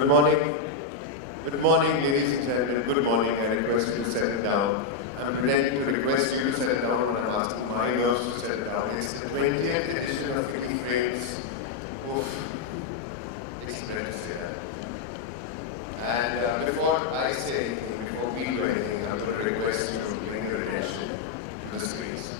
Good morning. Good morning, ladies and gentlemen. Good morning. I request you to settle down. I'm pretending to request you to settle down when I'm asking my girls to settle down. It's the 20th edition of Mickey Frames. Oof. It's great to say that. And before I say anything, before we do anything, I'm going to request you to bring your attention to the screens.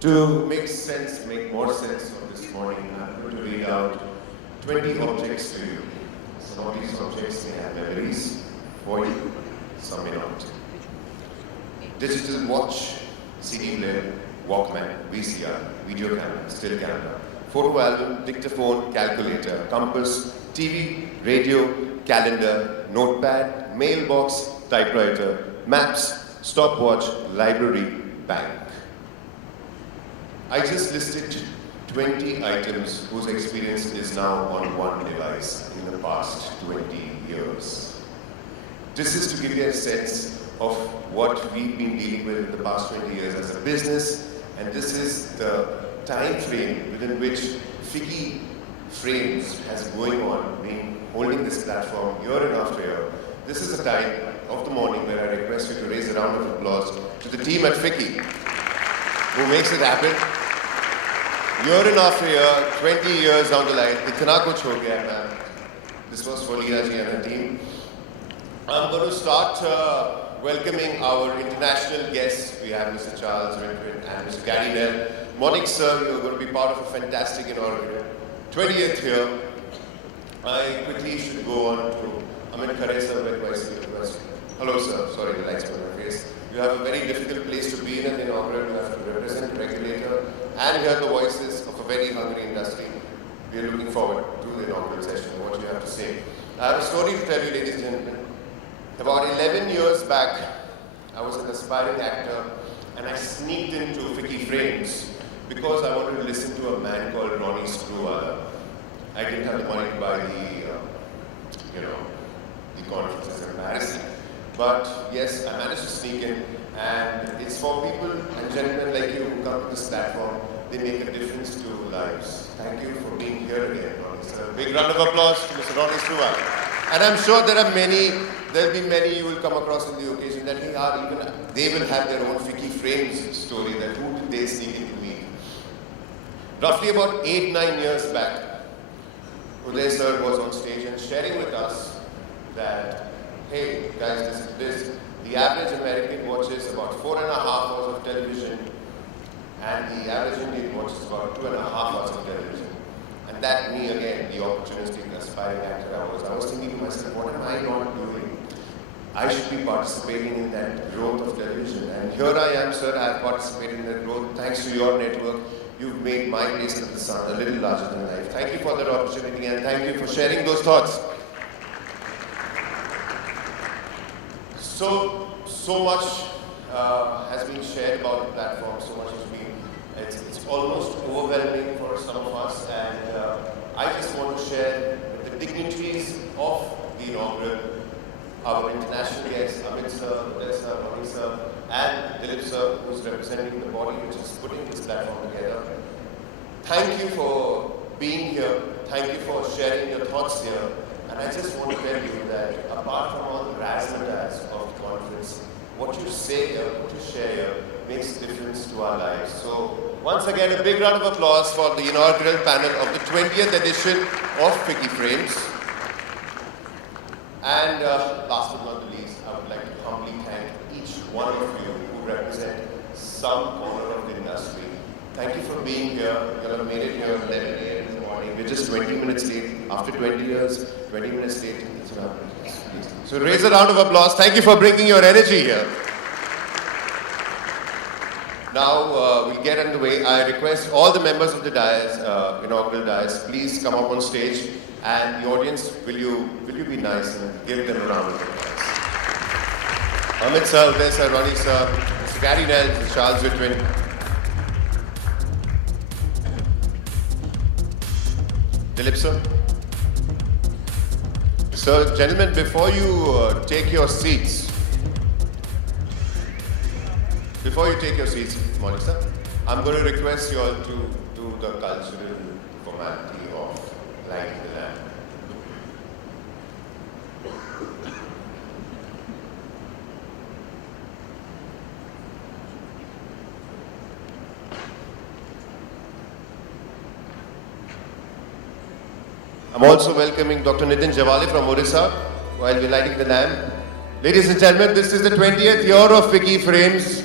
To make more sense of this morning, I'm going to read out 20 objects to you. Some of these objects may have memories for you, some may not. Digital watch, CD player, Walkman, VCR, video camera, still camera, photo album, dictaphone, calculator, compass, TV, radio, calendar, notepad, mailbox, typewriter, maps, stopwatch, library, bank. I just listed 20 items whose experience is now on one device in the past 20 years. This is to give you a sense of what we've been dealing with in the past 20 years as a business, and this is the time frame within which Fiki Frames has going on, holding this platform year and after year. This is the time of the morning where I request you to raise a round of applause to the team at Fiki, who makes it happen. Year and after year, 20 years down the line, itna kuch ho gaya, man. This was for Leela ji and her team. I'm going to start welcoming our international guests. We have Mr. Charles Wintrin and Mr. Gary Nell. Morning, sir. You're going to be part of a fantastic inaugural 20th here. I quickly should go on to Amit Khare, sir, hello, sir. Sorry, the lights were on my face. You have a very difficult place to be in an inaugural. You have to represent the regulator and hear the voices of a very hungry industry. We are looking forward to the inaugural session and what you have to say. I have a story to tell you, ladies and gentlemen. About 11 years back, I was an aspiring actor and I sneaked into Fiki Frames because I wanted to listen to a man called Ronnie Screwwala. I didn't have the money to buy the conferences in Paris. But yes, I managed to sneak in, and it's for people and gentlemen like you who come to this platform. They make a difference to lives. Thank you for being here again, Ronnie sir. Big round of applause to Mr. Ronnie Screwwala. And I'm sure there'll be many you will come across in the occasion that they will have their own Fiki Frames story, that who did they sneak into meet. Roughly about 8-9 years back, Uday sir was on stage and sharing with us that, hey guys, listen to this. The average American watches about 4.5 hours of television, and the average Indian watches about 2.5 hours of television. And that, me again, the opportunistic, aspiring actor I was thinking to myself, what am I not doing? I should be participating in that growth of television. And here I am, sir, I have participated in that growth. Thanks to your network, you've made my place in the sun a little larger than life. Thank you for that opportunity and thank you for sharing those thoughts. So much has been shared about the platform, so much has been, it's almost overwhelming for some of us, and I just want to share with the dignitaries of the inaugural, our international guests, Amit sir, Uday sir, Ronnie sir, and Dilip sir, who's representing the body which is putting this platform together. Thank you for being here. Thank you for sharing your thoughts here. And I just want to tell you that apart from all the razzmatazz of the conference, what you say here, what you share here, makes a difference to our lives. So once again, a big round of applause for the inaugural panel of the 20th edition of Fiki Frames. And last but not the least, I would like to humbly thank each one of you who represent some corner of the industry. Thank you for being here. You all have made it here at 11 a.m. in the morning. We're just 20 minutes late. After 20 years, 20 minutes late. So raise a round of applause. Thank you for bringing your energy here. Now we'll get underway. I request all the members of the dais, inaugural dais, please come up on stage. And the audience, will you be nice and give them a round of applause. Amit sir, Uday sir, Ronnie sir, Mr. Gary Nell, Mr. Charles Wintrin. Dilip sir. So gentlemen, before you take your seats, morning sir, I'm going to request you all to do the cultural formality of lighting the lamp. I'm also welcoming Dr. Nitin Javale from Orissa while we're lighting the lamp. Ladies and gentlemen, this is the 20th year of Fiki Frames.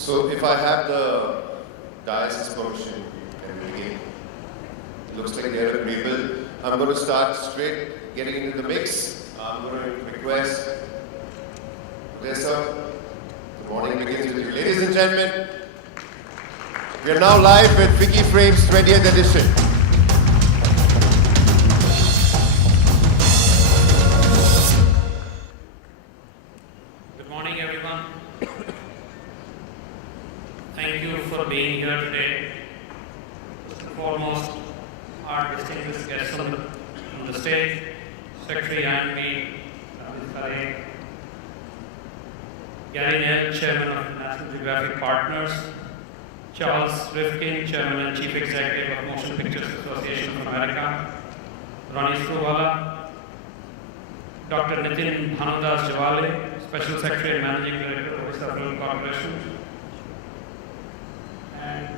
So if I have the diocese permission, can we begin? It looks like they're agreeable. I'm going to start straight, getting into the mix. I'm going to request Vanessa. The morning begins with you. Ladies and gentlemen, we are now live with Vicky Frames 20th edition. Good morning, everyone. Thank you for being here today. First and foremost, our distinguished guests on the stage, Secretary Andy, Gary Nell, Chairman of National Geographic Partners, Charles Rifkin, Chairman and Chief Executive of Motion Pictures Association of America, Ronnie Struwala, Dr. Nitin Bhanudas Javale, Special Secretary and Managing Director of Vista Film Corporation, and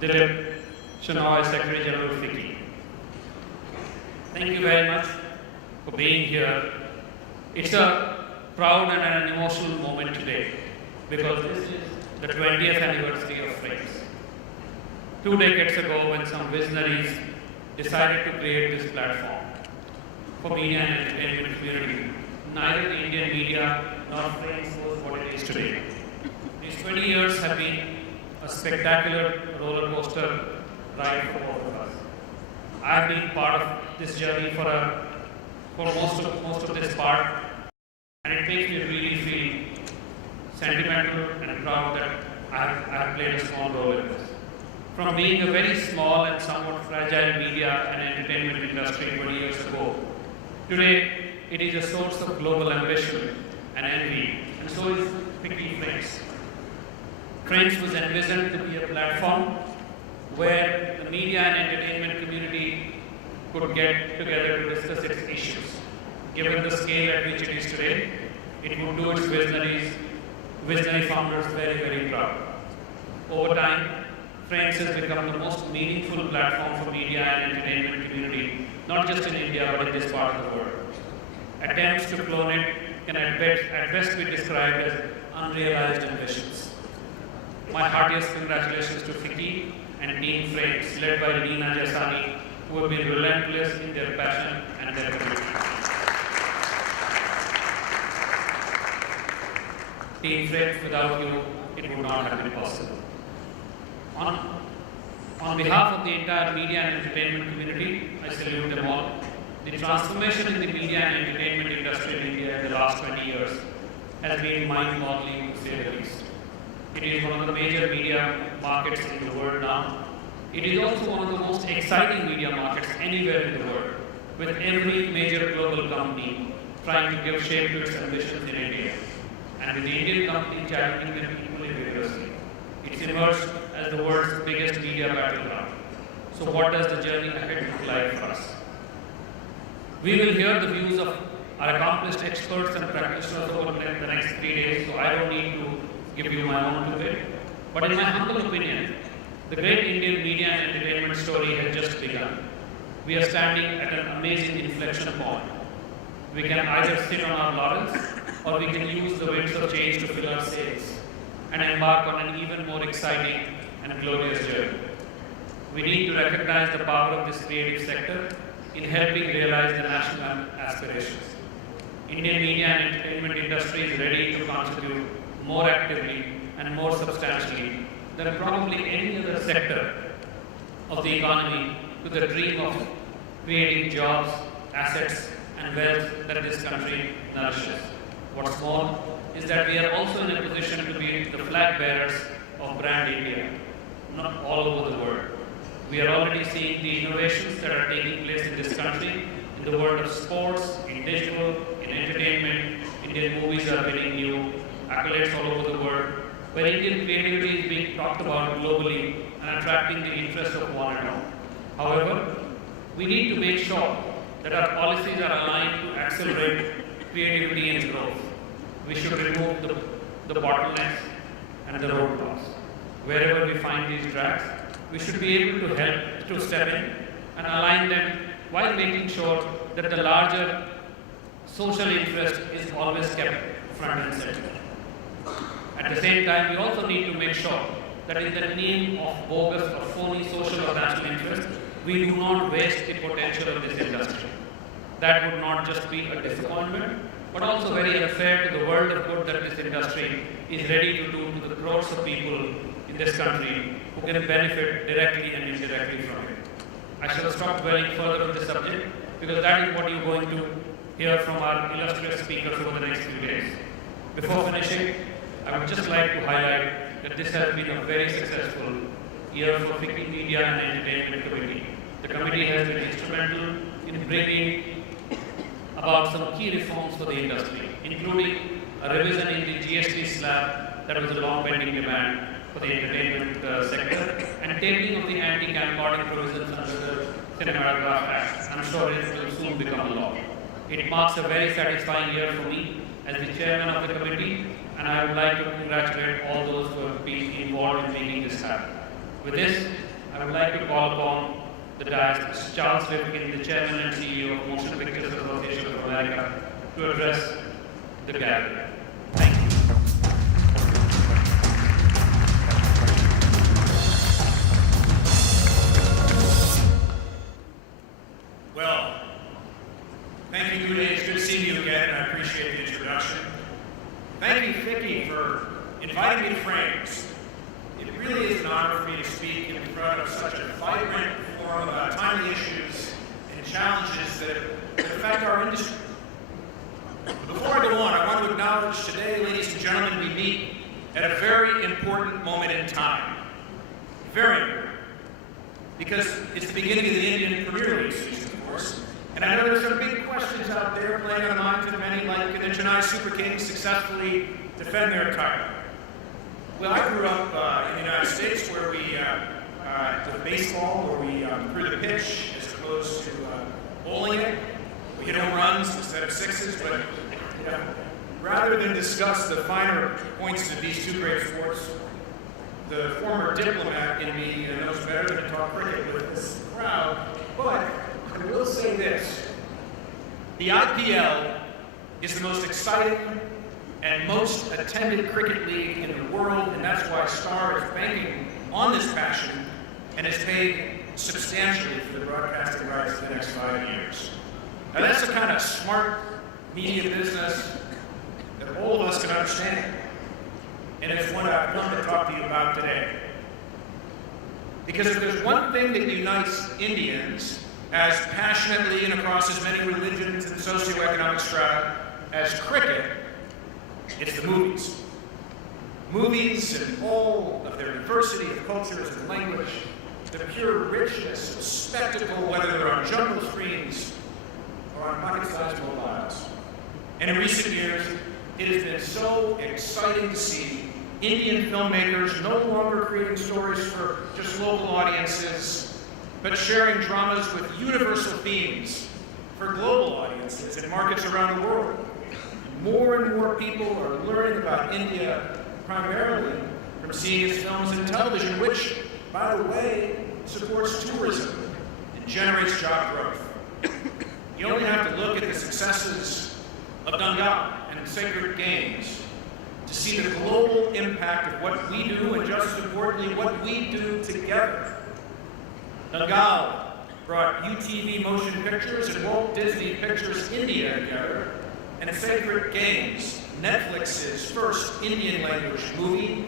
Dilip Shenoy, Secretary General of FICCI. Thank you very much for being here. It's a proud and an emotional moment today because this is the 20th anniversary of Frames. 2 decades ago, when some visionaries decided to create this platform for media and entertainment community, neither the Indian media nor Frames was what it is today. These 20 years have been a spectacular roller coaster ride for all of us. I have been part of this journey for most of this part, and it makes me really feel sentimental and proud that I have played a small role in this. From being a very small and somewhat fragile media and entertainment industry 20 years ago, today it is a source of global ambition and envy, and so is FICCI Frames. Frames was envisioned to be a platform where the media and entertainment community could get together to discuss its issues. Given the scale at which it is today, it would do its visionary founders very, very proud. Over time, Frames has become the most meaningful platform for media and entertainment community, not just in India, but in this part of the world. Attempts to clone it can at best be described as unrealized ambitions. My heartiest congratulations to FICCI and Team Frames, led by Reena Jasani, who have been relentless in their passion and their commitment. Team Frames, without you, it would not have been possible. On behalf of the entire media and entertainment community, I salute them all. The transformation in the media and entertainment industry in India in the last 20 years has been mind-boggling, to say the least. It is one of the major media markets in the world now. It is also one of the most exciting media markets anywhere in the world, with every major global company trying to give shape to its ambitions in India, and with the Indian company challenging them equally vigorously. It's emerged as the world's biggest media battleground. So what does the journey ahead look like for us? We will hear the views of our accomplished experts and practitioners over the next 3 days, so I don't need to give you my own debate. But in my humble opinion, the great Indian media and entertainment story has just begun. We are standing at an amazing inflection point. We can either sit on our laurels, or we can use the winds of change to fill our sails and embark on an even more exciting and glorious journey. We need to recognize the power of this creative sector in helping realize the national aspirations. Indian media and entertainment industry is ready to contribute more actively and more substantially than probably any other sector of the economy to the dream of creating jobs, assets, and wealth that this country nourishes. What's more is that we are also in a position to be the flag bearers of brand India, not all over the world. We are already seeing the innovations that are taking place in this country in the world of sports, in digital, in entertainment. Indian movies are winning new accolades all over the world, where Indian creativity is being talked about globally and attracting the interest of one and all. However, we need to make sure that our policies are aligned to accelerate creativity and growth. We should remove the bottlenecks and the roadblocks. Wherever we find these drags, we should be able to help to step in and align them while making sure that the larger social interest is always kept front and center. At the same time, we also need to make sure that in the name of bogus or phony social or national interest, we do not waste the potential of this industry. That would not just be a disappointment, but also very unfair to the world of good that this industry is ready to do to the crores of people in this country who can benefit directly and indirectly from it. I shall stop dwelling further on this subject because that is what you're going to hear from our illustrious speakers over the next few days. Before finishing, I would just like to highlight that this has been a very successful year for FICCI Media and Entertainment Committee. The committee has been instrumental in bringing about some key reforms for the industry, including a revision in the GST slab that was a long pending demand for the entertainment sector, and tabling of the anti-camcording provisions under the Cinematograph Act. I'm sure it will soon become a law. It marks a very satisfying year for me as the chairman of the committee, and I would like to congratulate all those who have been involved in making this happen. With this, I would like to call upon the dais Charles Rifkin, the chairman and CEO of Motion Pictures Association of America, to address the gathering. Thank you. Well, thank you, Judy. It's good seeing you again, and I appreciate the introduction. Thank you, FICCI, for inviting me to Frames. It really is an honor for me to speak in front of such a vibrant forum about timely issues and challenges that affect our industry. Before I go on, I want to acknowledge today, ladies and gentlemen, we meet at a very important moment in time. Very important. Because it's the beginning of the Indian Premier League season, of course. And I know there's some big questions out there playing on the minds of many, like can the Chennai Super Kings successfully defend their title? Well, I grew up in the United States where we, with baseball, where we threw the pitch as opposed to bowling it. We hit home runs instead of sixes, but rather than discuss the finer points of these two great sports, the former diplomat in me knows better than to talk cricket with this crowd, but I will say this. The IPL is the most exciting and most attended cricket league in the world, and that's why Star is banking on this passion and has paid substantially for the broadcasting rights for the next 5 years. Now that's the kind of smart media business that all of us can understand. And it's what I've come to talk to you about today. Because if there's one thing that unites Indians as passionately and across as many religions and socioeconomic strata as cricket, it's the movies. Movies and all of their diversity of cultures and language, the pure richness of spectacle, whether they're on jumbo screens or on pocket-sized mobiles. And in recent years, it has been so exciting to see Indian filmmakers no longer creating stories for just local audiences, but sharing dramas with universal themes for global audiences in markets around the world. More and more people are learning about India primarily from seeing its films and television, which, by the way, supports tourism and generates job growth. You only have to look at the successes of Dangal and Sacred Games to see the global impact of what we do, and just as importantly, what we do together. Dangal brought UTV Motion Pictures and Walt Disney Pictures India together, and Sacred Games, Netflix's first Indian language movie,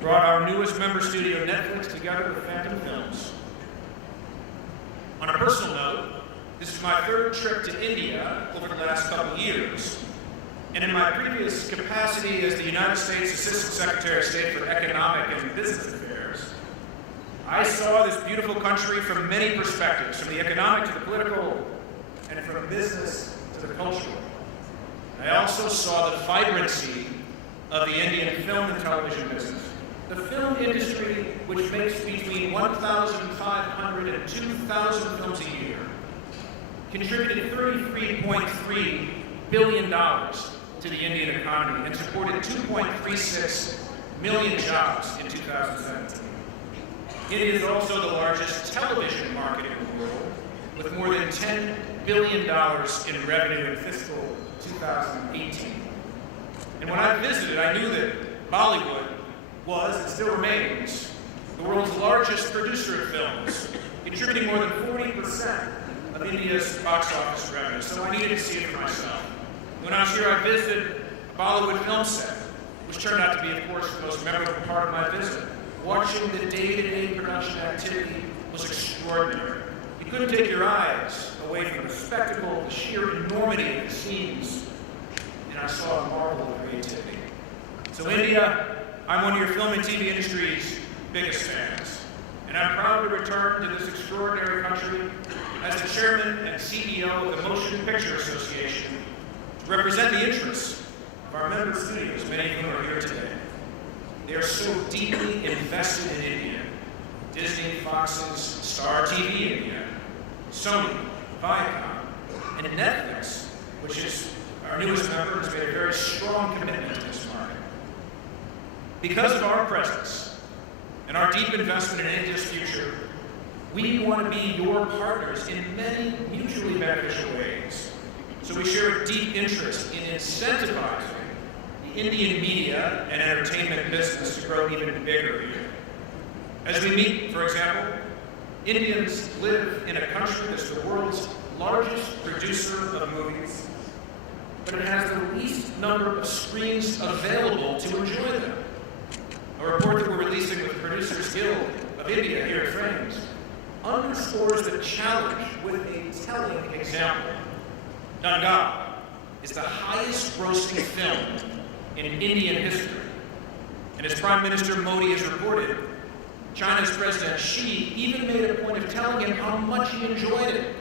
brought our newest member studio, Netflix, together with Phantom Films. On a personal note, this is my third trip to India over the last couple of years. And in my previous capacity as the United States Assistant Secretary of State for Economic and Business Affairs, I saw this beautiful country from many perspectives, from the economic to the political, and from business to the cultural. I also saw the vibrancy of the Indian film and television business. The film industry, which makes between 1,500 and 2,000 films a year, contributed $33.3 billion to the Indian economy and supported 2.36 million jobs in 2017. It is also the largest television market in the world, with more than $10 billion in revenue in fiscal 2018. And when I visited, I knew that Bollywood was and still remains the world's largest producer of films, contributing more than 40% of India's box office revenue. So I needed to see it for myself. When I was here, I visited a Bollywood film set, which turned out to be, of course, the most memorable part of my visit. Watching the day-to-day production activity was extraordinary. You couldn't take your eyes away from the spectacle, the sheer enormity of the scenes, and I saw a marvel of creativity. So India, I'm one of your film and TV industry's biggest fans, and I'm proud to return to this extraordinary country as the chairman and CEO of the Motion Picture Association to represent the interests of our member studios, many of whom are here today. They are so deeply invested in India. Disney, Fox's Star TV India, Sony, Viacom, and Netflix, which is our newest member, has made a very strong commitment to this market. Because of our presence and our deep investment in India's future, we want to be your partners in many mutually beneficial ways. So we share a deep interest in incentivizing the Indian media and entertainment business to grow even bigger here. As we meet, for example, Indians live in a country that's the world's largest producer of movies, but it has the least number of screens available to enjoy them. A report that we're releasing with the Producers Guild of India here at Frames underscores the challenge with a telling example. Dangal is the highest grossing film in Indian history. And as Prime Minister Modi has reported, China's President Xi even made a point of telling him how much he enjoyed it.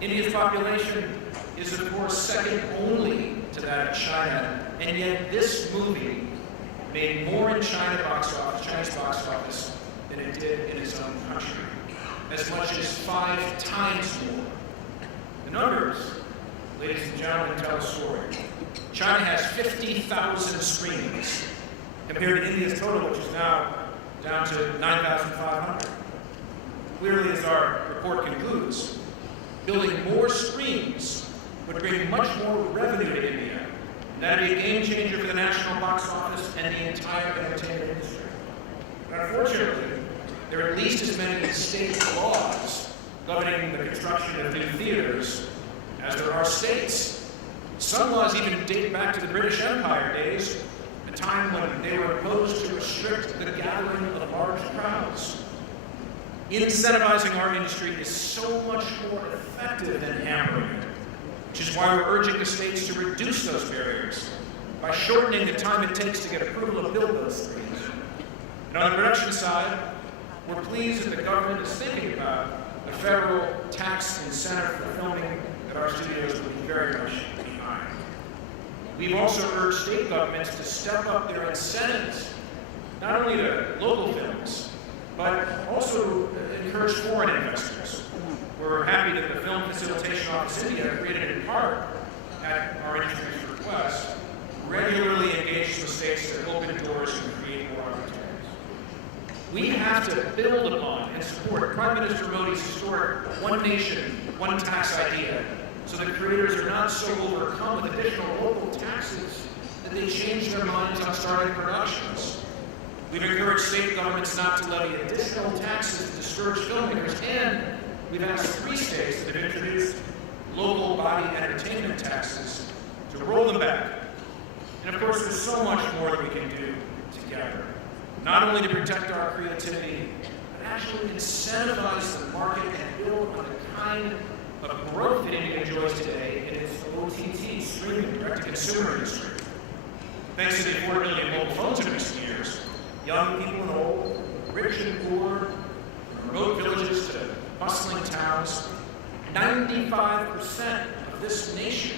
India's population is, of course, second only to that of China, and yet this movie made more in Chinese box office than it did in its own country, as much as 5 times more. The numbers, ladies and gentlemen, tell a story. China has 50,000 screens, compared to India's total, which is now down to 9,500. Clearly, as our report concludes, building more screens would bring much more revenue to India, and that would be a game changer for the national box office and the entire entertainment industry. But unfortunately, there are at least as many state laws governing the construction of new theaters as there are states. Some laws even date back to the British Empire days, a time when they were opposed to restrict the gathering of large crowds. Incentivizing our industry is so much more effective than hammering it, which is why we're urging the states to reduce those barriers by shortening the time it takes to get approval to build those screens. And on the production side, we're pleased that the government is thinking about a federal tax incentive for filming that our studios will be very much behind. We've also urged state governments to step up their incentives, not only to local films, but also encourage foreign investors. We're happy that the Film Facilitation Office India, created in part at our industry's request, regularly engages with states to open doors and create more opportunities. We have to build upon and support Prime Minister Modi's historic one nation, one tax idea, so that creators are not so overcome with additional local taxes that they change their minds on starting productions. We've encouraged state governments not to levy additional taxes to discourage filmmakers, and we've asked 3 states that have introduced local body entertainment taxes to roll them back. And of course, there's so much more that we can do together, not only to protect our creativity, but actually incentivize the market and build on the kind of growth that India enjoys today in its OTT, streaming, direct-to-consumer industry. Thanks to the affordability of mobile phones in recent years, young people and old, rich and poor, from remote villages to bustling towns, 95% of this nation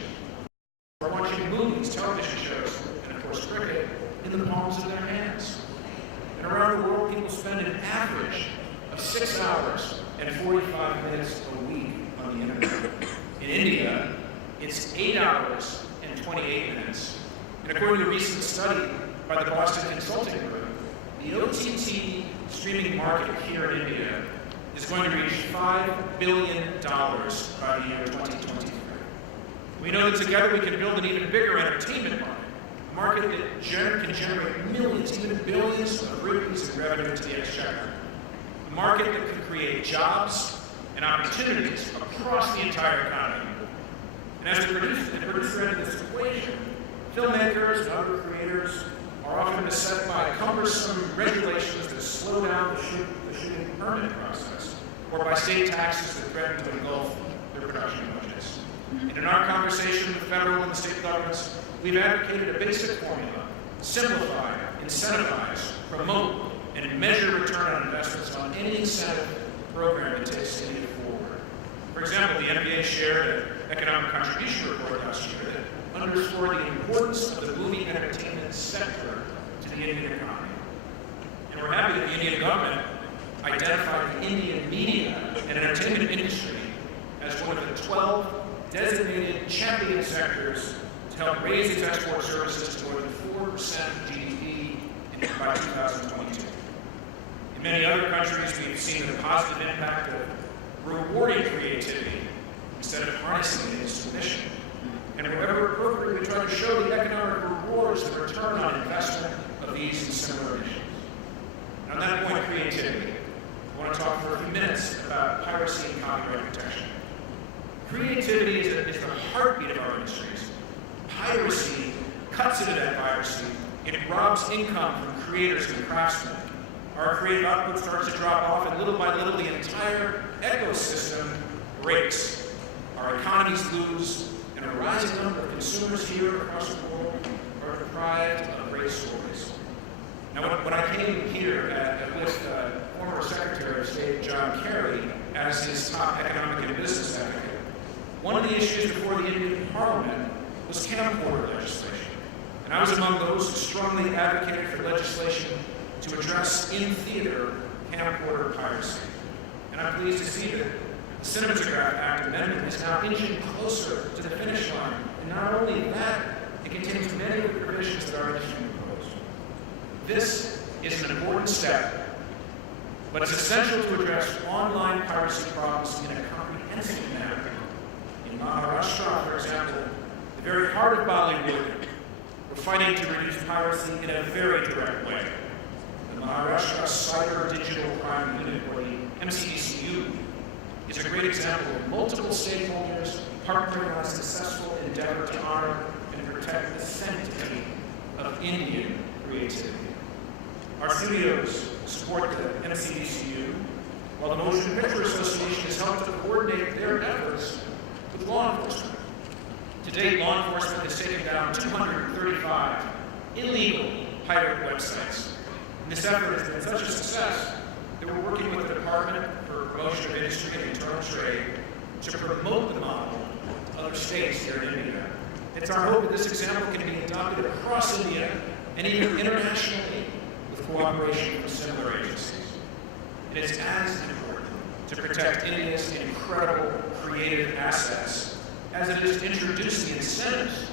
are watching movies, television shows, and of course cricket in the palms of their hands. And around the world, people spend an average of 6 hours and 45 minutes a week on the internet. In India, it's 8 hours and 28 minutes. And according to a recent study by the Boston Consulting Group, the OTT streaming market here in India is going to reach $5 billion by the year 2023. We know that together we can build an even bigger entertainment market, a market that can generate millions, even billions of rupees in revenue to the exchequer, a market that can create jobs and opportunities across the entire economy. And as the producer end of this equation, filmmakers and other creators are often beset by cumbersome regulations that slow down the shooting permit process, or by state taxes that threaten to engulf their production budgets. And in our conversation with the federal and the state governments, we've advocated a basic formula: simplify, incentivize, promote, and measure return on investments on any incentive program that takes India forward. For example, the NBA shared an economic contribution report last year that underscored the importance of the movie entertainment sector to the Indian economy. And we're happy that the Indian government identified the Indian media and entertainment industry as one of the 12 designated champion sectors to help raise its export services to more than 4% of GDP by 2022. In many other countries, we've seen the positive impact of rewarding creativity instead of harnessing it into submission. And wherever appropriate, we try to show the economic rewards, the return on investment of these and similar initiatives. And on that point, creativity, I want to talk for a few minutes about piracy and copyright protection. Creativity is the heartbeat of our industries. Piracy cuts into that piracy. It robs income from creators and craftsmen. Our creative output starts to drop off, and little by little, the entire ecosystem breaks. Our economies lose, and a rising number of consumers here across the world are deprived of great stories. Now, when I came here with former Secretary of State John Kerry as his top economic and business advocate, one of the issues before the Indian Parliament was camcorder legislation. And I was among those who strongly advocated for legislation to address in theater camcorder piracy. And I'm pleased to see that the Cinematograph Act amendment is now inching closer to the finish line. And not only that, it contains many of the provisions that our industry proposed. This is an important step, but it's essential to address online piracy problems in a comprehensive manner. In Maharashtra, for example, the very heart of Bollywood, we're fighting to reduce piracy in a very direct way. The Maharashtra Cyber Digital Crime Unit, or the MCDCU, is a great example of multiple stakeholders partnering on a successful endeavor to honor and protect the sanctity of Indian creativity. Our studios support the MCDCU, while the Motion Picture Association has helped to coordinate their efforts with law enforcement. To date, law enforcement has taken down 235 illegal pirate websites. And this effort has been such a success that we're working with the Department for Promotion of Industry and Internal Trade to promote the model to other states here in India. It's our hope that this example can be adopted across India and even internationally with cooperation from similar agencies. It is as important to protect India's incredible creative assets as it is to introduce the incentives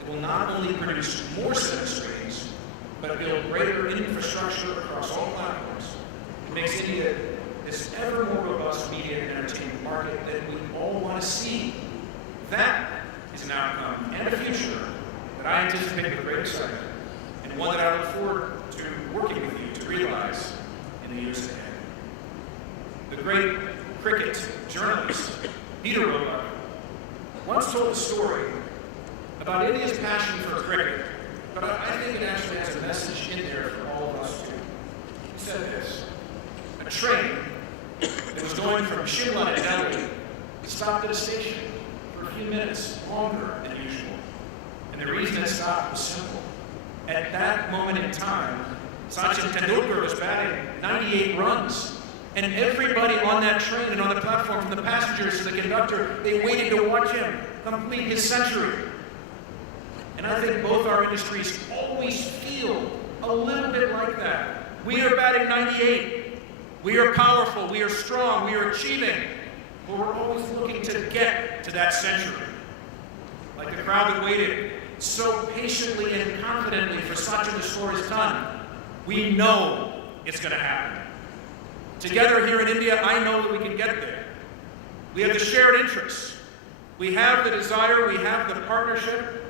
that will not only produce more cinema screens, but build greater infrastructure across all platforms. It makes India this ever more robust media and entertainment market that we all want to see. That is an outcome and a future that I anticipate with great excitement, and one that I look forward to working with you to realize in the years ahead. The great cricket journalist, Peter Roebuck, once told a story about India's passion for cricket, but I think it actually has a message in there for all of us too. He said this: a train that was going from Shimla to Delhi stopped at a station for a few minutes longer than usual. And the reason it stopped was simple. At that moment in time, Sachin Tendulkar was batting 98 runs. And everybody on that train and on the platform, from the passengers to the conductor, they waited to watch him complete his century. And I think both our industries always feel a little bit like that. We are batting 98. We are powerful. We are strong. We are achieving. But we're always looking to get to that century. Like the crowd that waited so patiently and confidently for Sachin to score his ton, we know it's going to happen. Together here in India, I know that we can get there. We have the shared interests. We have the desire. We have the partnership.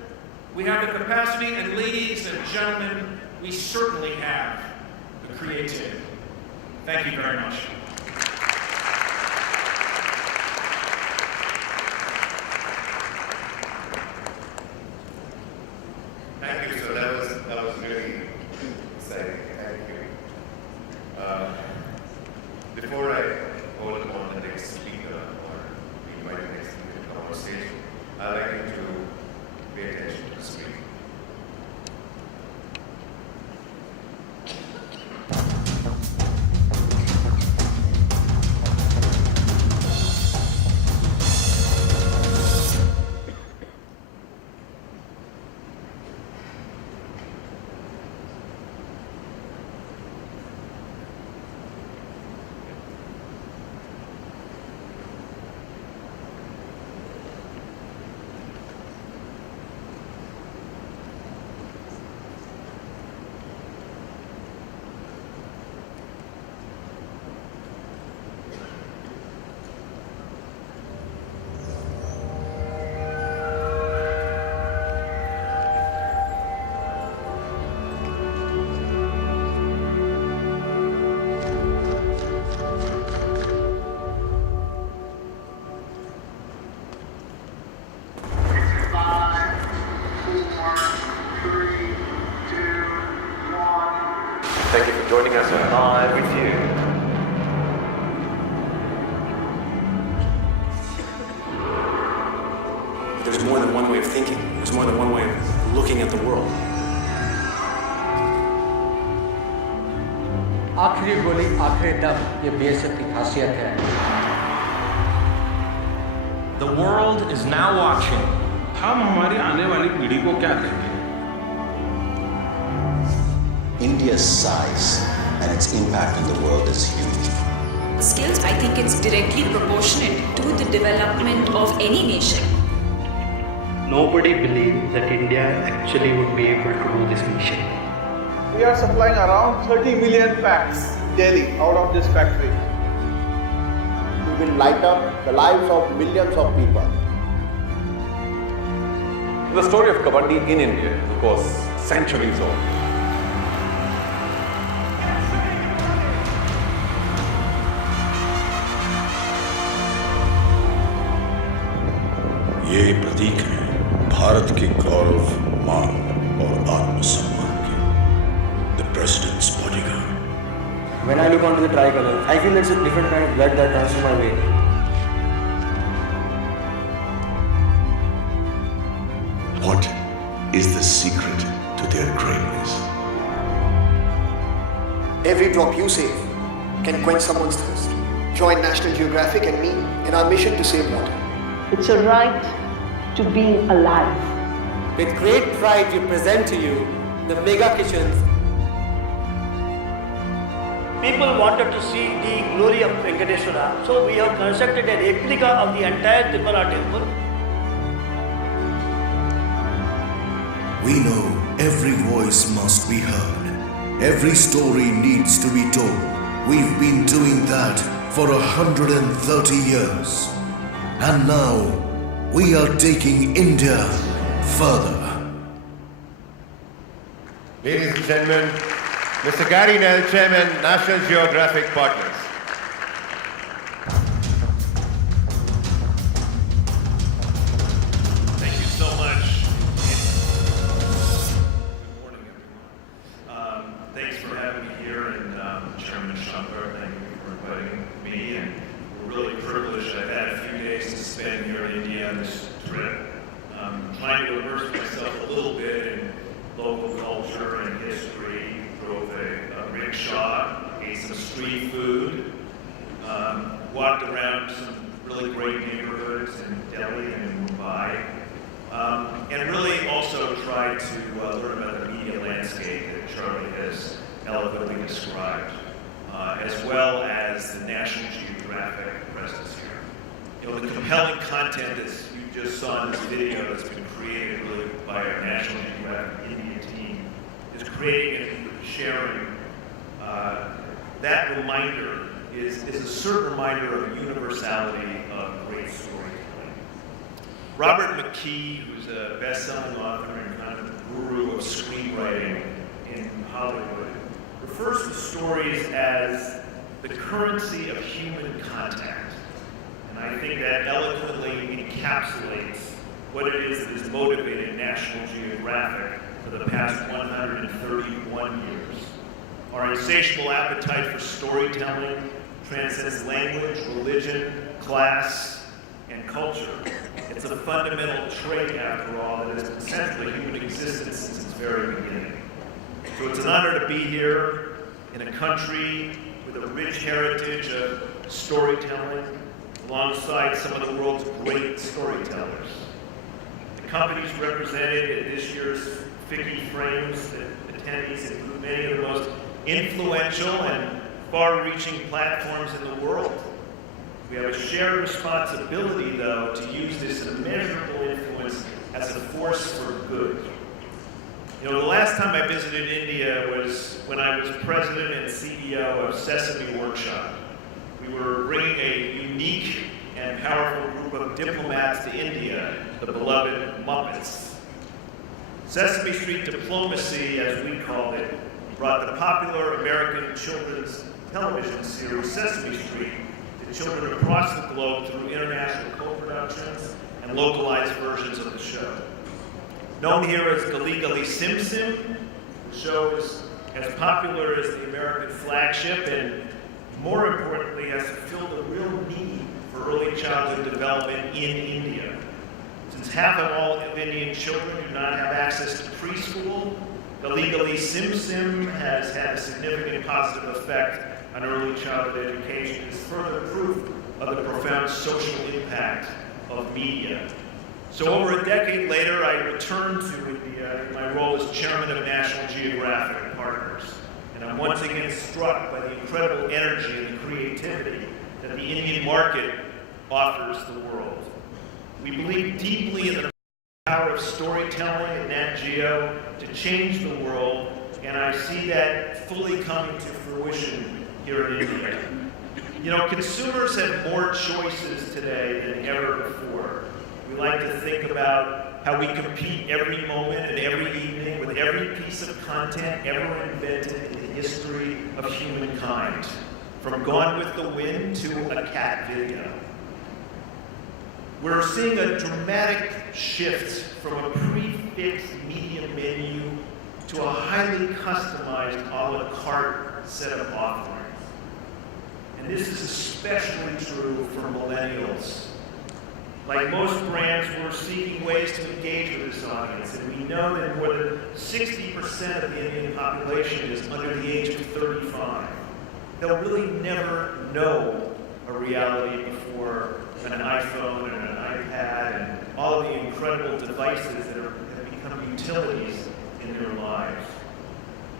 We have the capacity, and ladies and gentlemen, we certainly have the creativity. Thank you very much. Thank you, sir. That was really exciting. Thank you. Before I call upon the next speaker or invite the next speaker to come on stage, I'd like you to pay attention to the screen. Thank you for joining us on Live with You. There's more than one way of thinking. There's more than one way of looking at the world. आखिरी गोली आखिरी दम ये BSF की खासियत है. The world is now watching. हम हमारी आने वाली पीढ़ी को क्या देंगे? India's size and its impact in the world is huge. Skills, I think it's directly proportionate to the development of any nation. Nobody believed that India actually would be able to do this mission. We are supplying around 30 million packs daily out of this factory. We will light up the lives of millions of people. The story of Kabaddi in India is, of course, centuries old. ये प्रतीक है भारत के गौरव, मान और आत्मसम्मान के. The President's bodyguard. When I look onto the tricolor, I feel it's a different kind of blood that runs through my veins. What is the secret to their greatness? Every drop you save can quench someone's thirst. Join National Geographic and me in our mission to save water. It's a right to being alive. With great pride, we present to you the mega kitchens. People wanted to see the glory of Venkateswara, so we have constructed a replica of the entire Tirumala temple. We know every voice must be heard. Every story needs to be told. We've been doing that for 130 years. And now, we are taking India further. Ladies and gentlemen, Mr. Gary Nell, Chairman, National Geographic Partners. Thank you so much. Good morning, everyone. Thanks for having me here, and Chairman Shankar, thank you for inviting me. And we're really privileged. I've had a few days to spend here in India on this trip. Trying to immerse myself a little bit in local culture and history. Drove a rickshaw, ate some street food, walked around some really great neighborhoods in Delhi and in Mumbai, and really also tried to learn about the media landscape that Charlie has eloquently described, as well as the National Geographic presence here. You know, the compelling content that you just saw in this video that's been created really by our National Geographic India team is creating and sharing. That reminder is a certain reminder of the universality of great storytelling. Robert McKee, who's a best-selling author and guru of screenwriting in Hollywood, refers to stories as the currency of human contact. And I think that eloquently encapsulates what it is that has motivated National Geographic for the past 131 years. Our insatiable appetite for storytelling transcends language, religion, class, and culture. It's a fundamental trait, after all, that has been central to human existence since its very beginning. So it's an honor to be here in a country with a rich heritage of storytelling, alongside some of the world's great storytellers. The companies represented at this year's Ficky Frames attendees include many of the most influential and far-reaching platforms in the world. We have a shared responsibility, though, to use this immeasurable influence as a force for good. You know, the last time I visited India was when I was president and CEO of Sesame Workshop. We were bringing a unique and powerful group of diplomats to India, the beloved Muppets. Sesame Street diplomacy, as we called it, brought the popular American children's television series Sesame Street to children across the globe through international co-productions and localized versions of the show. Known here as Gali Gali Sim Sim, the show is as popular as the American flagship and, more importantly, has fulfilled a real need for early childhood development in India. Since half of all Indian children do not have access to preschool, Gali Gali Sim Sim has had a significant positive effect on early childhood education. It's further proof of the profound social impact of media. So over a decade later, I returned to India in my role as chairman of National Geographic Partners. And I'm once again struck by the incredible energy and the creativity that the Indian market offers the world. We believe deeply in the power of storytelling at Nat Geo to change the world, and I see that fully coming to fruition here in India. You know, consumers have more choices today than ever before. We like to think about how we compete every moment and every evening with every piece of content ever invented in the history of humankind, from Gone with the Wind to a cat video. We're seeing a dramatic shift from a prefixed media menu to a highly customized a la carte set of offerings. And this is especially true for millennials. Like most brands, we're seeking ways to engage with this audience, and we know that more than 60% of the Indian population is under the age of 35. They'll really never know a reality before an iPhone and an iPad and all of the incredible devices that have become utilities in their lives.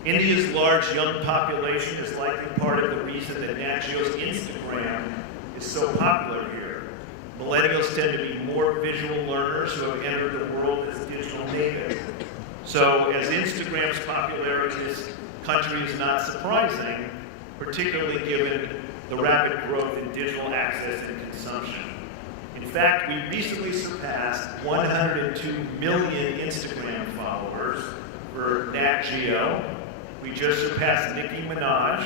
India's large young population is likely part of the reason that Nat Geo's Instagram is so popular here. Millennials tend to be more visual learners who have entered the world as digital natives. So as Instagram's popularity in this country is not surprising, particularly given the rapid growth in digital access and consumption. In fact, we recently surpassed 102 million Instagram followers for Nat Geo. We just surpassed Nicki Minaj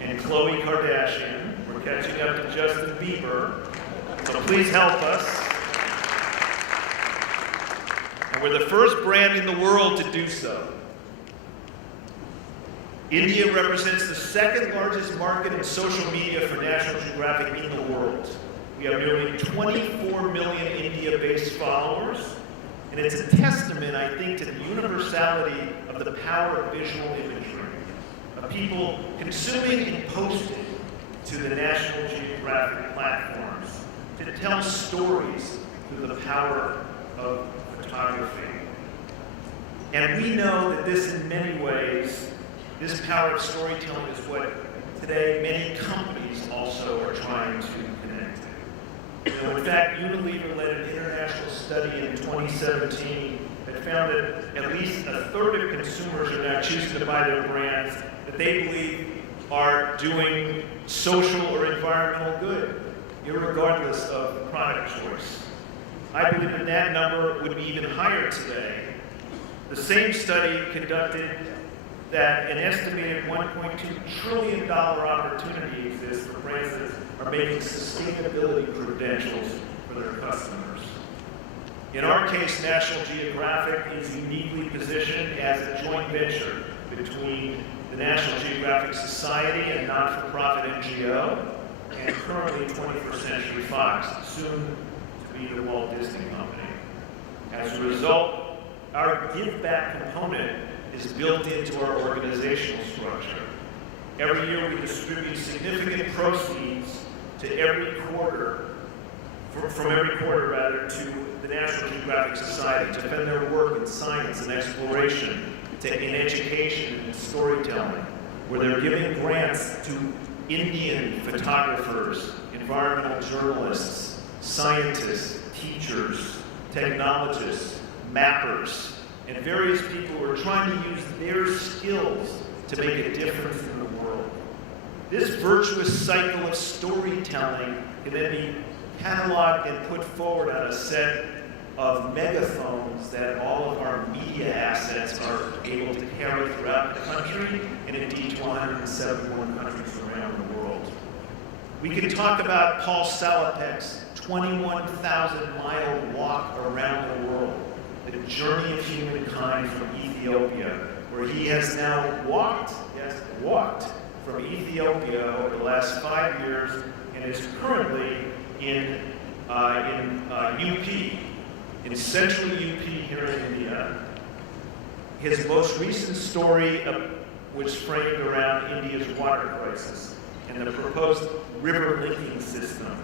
and Khloe Kardashian. We're catching up to Justin Bieber. So please help us. And we're the first brand in the world to do so. India represents the second largest market in social media for National Geographic in the world. We have nearly 24 million India-based followers, and it's a testament, I think, to the universality of the power of visual imagery, of people consuming and posting to the National Geographic platforms to tell stories through the power of photography. And we know that this, in many ways, this power of storytelling is what today many companies also are trying to connect to. You know, in fact, Unilever led an international study in 2017 that found that at least a third of consumers are now choosing to buy their brands that they believe are doing social or environmental good, irregardless of product choice. I believe that that number would be even higher today The same study conducted that an estimated $1.2 trillion opportunity exists for brands that are making sustainability credentials for their customers. In our case, National Geographic is uniquely positioned as a joint venture between the National Geographic Society and not-for-profit NGO, and currently 21st Century Fox, soon to be the Walt Disney Company. As a result, our give-back component is built into our organizational structure. Every year we distribute significant proceeds to every quarter, from every quarter to the National Geographic Society to fund their work in science and exploration, in education and storytelling, where they're giving grants to Indian photographers, environmental journalists, scientists, teachers, technologists, mappers, and various people who are trying to use their skills to make a difference in the world. This virtuous cycle of storytelling can then be cataloged and put forward on a set of megaphones that all of our media assets are able to carry throughout the country and indeed to 171 countries around the world. We can talk about Paul Salopek's 21,000-mile walk around the world, the journey of humankind from Ethiopia, where he has now walked from Ethiopia over the last 5 years and is currently in UP, in central UP here in India. His most recent story was framed around India's water crisis and the proposed river linking system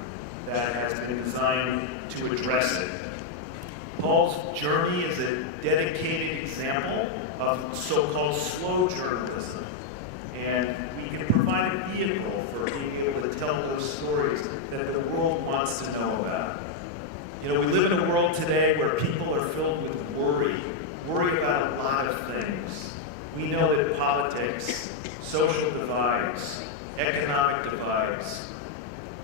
that has been designed to address it. Paul's journey is a dedicated example of so-called slow journalism, and we can provide a vehicle for being able to tell those stories that the world wants to know about. You know, we live in a world today where people are filled with worry about a lot of things. We know that politics, social divides, economic divides,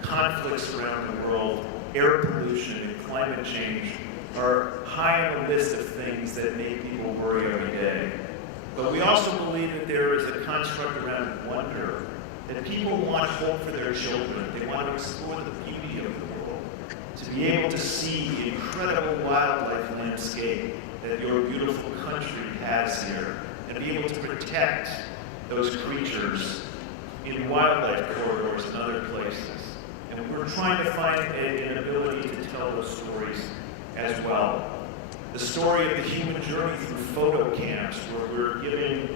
conflicts around the world, air pollution, and climate change are high on the list of things that make people worry every day. But we also believe that there is a construct around wonder, that people want hope for their children. They want to explore the beauty of the world, to be able to see the incredible wildlife landscape that your beautiful country has here, and be able to protect those creatures in wildlife corridors and other places. And we're trying to find an ability to tell those stories as well. The story of the human journey through photo camps, where we're giving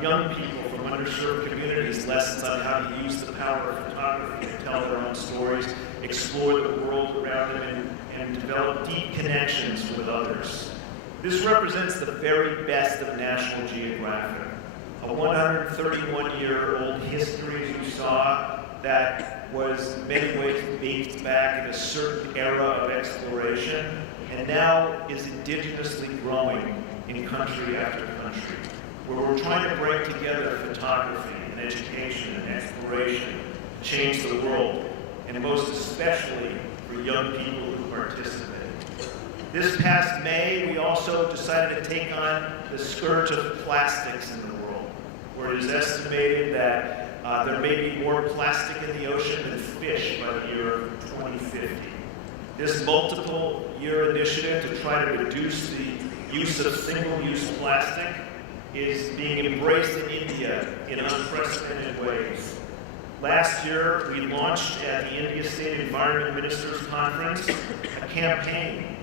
young people from underserved communities lessons on how to use the power of photography to tell their own stories, explore the world around them, and develop deep connections with others. This represents the very best of National Geographic, a 131-year-old history, as you saw, that was in many ways baked back in a certain era of exploration, and now is indigenously growing in country after country, where we're trying to bring together photography and education and exploration to change the world, and most especially for young people who participate. This past May, we also decided to take on the scourge of plastics in the world, where it is estimated that there may be more plastic in the ocean than fish by the year 2050. This multiple-year initiative to try to reduce the use of single-use plastic is being embraced in India in unprecedented ways. Last year, we launched at the India State Environment Ministers Conference a campaign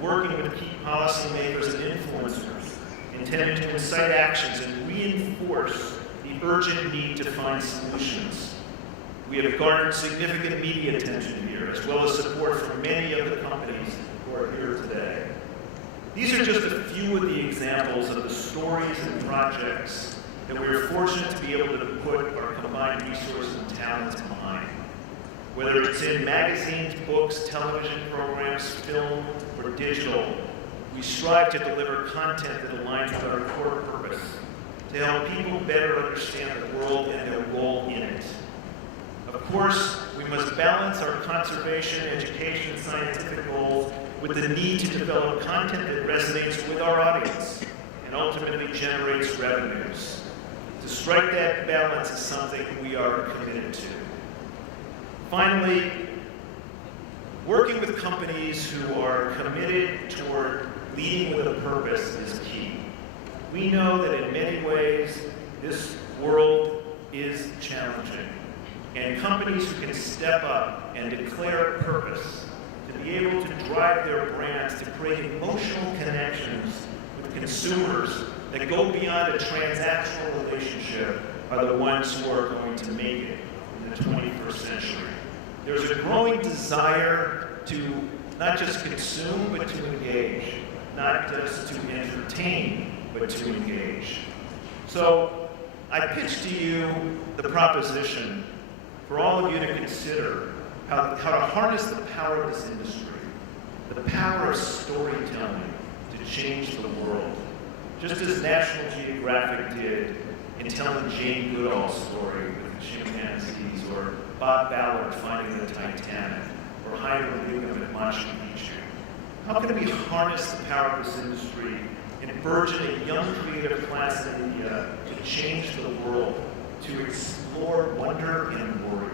working with key policymakers and influencers intended to incite actions and reinforce the urgent need to find solutions. We have garnered significant media attention here, as well as support from many of the companies who are here today. These are just a few of the examples of the stories and projects that we are fortunate to be able to put our combined resources and talents behind. Whether it's in magazines, books, television programs, film, or digital, we strive to deliver content that aligns with our core purpose, to help people better understand the world and their role in it. Of course, we must balance our conservation, education, and scientific goals with the need to develop content that resonates with our audience and ultimately generates revenues. To strike that balance is something we are committed to. Finally, working with companies who are committed toward leading with a purpose is key. We know that in many ways, this world is challenging. And companies who can step up and declare a purpose, to be able to drive their brands, to create emotional connections with consumers that go beyond a transactional relationship, are the ones who are going to make it in the 21st century. There's a growing desire to not just consume, but to engage. Not just to entertain, but to engage. So I pitch to you the proposition for all of you to consider how to harness the power of this industry, the power of storytelling to change the world. Just as National Geographic did in telling Jane Goodall's story with the chimpanzees, or Bob Ballard finding the Titanic, or Hiram Bingham at Machu Picchu. How can we harness the power of this industry and burgeon a young creative class in India to change the world, to explore wonder and worry?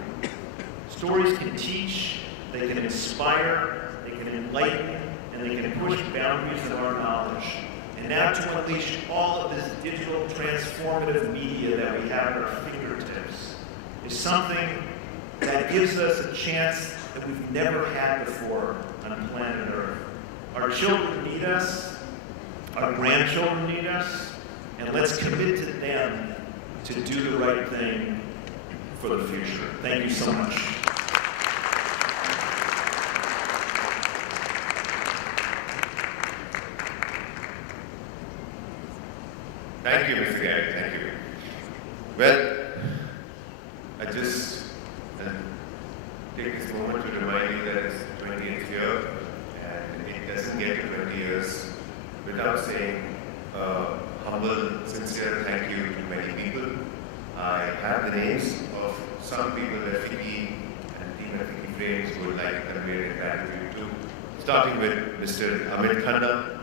Stories can teach, they can inspire, they can enlighten, and they can push boundaries of our knowledge. And now to unleash all of this digital transformative media that we have at our fingertips is something that gives us a chance that we've never had before on planet Earth. Our children need us, our grandchildren need us, and let's commit to them to do the right thing for the future. Thank you so much. Thank you, Mr. Gary. Thank you. Well, I just take this moment to remind you that it's 20th year, and it doesn't get to 20 years without saying a humble, sincere thank you to many people. I have the names of some people that Fiki and Team Fiki Frames would like to convey their gratitude to, starting with Mr. Amit Khanna,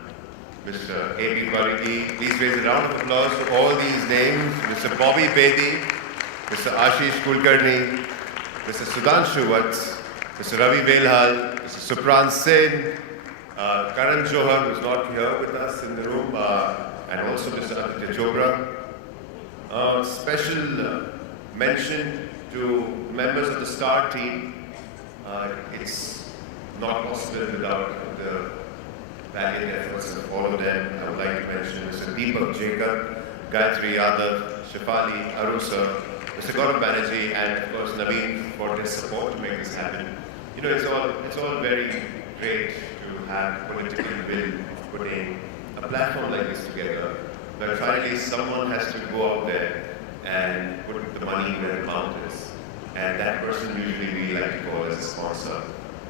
Mr. A.B. Parigi. Please raise a round of applause to all these names. Mr. Bobby Bedi, Mr. Ashish Kulkarni, Mr. Sudhanshu Vats, Mr. Ravi Velhal, Mr. Supran Sen, Karan Johar, who is not here with us in the room, and also Mr. Aditya Chopra. Special mention to members of the STAR team. It's not possible without the valiant efforts of all of them. I would like to mention Mr. Deepak Jacob, Gayatri Yadav, Shafali Arusa, Mr. Gaurav Banerjee, and of course Naveen for their support to make this happen. You know, it's all very great to have political will putting a platform like this together, but finally someone has to go out there and put the money where the mouth is. And that person usually we like to call as a sponsor.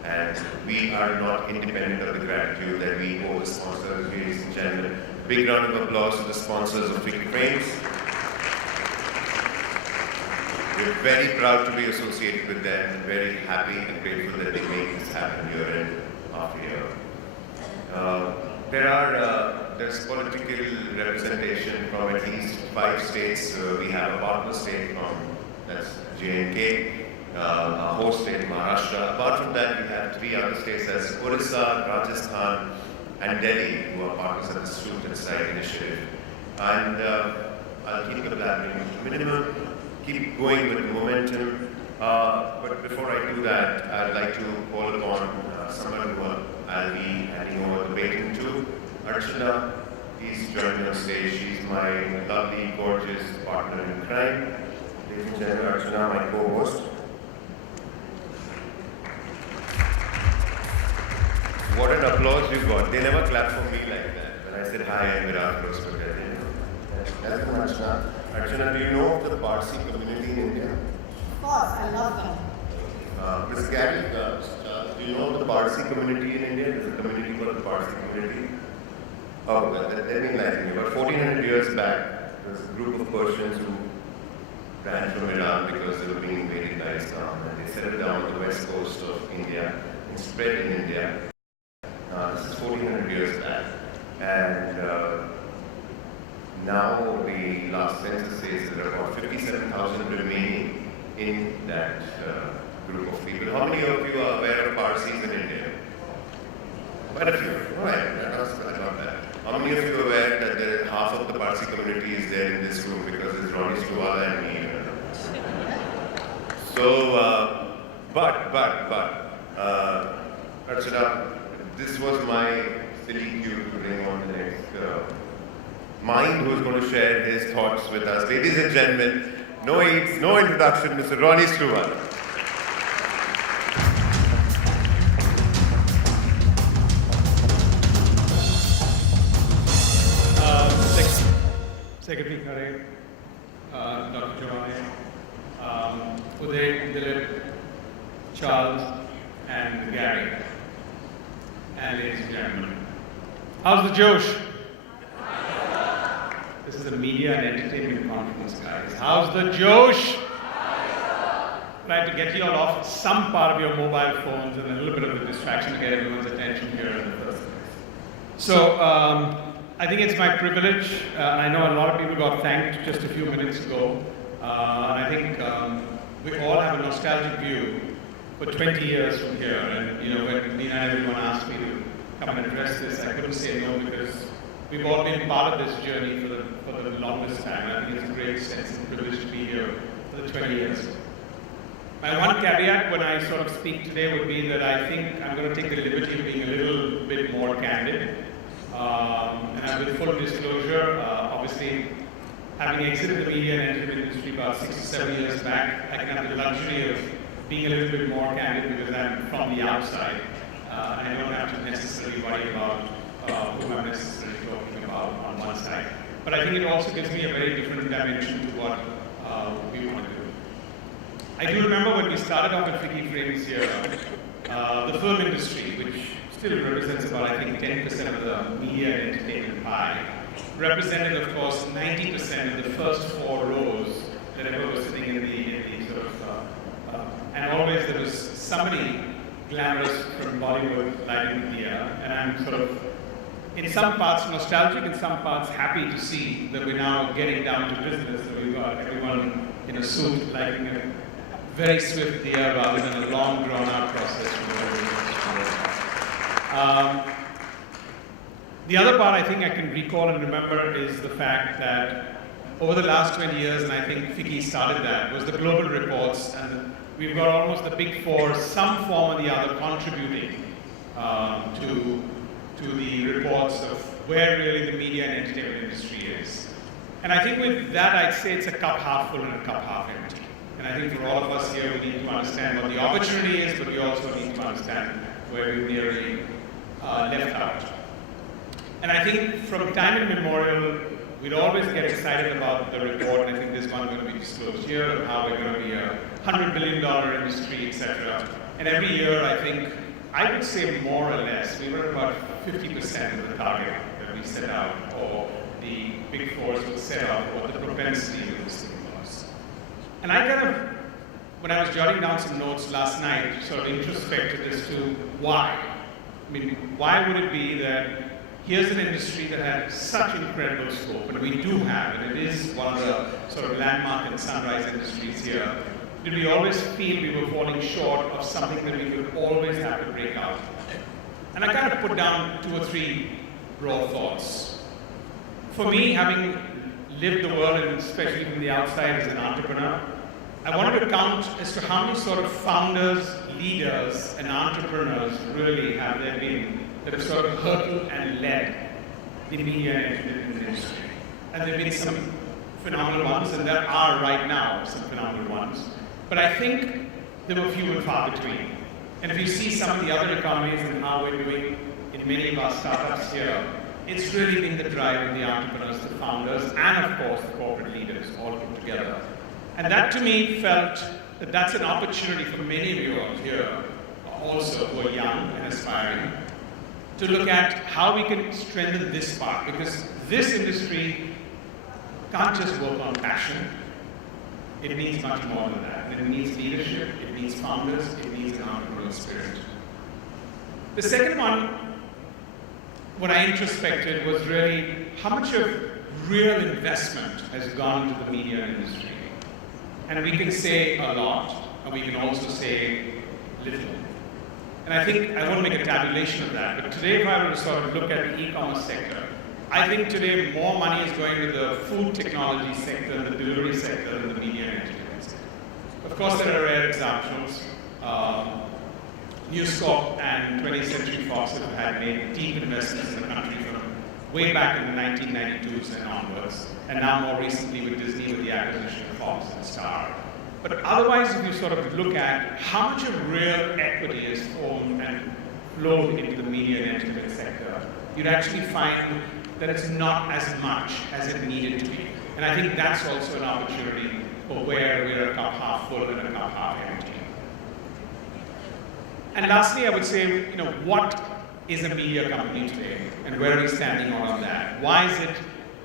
And we are not independent of the gratitude that we owe the sponsors, ladies and gentlemen. Big round of applause to the sponsors of Fiki Frames. We're very proud to be associated with them, and very happy and grateful that they make this happen year in after year. There's political representation from at least 5 states. We have a partner state from, that's J&K, a host state, Maharashtra. Apart from that, we have 3 other states as Orissa, Rajasthan, and Delhi, who are partners of the Shoot and Side initiative. And I'll keep the blabbering to minimum, keep going with the momentum. But before I do that, I'd like to call upon someone who I'll be handing over the baton to. Archana, please join me on stage. She's my lovely, gorgeous partner in crime. Ladies and gentlemen, Archana, my co-host. What an applause you got. They never clapped for me like that. When I said hi, I'm Virat Rosper. Welcome, Archana. Archana, do you know of the Parsi community in India? Of course, I love them. Ms. Gary, do you know of the Parsi community in India? There's a community called the Parsi community. Oh, well, let me enlighten you. About 1400 years back, there was a group of Persians who ran from Iran because they were being invaded by Islam. And they settled down on the west coast of India and spread in India. This is 1400 years back. And Now the last census says there are about 57,000 remaining in that group of people. How many of you are aware of Parsis in India? Quite a few. Right, I got that. How many of you are aware that half of the Parsi community is there in this room because it's Ronnie Stuwala and me? So, Archana, this was my silly cue to bring on the next mind who is going to share his thoughts with us. Ladies and gentlemen, no aids, no introduction, Mr. Ronnie Stuwala. Secretary Khare, Dr. Joy, Uday, Dilip, Charles, and Gary, and ladies and gentlemen. How's the Josh? This is a media and entertainment conference, guys. How's the Josh? Trying to get you all off some part of your mobile phones and a little bit of a distraction to get everyone's attention here in the first place. So, I think it's my privilege, and I know a lot of people got thanked just a few minutes ago, and I think we all have a nostalgic view for 20 years from here, and you know, when Nina and everyone asked me to come and address this, I couldn't say no because we've all been part of this journey for the longest time. I think it's a great sense and privilege to be here for the 20 years. My one caveat when I sort of speak today would be that I think I'm going to take the liberty of being a little bit more candid. And with full disclosure, obviously, having exited the media and entertainment industry about 6 or 7 years back, I can have the luxury of being a little bit more candid because I'm from the outside. And I don't have to necessarily worry about who I'm necessarily talking about on one side. But I think it also gives me a very different dimension to what we want to do. I do remember when we started off at Ficky Frames here, the film industry, which still represents about, I think, 10% of the media and entertainment pie, represented, of course, 90% of the first 4 rows that ever was sitting in the sort of, and always there was somebody glamorous from Bollywood lighting India, and I'm sort of, in some parts nostalgic, in some parts happy to see that we're now getting down to business, so we've got everyone in a suit lighting a very swift Diya rather than a long drawn-out process. The other part I think I can recall and remember is the fact that over the last 20 years, and I think Ficky started that, was the global reports, and we've got almost the big 4, some form or the other, contributing to the reports of where really the media and entertainment industry is. And I think with that, I'd say it's a cup half full and a cup half empty. And I think for all of us here, we need to understand what the opportunity is, but we also need to understand where we nearly left out. And I think from time immemorial, we'd always get excited about the report, and I think this one is going to be disclosed here, of how we're going to be a $100 billion industry, etc. And every year, I think, I would say more or less, we were about 50% of the target that we set out, or the big 4s would set out what the propensity of this thing was. And I kind of, when I was jotting down some notes last night, sort of introspected as to why. I mean, why would it be that here's an industry that had such incredible scope, and we do have, and it is one of the sort of landmark and sunrise industries here. Did we always feel we were falling short of something that we would always have to break out? And I kind of put down 2 or 3 raw thoughts. For me, having lived the world, and especially from the outside as an entrepreneur, I wanted to count as to how many sort of founders, leaders, and entrepreneurs really have there been that have sort of hurtled and led the media and entertainment industry. And there have been some phenomenal ones, and there are right now some phenomenal ones. But I think there were few and far between. And if you see some of the other economies and how we're doing in many of our startups here, it's really been the drive of the entrepreneurs, the founders, and of course the corporate leaders all put together. And that to me felt that that's an opportunity for many of you out here, also who are young and aspiring, to look at how we can strengthen this part, because this industry can't just work on passion. It needs much more than that. And it needs leadership, it needs founders, it needs an entrepreneurial spirit. The second one, what I introspected was really how much of real investment has gone into the media industry. And we can say a lot, and we can also say little. And I think I won't make a tabulation of that, but today if I were to sort of look at the e-commerce sector, I think today more money is going to the food technology sector, the delivery sector, than the media and entertainment sector. Of course, there are rare examples. News Corp and 20th Century Fox have had made deep investments in the country from way back in the 1992s and onwards, and now more recently with Disney with the acquisition of Fox and Star. But otherwise, if you sort of look at how much of real equity is formed and flowed into the media and entertainment sector, you'd actually find that it's not as much as it needed to be. And I think that's also an opportunity for where we're a cup half full and a cup half empty. And lastly, I would say, what is a media company today, and where are we standing on that? Why is it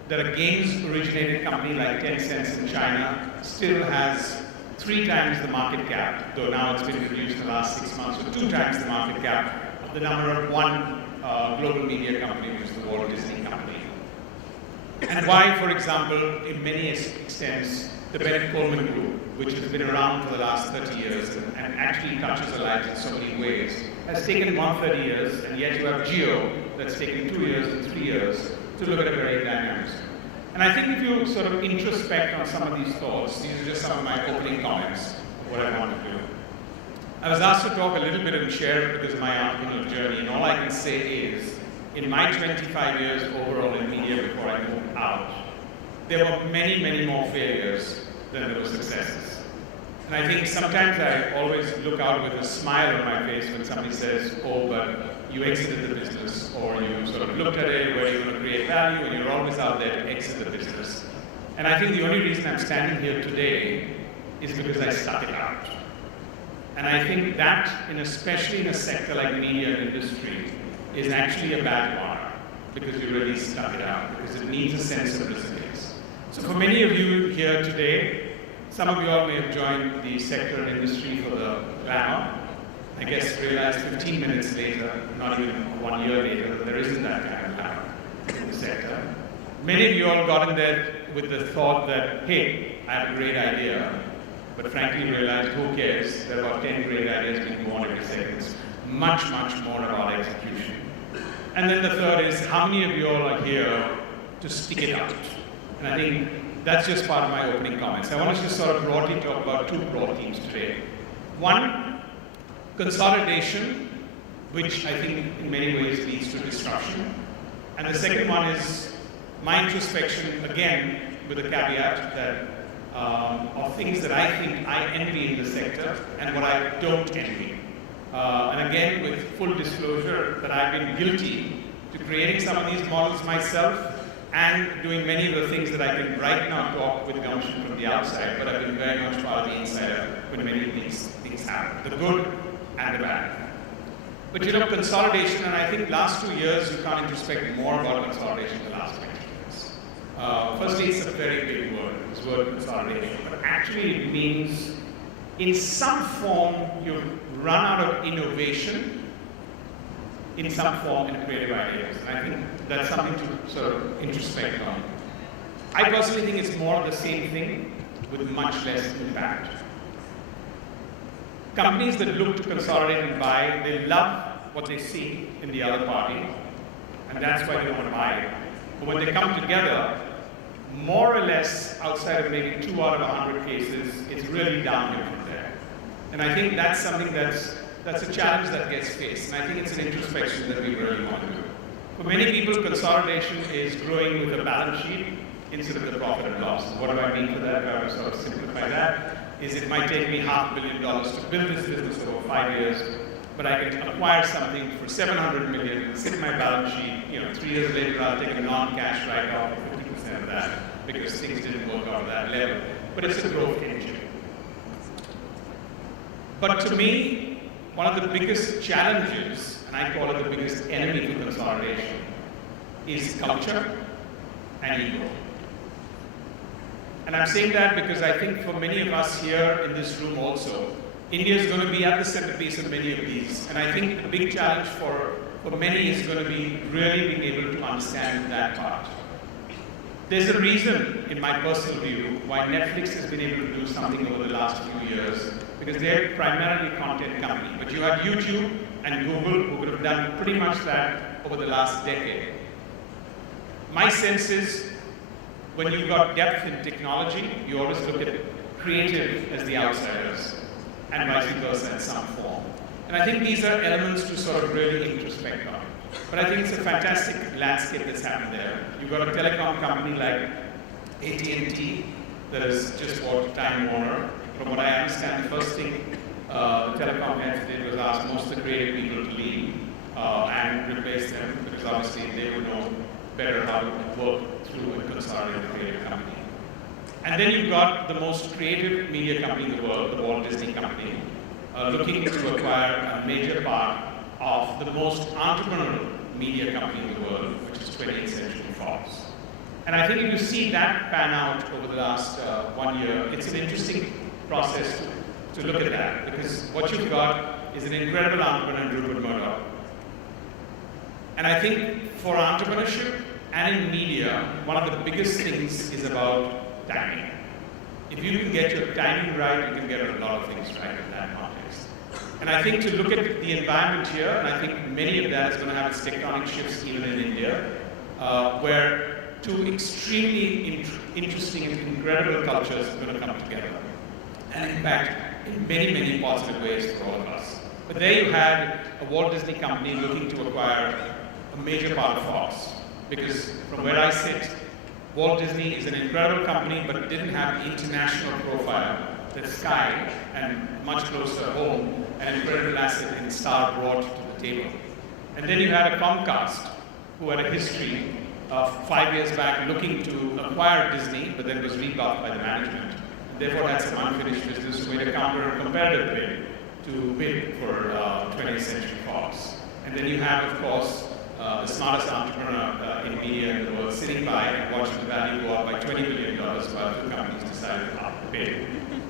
that a games-originated company like Tencent in China still has 3 times the market cap, though now it's been reduced in the last 6 months to 2 times the market cap of the number of one global media company, which is the Walt Disney Company? And why, for example, in many extents, the Bennett Coleman Group, which has been around for the last 30 years and actually touches the lives in so many ways, has taken 130 years, and yet you have Geo that's taken 2 years and 3 years to look at a very dynamic. And I think if you sort of introspect on some of these thoughts, these are just some of my opening comments of what I want to do. I was asked to talk a little bit and share it because of my entrepreneurial journey, and all I can say is, in my 25 years overall in media before I moved out, there were many, many more failures than there were successes. And I think sometimes I always look out with a smile on my face when somebody says, oh, but you exited the business, or you sort of looked at it where you're going to create value, and you're always out there to exit the business. And I think the only reason I'm standing here today is because I stuck it out. And I think that, especially in a sector like media and industry, is actually a bad one, because you really stuck it out, because it needs a sense of resilience. So for many of you here today, some of you all may have joined the sector and industry for the glamour. I guess realized 15 minutes later, not even 1 year later, that there isn't that kind of glamour in the sector. Many of you all got in there with the thought that, hey, I have a great idea, but frankly realized, who cares? There are about 10 great ideas we can go on every second. It's much, much more about execution. And then the third is, how many of you all are here to stick it out? And I think that's just part of my opening comments. I want to just sort of broadly talk about 2 broad themes today. One, consolidation, which I think in many ways leads to disruption. And the second one is my introspection, again, with the caveat that of things that I think I envy in the sector and what I don't envy. And again, with full disclosure, that I've been guilty to creating some of these models myself and doing many of the things that I can right now talk with gumption from the outside, but I've been very much part of the insider when many of these things happen, the good and the bad. But consolidation, and I think last 2 years you can't introspect more about consolidation than the last 20 years. Firstly, it's a very big word, this word consolidation, but actually it means in some form you've run out of innovation in some form in creative ideas. And I think that's something to sort of introspect on. I personally think it's more of the same thing with much less impact. Companies that look to consolidate and buy, they love what they see in the other party, and that's why they want to buy it. But when they come together, more or less, outside of maybe 2 out of 100 cases, it's really downhill from there. And I think that's something that's a challenge that gets faced, and I think it's an introspection that we really want to do. For many people, consolidation is growing with a balance sheet instead of the profit and loss. What do I mean for that? I would sort of simplify that. Is it might take me $500 million to build this business over 5 years, but I can acquire something for $700 million, sit in my balance sheet, 3 years later I'll take a non-cash write-off of 50% of that because things didn't work out at that level. But it's a growth engine. But to me, one of the biggest challenges, and I call it the biggest enemy to consolidation, is culture and ego. And I'm saying that because I think for many of us here in this room also, India is going to be at the centerpiece of many of these. And I think the big challenge for many is going to be really being able to understand that part. There's a reason, in my personal view, why Netflix has been able to do something over the last few years, because they're primarily a content company. But you have YouTube and Google who could have done pretty much that over the last decade. My sense is, when you've got depth in technology, you always look at creative as the outsiders, and vice versa in some form. And I think these are elements to sort of really introspect on. But I think it's a fantastic landscape that's happened there. You've got a telecom company like AT&T that has just bought Time Warner. From what I understand, the first thing the telecom heads did was ask most of the creative people to leave and replace them, because obviously they would know better how to work through a consolidated creative company. And then you've got the most creative media company in the world, the Walt Disney Company, looking to acquire a major part of the most entrepreneurial media company in the world, which is 20th Century Fox. And I think if you see that pan out over the last 1 year, it's an interesting process to look at that, because what you've got is an incredible entrepreneur, Rupert Murdoch. And I think for entrepreneurship and in media, one of the biggest things is about timing. If you can get your timing right, you can get a lot of things right in that context. And I think to look at the environment here, and I think many of that is going to have its tectonic shifts even in India, where two extremely interesting and incredible cultures are going to come together and impact in many, many positive ways for all of us. But there you had a Walt Disney Company looking to acquire a major part of Fox, because from where I sit, Walt Disney is an incredible company, but it didn't have the international profile that Sky, and much closer home, an incredible asset in Star brought to the table. And then you had a Comcast, who had a history of 5 years back looking to acquire Disney, but then was rebuffed by the management. And therefore had some unfinished business, made a counter-competitive bid to bid for 20th Century Fox. And then you have, of course, the smartest entrepreneur in media in the world sitting by and watching the value go up by $20 billion while two companies decided to up the bid.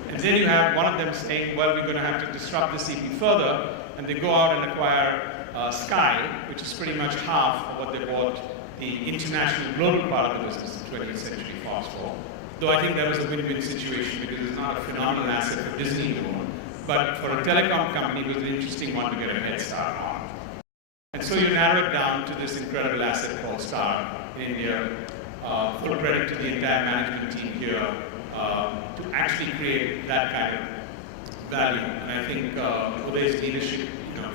And then you have one of them saying, well, we're going to have to disrupt this even further, and they go out and acquire Sky, which is pretty much half of what they bought the international global part of the business, 20th Century Fox for. Though I think that was a win-win situation, because it's not a phenomenal asset for Disney to own, but for a telecom company, it was an interesting one to get a head start on. And so you narrow it down to this incredible asset called Star in India. Full credit to the entire management team here to actually create that kind of value. And I think Uday's leadership,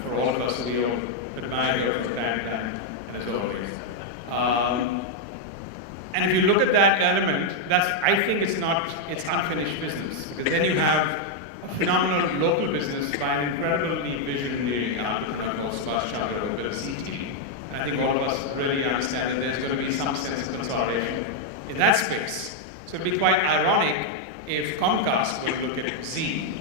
for all of us, we all admire here for that and as always. And if you look at that element, I think it's unfinished business, because then you have a phenomenal local business by an incredibly visionary entrepreneur called Subhash Chandra who built CTV. And I think all of us really understand that there's going to be some sense of consolidation in that space. So it'd be quite ironic if Comcast were to look at Z,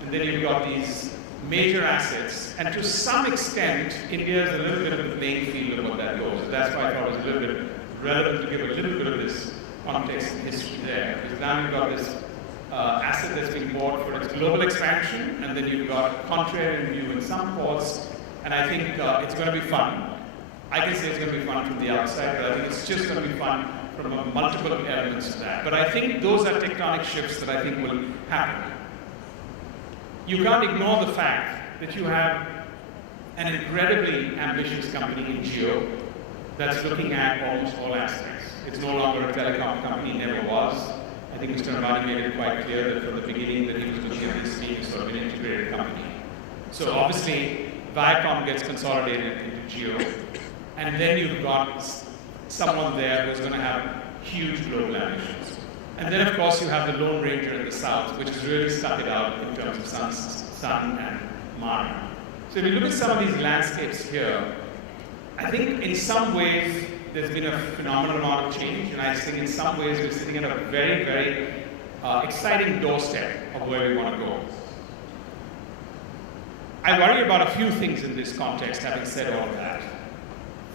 and then you've got these major assets, and to some extent, India is a little bit of the playing field of what that goes. So that's why I thought it was a little bit relevant to give a little bit of this context and history there. Because now you've got this asset that's been bought for its global expansion, and then you've got contrarian view in some ports, and I think it's going to be fun. I can say it's going to be fun from the outside, but I think it's just going to be fun from multiple elements of that. But I think those are tectonic shifts that I think will happen. You can't ignore the fact that you have an incredibly ambitious company in Jio that's looking at almost all aspects. It's no longer a telecom company, never was. I think Mr. Ambani made it quite clear that from the beginning that he was looking at this being sort of an integrated company. So obviously, Viacom gets consolidated into Jio, and then you've got someone there who's going to have huge global ambitions. And then, of course, you have the Lone Ranger in the south, which has really stuck it out in terms of Sun and Mara. So if you look at some of these landscapes here, I think in some ways there's been a phenomenal amount of change, and I think in some ways we're sitting at a very, very exciting doorstep of where we want to go. I worry about a few things in this context, having said all of that.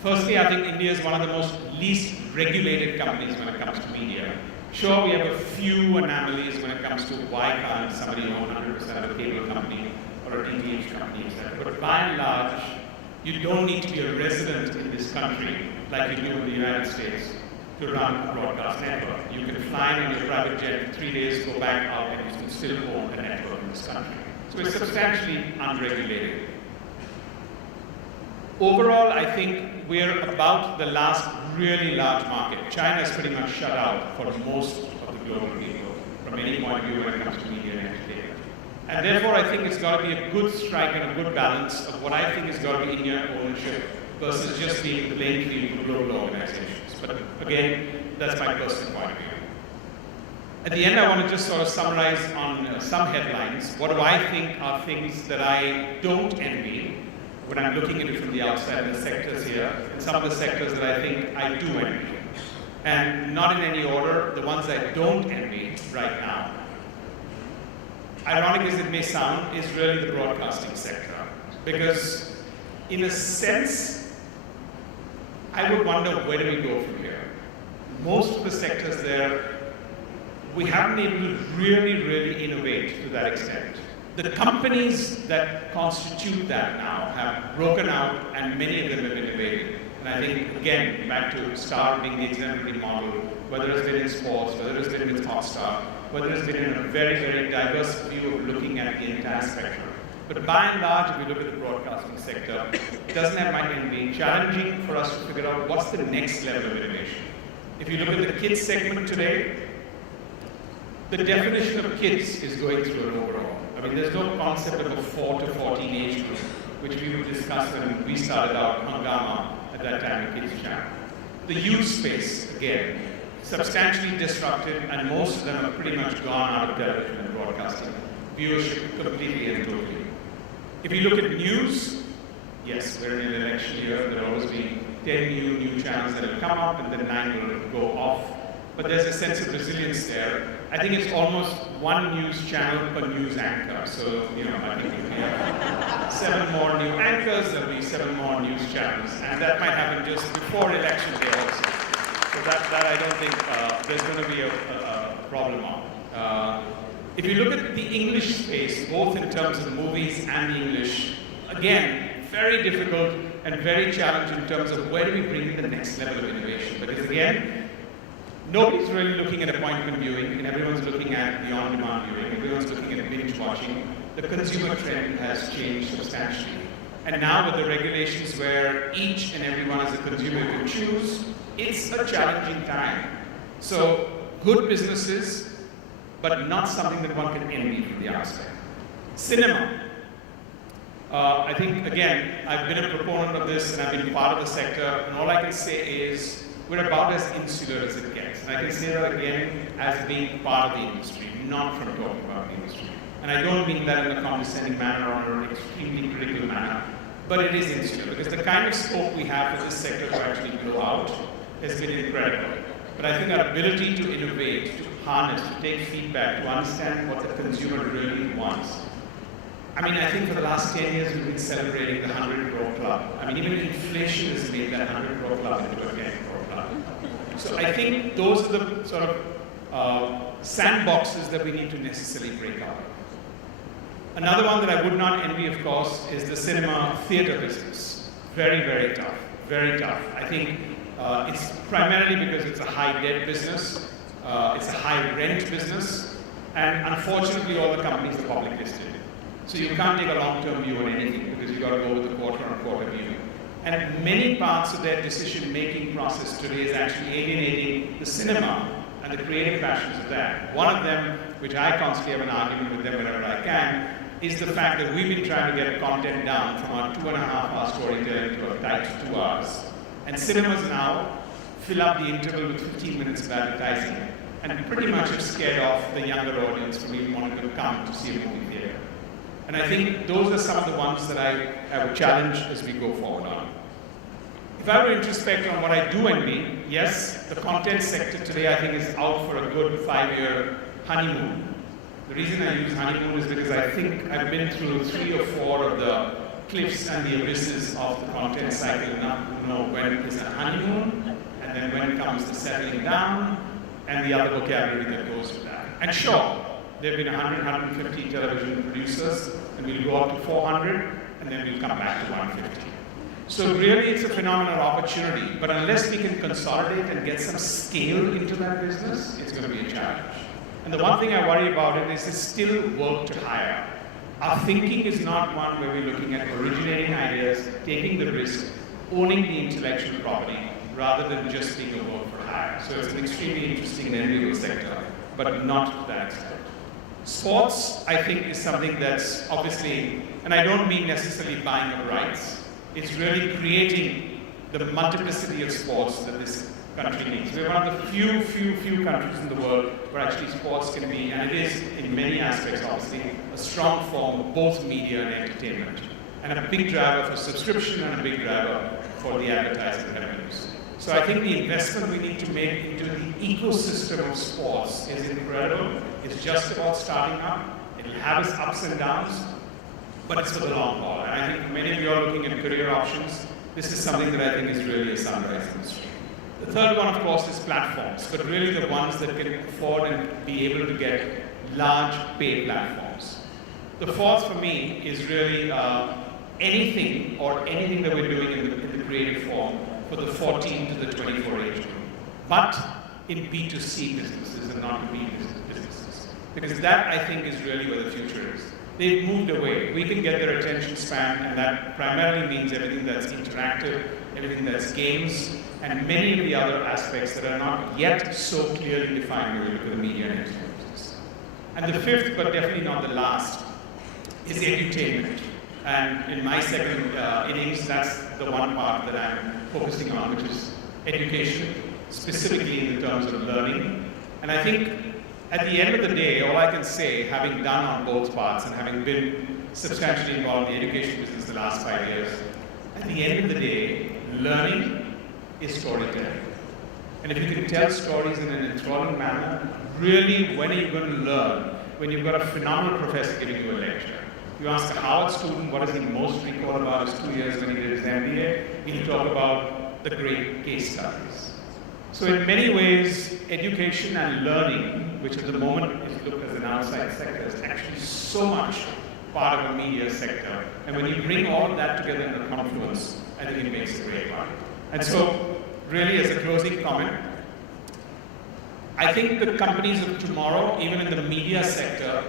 Firstly, I think India is one of the most least regulated companies when it comes to media. Sure, we have a few anomalies when it comes to why can't somebody own 100% of a cable company or a DTH company, etc. But by and large, you don't need to be a resident in this country like you do in the United States to run a broadcast network. You can fly on your private jet for 3 days, go back out, and you can still own a network in this country. So it's substantially unregulated. Overall, I think we're about the last really large market. China is pretty much shut out for most of the global people from any point of view when it comes to media and entertainment. And therefore, I think it's got to be a good strike and a good balance of what I think is got to be Indian ownership versus just being the playing field for global organizations. But again, that's my personal point of view. At the end, I want to just sort of summarize on some headlines. What do I think are things that I don't envy when I'm looking at it from the outside in the sectors here, and some of the sectors that I think I do envy. And not in any order, the ones I don't envy right now, ironic as it may sound, is really the broadcasting sector. Because in a sense, I would wonder, where do we go from here? Most of the sectors there, we haven't been able to really innovate to that extent. The companies that constitute that now have broken out, and many of them have innovated. And I think, again, back to Star being the exemplary model, whether it's been in sports, whether it's been with Hotstar, whether it's been in a very diverse view of looking at the entire spectrum. But by and large, if you look at the broadcasting sector, it doesn't have my envy. Challenging for us to figure out what's the next level of innovation. If you look at the kids segment today, the definition of kids is going through an overhaul. I mean, there's no concept of a 4 to 14 age group, which we would discuss when we started out Hangama at that time in Kids Channel. The youth space, again, substantially disrupted, and most of them have pretty much gone out of television and broadcasting. Viewership completely and totally. If you look at news, yes, we're in an election year. There will always be 10 new channels that will come up, and then 9 will go off. But there's a sense of resilience there. I think it's almost one news channel per news anchor. So, I think if we have 7 more new anchors, there'll be 7 more news channels. And that might happen just before election day also. So that I don't think there's going to be a problem on. If you look at the English space, both in terms of movies and the English, again, very difficult and very challenging in terms of where do we bring in the next level of innovation. Because again, nobody's really looking at appointment viewing, and everyone's looking at the on-demand viewing. Everyone's looking at binge watching. The consumer trend has changed substantially. And now with the regulations where each and everyone as a consumer can choose, it's a challenging time. So good businesses, but not something that one can envy from the outside. Cinema. I think, again, I've been a proponent of this, and I've been part of the sector, and all I can say is, we're about as insular as it gets. And I can say that again as being part of the industry, not from talking about the industry. And I don't mean that in a condescending manner or an extremely critical manner, but it is insular, because the kind of scope we have for this sector to actually blow out has been incredible. But I think our ability to innovate, to harness, to take feedback, to understand what the consumer really wants. I mean, I think for the last 10 years we've been celebrating the 100 crore club. I mean, even inflation has made that 100 crore club into a 10 crore club. So I think those are the sort of sandboxes that we need to necessarily break out. Another one that I would not envy, of course, is the cinema theater business. Very tough, very tough. I think it's primarily because it's a high debt business, it's a high rent business, and unfortunately all the companies are public listed. So you can't take a long-term view on anything because you've got to go with the quarter-on-quarter view. And many parts of their decision-making process today is actually alienating the cinema and the creative passions of that. One of them, which I constantly have an argument with them whenever I can, is the fact that we've been trying to get content down from our 2.5-hour storytelling to a tight 2 hours. And cinemas now fill up the interval with 15 minutes of advertising and pretty much have scared off the younger audience from even wanting to come to see a movie theater. And I think those are some of the ones that I would challenge as we go forward on. If I were to introspect on what I do envy, yes, the content sector today I think is out for a good 5-year honeymoon. The reason I use honeymoon is because I think I've been through 3 or 4 of the cliffs and the abysses of the content cycle enough to know when is a honeymoon, and then when comes the settling down, and the other vocabulary that goes with that. And sure, there have been 100, 150 television producers, and we'll go up to 400, and then we'll come back to 150. So really it's a phenomenal opportunity, but unless we can consolidate and get some scale into that business, it's going to be a challenge. And the one thing I worry about it is it's still work to hire. Our thinking is not one where we're looking at originating ideas, taking the risk, owning the intellectual property, rather than just being a work for hire. So it's an extremely interesting and enviable sector, but not to that extent. Sports, I think, is something that's obviously, and I don't mean necessarily buying up rights, it's really creating the multiplicity of sports that this country needs. We're one of the few countries in the world where actually sports can be, and it is in many aspects obviously, a strong form of both media and entertainment, and a big driver for subscription and a big driver for the advertising revenues. So I think the investment we need to make into the ecosystem of sports is incredible. It's just about starting up. It'll have its ups and downs, but it's for the long haul. And I think many of you are looking at career options. This is something that I think is really a sunrise industry. The third one, of course, is platforms, but really the ones that can afford and be able to get large paid platforms. The fourth for me is really anything that we're doing in the creative form for the 14 to the 24 age group, but in B2C businesses and not B businesses. Because that, I think, is really where the future is. They've moved away. We can get their attention span, and that primarily means everything that's interactive, everything that's games, and many of the other aspects that are not yet so clearly defined when we look at the media and entertainment business. And the fifth, but definitely not the last, is edutainment. And in my second innings, that's the one part that I'm focusing on, which is education, specifically in the terms of learning. And I think at the end of the day, all I can say, having done on both parts and having been substantially involved in the education business the last 5 years, at the end of the day, learning is storytelling. And if you can tell stories in an enthralling manner, really, when are you going to learn? When you've got a phenomenal professor giving you a lecture. You ask a Harvard student what does he most recall about his 2 years when he did his MBA, he'll talk about the great case studies. So in many ways, education and learning, which at the moment is looked as an outside sector, is actually so much part of a media sector. And when you bring all of that together in a confluence, I think it makes a great one. And so, really as a closing comment, I think the companies of tomorrow, even in the media sector,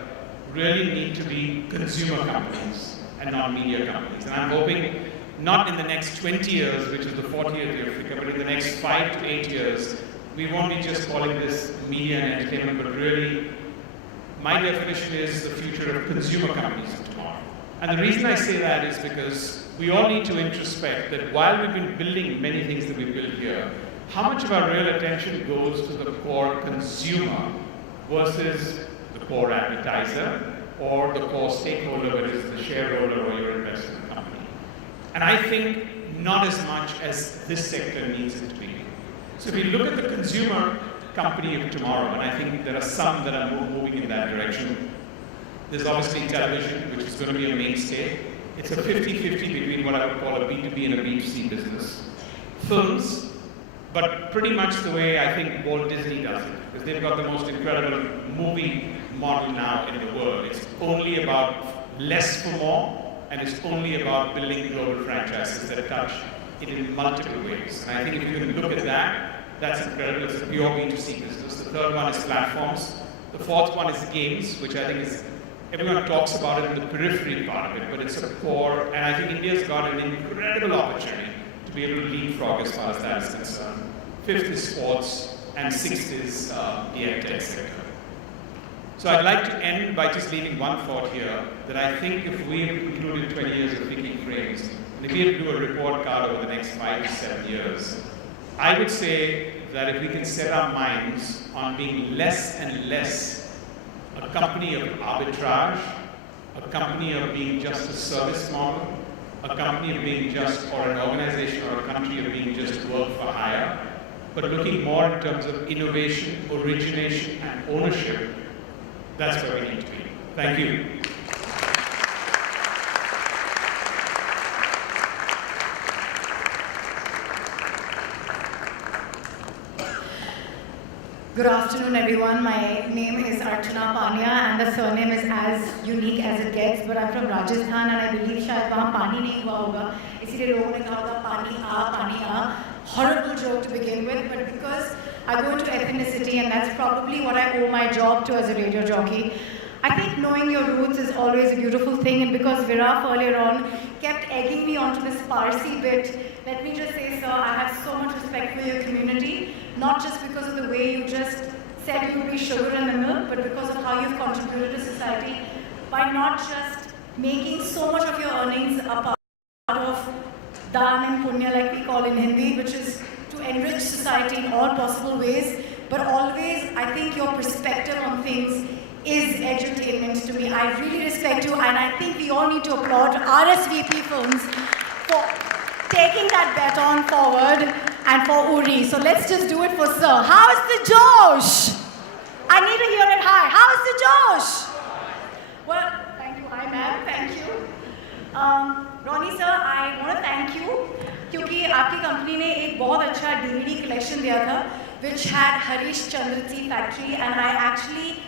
really need to be consumer companies and not media companies. And I'm hoping not in the next 20 years, which is the 40th year of Africa, but in the next 5 to 8 years, we won't be just calling this media and entertainment, but really, my definition is the future of consumer companies of tomorrow. And the reason I say that is because we all need to introspect that while we've been building many things that we build here, how much of our real attention goes to the core consumer versus the core advertiser or the core stakeholder, whether it's the shareholder or your investment company. And I think not as much as this sector needs it to be. So if you look at the consumer company of tomorrow, and I think there are some that are moving in that direction, there's obviously television, which is going to be a mainstay. It's a 50-50 between what I would call a B2B and a B2C business. Films, but pretty much the way I think Walt Disney does it, because they've got the most incredible movie model now in the world. It's only about less for more, and it's only about building global franchises that touch it in multiple ways. And I think if you can look at that, that's incredible. It's a pure B2C business. The third one is platforms. The fourth one is games, which I think is, everyone talks about it in the periphery part of it, but it's a core, and I think India's got an incredible opportunity to be able to leapfrog as far as that is concerned. Fifth is sports, and sixth is the edtech sector. So I'd like to end by just leaving one thought here, that I think if we included 20 years of thinking frames, and if we had to do a report card over the next 5 to 7 years, I would say that if we can set our minds on being less and less a company of arbitrage, a company of being just a service model, a company of being just, or an organization or a country of being just work for hire, but looking more in terms of innovation, origination, and ownership, that's where we need to be. Thank you. Good afternoon, everyone. My name is Archana Pania, and the surname is as unique as it gets. But I'm from Rajasthan, and I believe शायद वहाँ पानी नहीं हुआ होगा, इसीलिए लोगों ने कहा था पानी आ. Horrible joke to begin with, but because I go into ethnicity, and that's probably what I owe my job to as a radio jockey. I think knowing your roots is always a beautiful thing, and because Viraf earlier on kept egging me onto this Parsi bit, let me just say, sir, I have so much respect for your community, not just because of the way you just said you would be sugar in the milk, but because of how you've contributed to society by not just making so much of your earnings a part of daan and punya, like we call in Hindi, which is to enrich society in all possible ways, but always, I think your perspective on things is edutainment to me. I really respect you, and I think we all need to applaud RSVP Films for taking that baton forward and for Uri. So let's just do it for Sir. How's the Josh? I need to hear it high. How's the Josh? Well, thank you. Hi, ma'am. Thank you. Ronnie sir, I want to thank you क्योंकि आपकी company ने एक बहुत अच्छा DVD collection दिया था, which had Harish Chandra Tea Factory, and I actually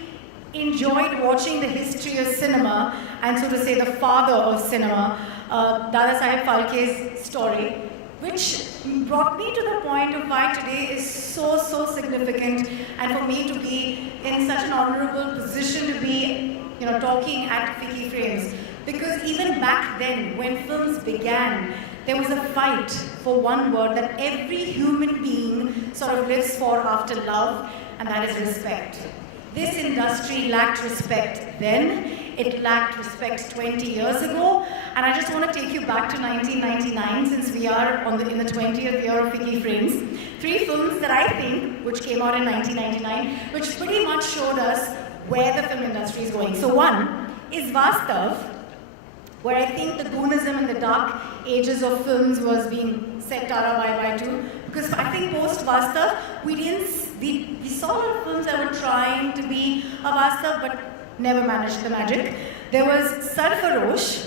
enjoyed watching the history of cinema, and so to say the father of cinema, Dada Saheb Phalke's story, which brought me to the point of why today is so significant, and for me to be in such an honorable position to be, talking at Vicky Frames. Because even back then, when films began, there was a fight for one word that every human being sort of lives for after love, and that is respect. This industry lacked respect then, it lacked respect 20 years ago, and I just want to take you back to 1999, since we are in the 20th year of Vicky Frames. 3 films that I think, which came out in 1999, which pretty much showed us where the film industry is going. So one is Vastav, where I think the goonism and the dark ages of films was being set Tara bye-bye to, because I think post-Vastav, we saw a lot of films that were trying to be a Vastav, but never managed the magic. There was Sarfarosh,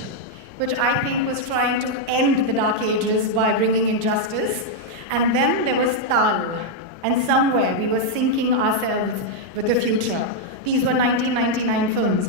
which I think was trying to end the dark ages by bringing in justice. And then there was Tal, and somewhere we were sinking ourselves with the future. These were 1999 films,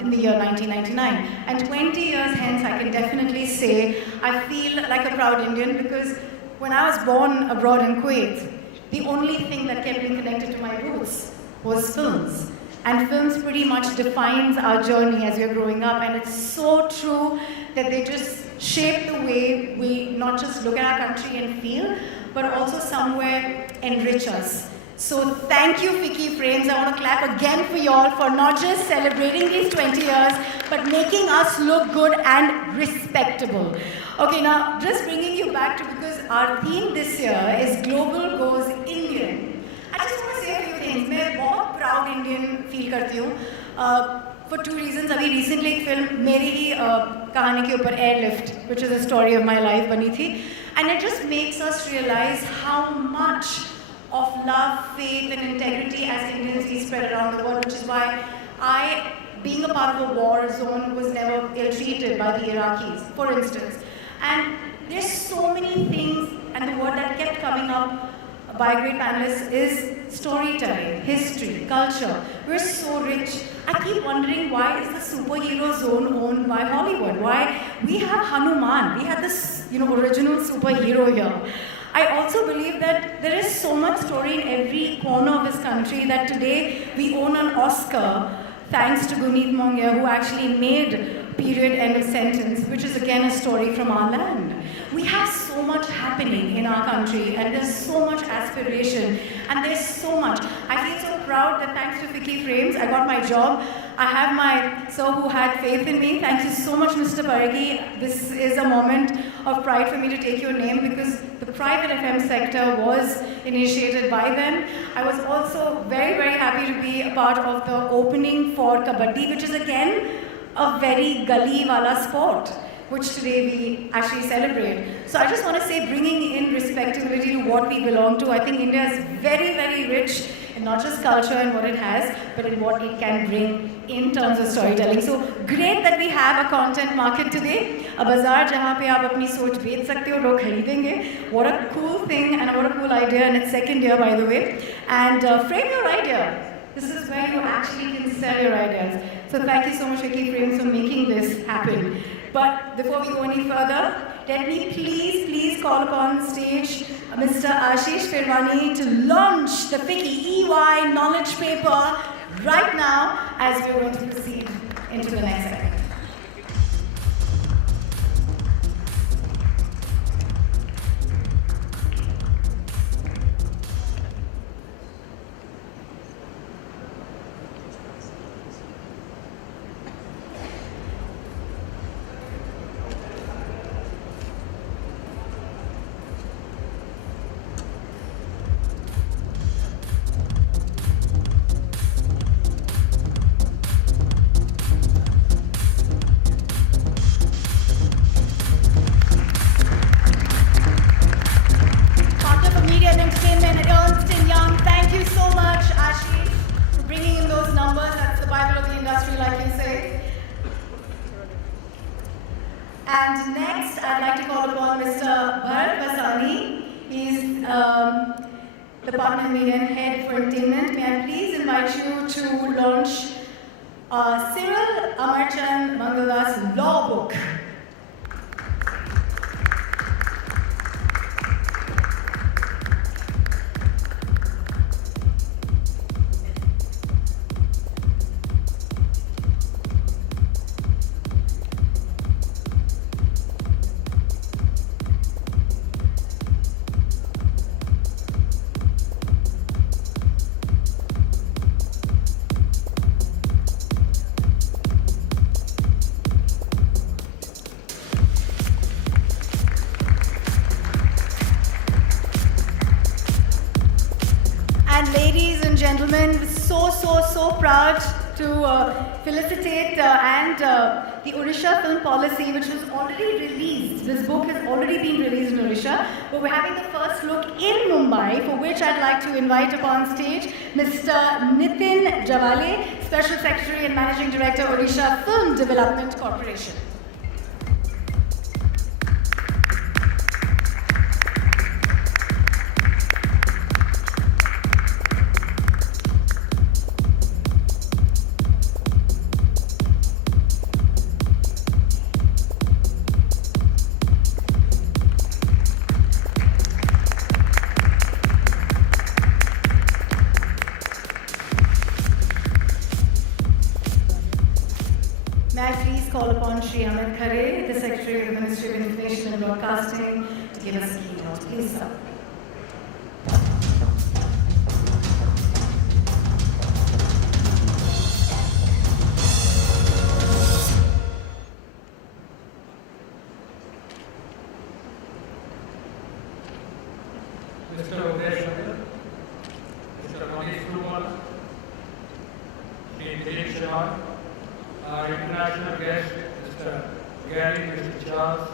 in the year 1999. And 20 years hence, I can definitely say I feel like a proud Indian, because when I was born abroad in Kuwait, the only thing that kept me connected to my roots was films. And films pretty much defines our journey as we're growing up. And it's so true that they just shape the way we not just look at our country and feel, but also somewhere enrich us. So thank you, Vicky Frames. I want to clap again for y'all for not just celebrating these 20 years, but making us look good and respectable. Okay, now just bringing you back to, because our theme this year is Global Goes Indian. I just want to say a few things. मैं बहुत proud Indian feel करती हूँ for 2 reasons. अभी recently एक film मेरी ही कहानी के ऊपर Airlift, which is a story of my life, बनी थी, and it just makes us realize how much of love, faith, and integrity as Indians we spread around the world, which is why I, being a part of a war zone, was never ill-treated by the Iraqis, for instance. And there's so many things, and the word that kept coming up by great panelists is storytelling, history, culture. We're so rich. I keep wondering, why is the superhero zone owned by Hollywood? Why? We have Hanuman. We had this, original superhero here. I also believe that there is so much story in every corner of this country that today we own an Oscar thanks to Guneet Mongia, who actually made Period End of Sentence, which is again a story from our land. We have so much happening in our country, and there's so much aspiration, and there's so much. I feel so proud that thanks to Vicky Frames, I got my job. I have my sir who had faith in me. Thank you so much, Mr. Parigi. This is a moment of pride for me to take your name, because the private FM sector was initiated by them. I was also very happy to be a part of the opening for Kabaddi, which is again a very gully wala sport, which today we actually celebrate. So I just want to say, bringing in respectability to what we belong to, I think India is very rich in not just culture and what it has, but in what it can bring in terms of storytelling. So great that we have a content market today, a bazaar जहाँ पे आप अपनी सोच बेच सकते हो, लोग खरीदेंगे. What a cool thing and what a cool idea, and it's second year by the way. And frame your idea. This is where you actually can sell your ideas. So thank you so much, Vicky Frames, for making this happen. But before we go any further, let me please call upon stage Mr. Ashish Firwani to launch the Vicky EY knowledge paper right now as we're going to proceed into the next segment. And next, I'd like to call upon Mr. Bharat Vasani. He's the partner media and head for entertainment. May I please invite you to launch Cyril Amarchand Mangaldas Law Book. Ladies and gentlemen, so proud to felicitate the Odisha Film Policy, which was already released. This book has already been released in Odisha, but we're having the first look in Mumbai, for which I'd like to invite upon stage Mr. Nitin Javale, Special Secretary and Managing Director, Odisha Film Development Corporation. May I please call upon Shri Amit Khare, the Secretary of the Ministry of Information and Broadcasting, to give us a keynote. Please, sir. Mr. Uday Shankar, Mr. Manish Kumar, Shri Dilip Shah, our international guest, Mr. Gary, Mr. Charles,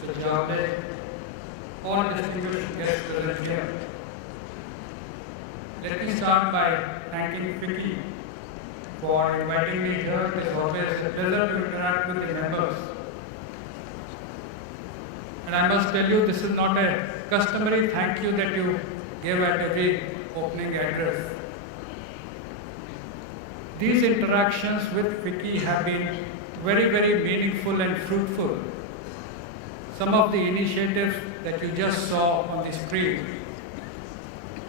Mr. Javed, all distinguished guests present here. Let me start by thanking Vicky for inviting me here. It is always a pleasure to interact with the members. And I must tell you, this is not a customary thank you that you give at every opening address. These interactions with Vicky have been very meaningful and fruitful. Some of the initiatives that you just saw on the screen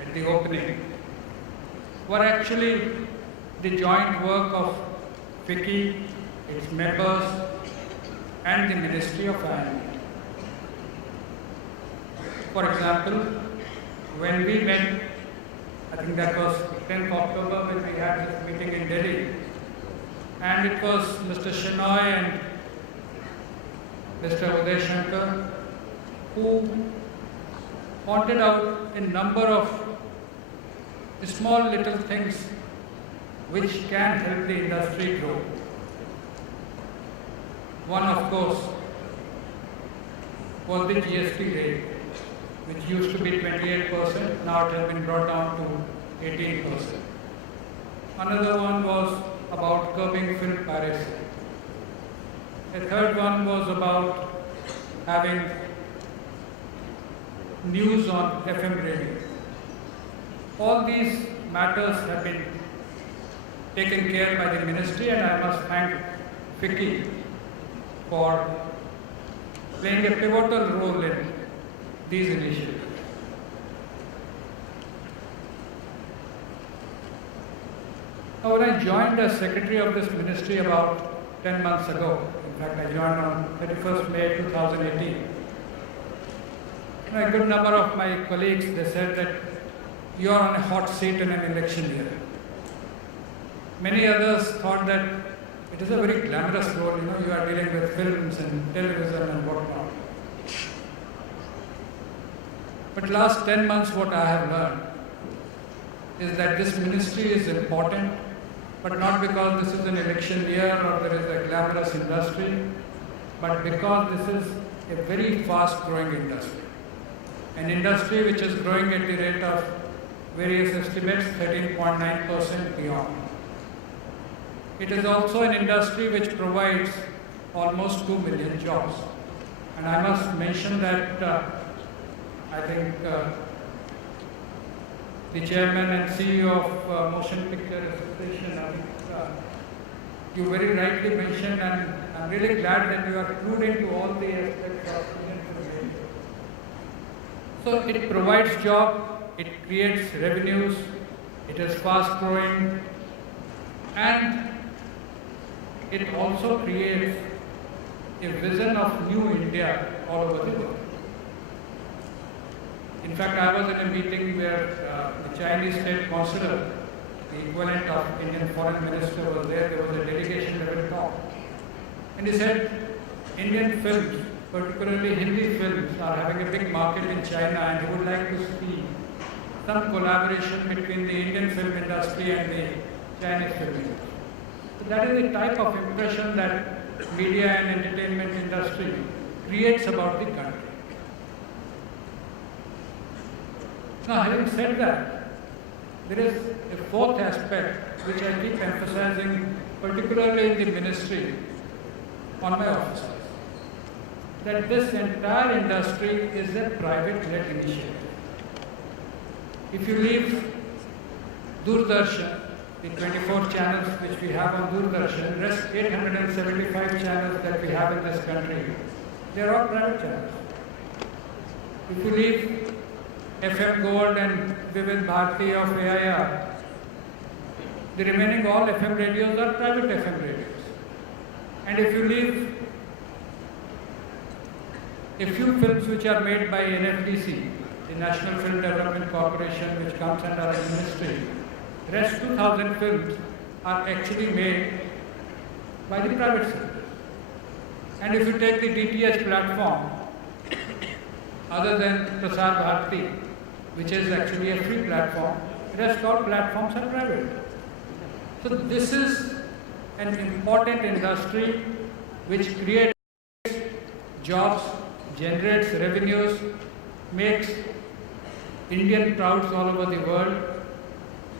at the opening were actually the joint work of Vicky, its members, and the Ministry of Finance. For example, when we met, I think that was 10th October when we had this meeting in Delhi, and it was Mr. Shenoy and Mr. Uday Shankar who pointed out a number of small little things which can help the industry grow. One, of course, was the GST rate, which used to be 28%, now it has been brought down 18%. Another one was about curbing film piracy. A third one was about having news on FM radio. All these matters have been taken care by the ministry, and I must thank Vicky for playing a pivotal role in these initiatives. Now, when I joined as secretary of this ministry about 10 months ago, in fact, I joined on 31st May 2018, a good number of my colleagues, they said that you are on a hot seat in an election year. Many others thought that it is a very glamorous role, you are dealing with films and television and whatnot. But last 10 months what I have learned is that this ministry is important, but not because this is an election year or there is a glamorous industry, but because this is a very fast growing industry. An industry which is growing at the rate of various estimates 13.9% beyond. It is also an industry which provides almost 2 million jobs. And I must mention that I think the chairman and CEO of Motion Picture Association, I think, you very rightly mentioned, and I'm really glad that you are clued into all the aspects of Indian film. So it provides job, it creates revenues, it is fast growing, and it also creates a vision of new India all over the world. In fact, I was in a meeting where the Chinese state consular, the equivalent of Indian foreign minister, was there. There was a delegation level talk. And he said, Indian films, particularly Hindi films, are having a big market in China, and he would like to see some collaboration between the Indian film industry and the Chinese film industry. So that is the type of impression that media and entertainment industry creates about the country. Now, having said that, there is a fourth aspect which I keep emphasizing, particularly in the ministry, on my offices, that this entire industry is a private-led initiative. If you leave Doordarshan, the 24 channels which we have on Doordarshan, rest 875 channels that we have in this country, they are all private channels. If you leave FM Gold and Vivid Bharati of AIR, the remaining all FM radios are private FM radios. And if you leave a few films which are made by NFDC, the National Film Development Corporation, which comes under our ministry, rest 2,000 films are actually made by the private sector. And if you take the DTH platform, other than Prasar Bharati, which is actually a free platform, rest all platforms are private. So this is an important industry which creates jobs, generates revenues, makes Indian prouds all over the world,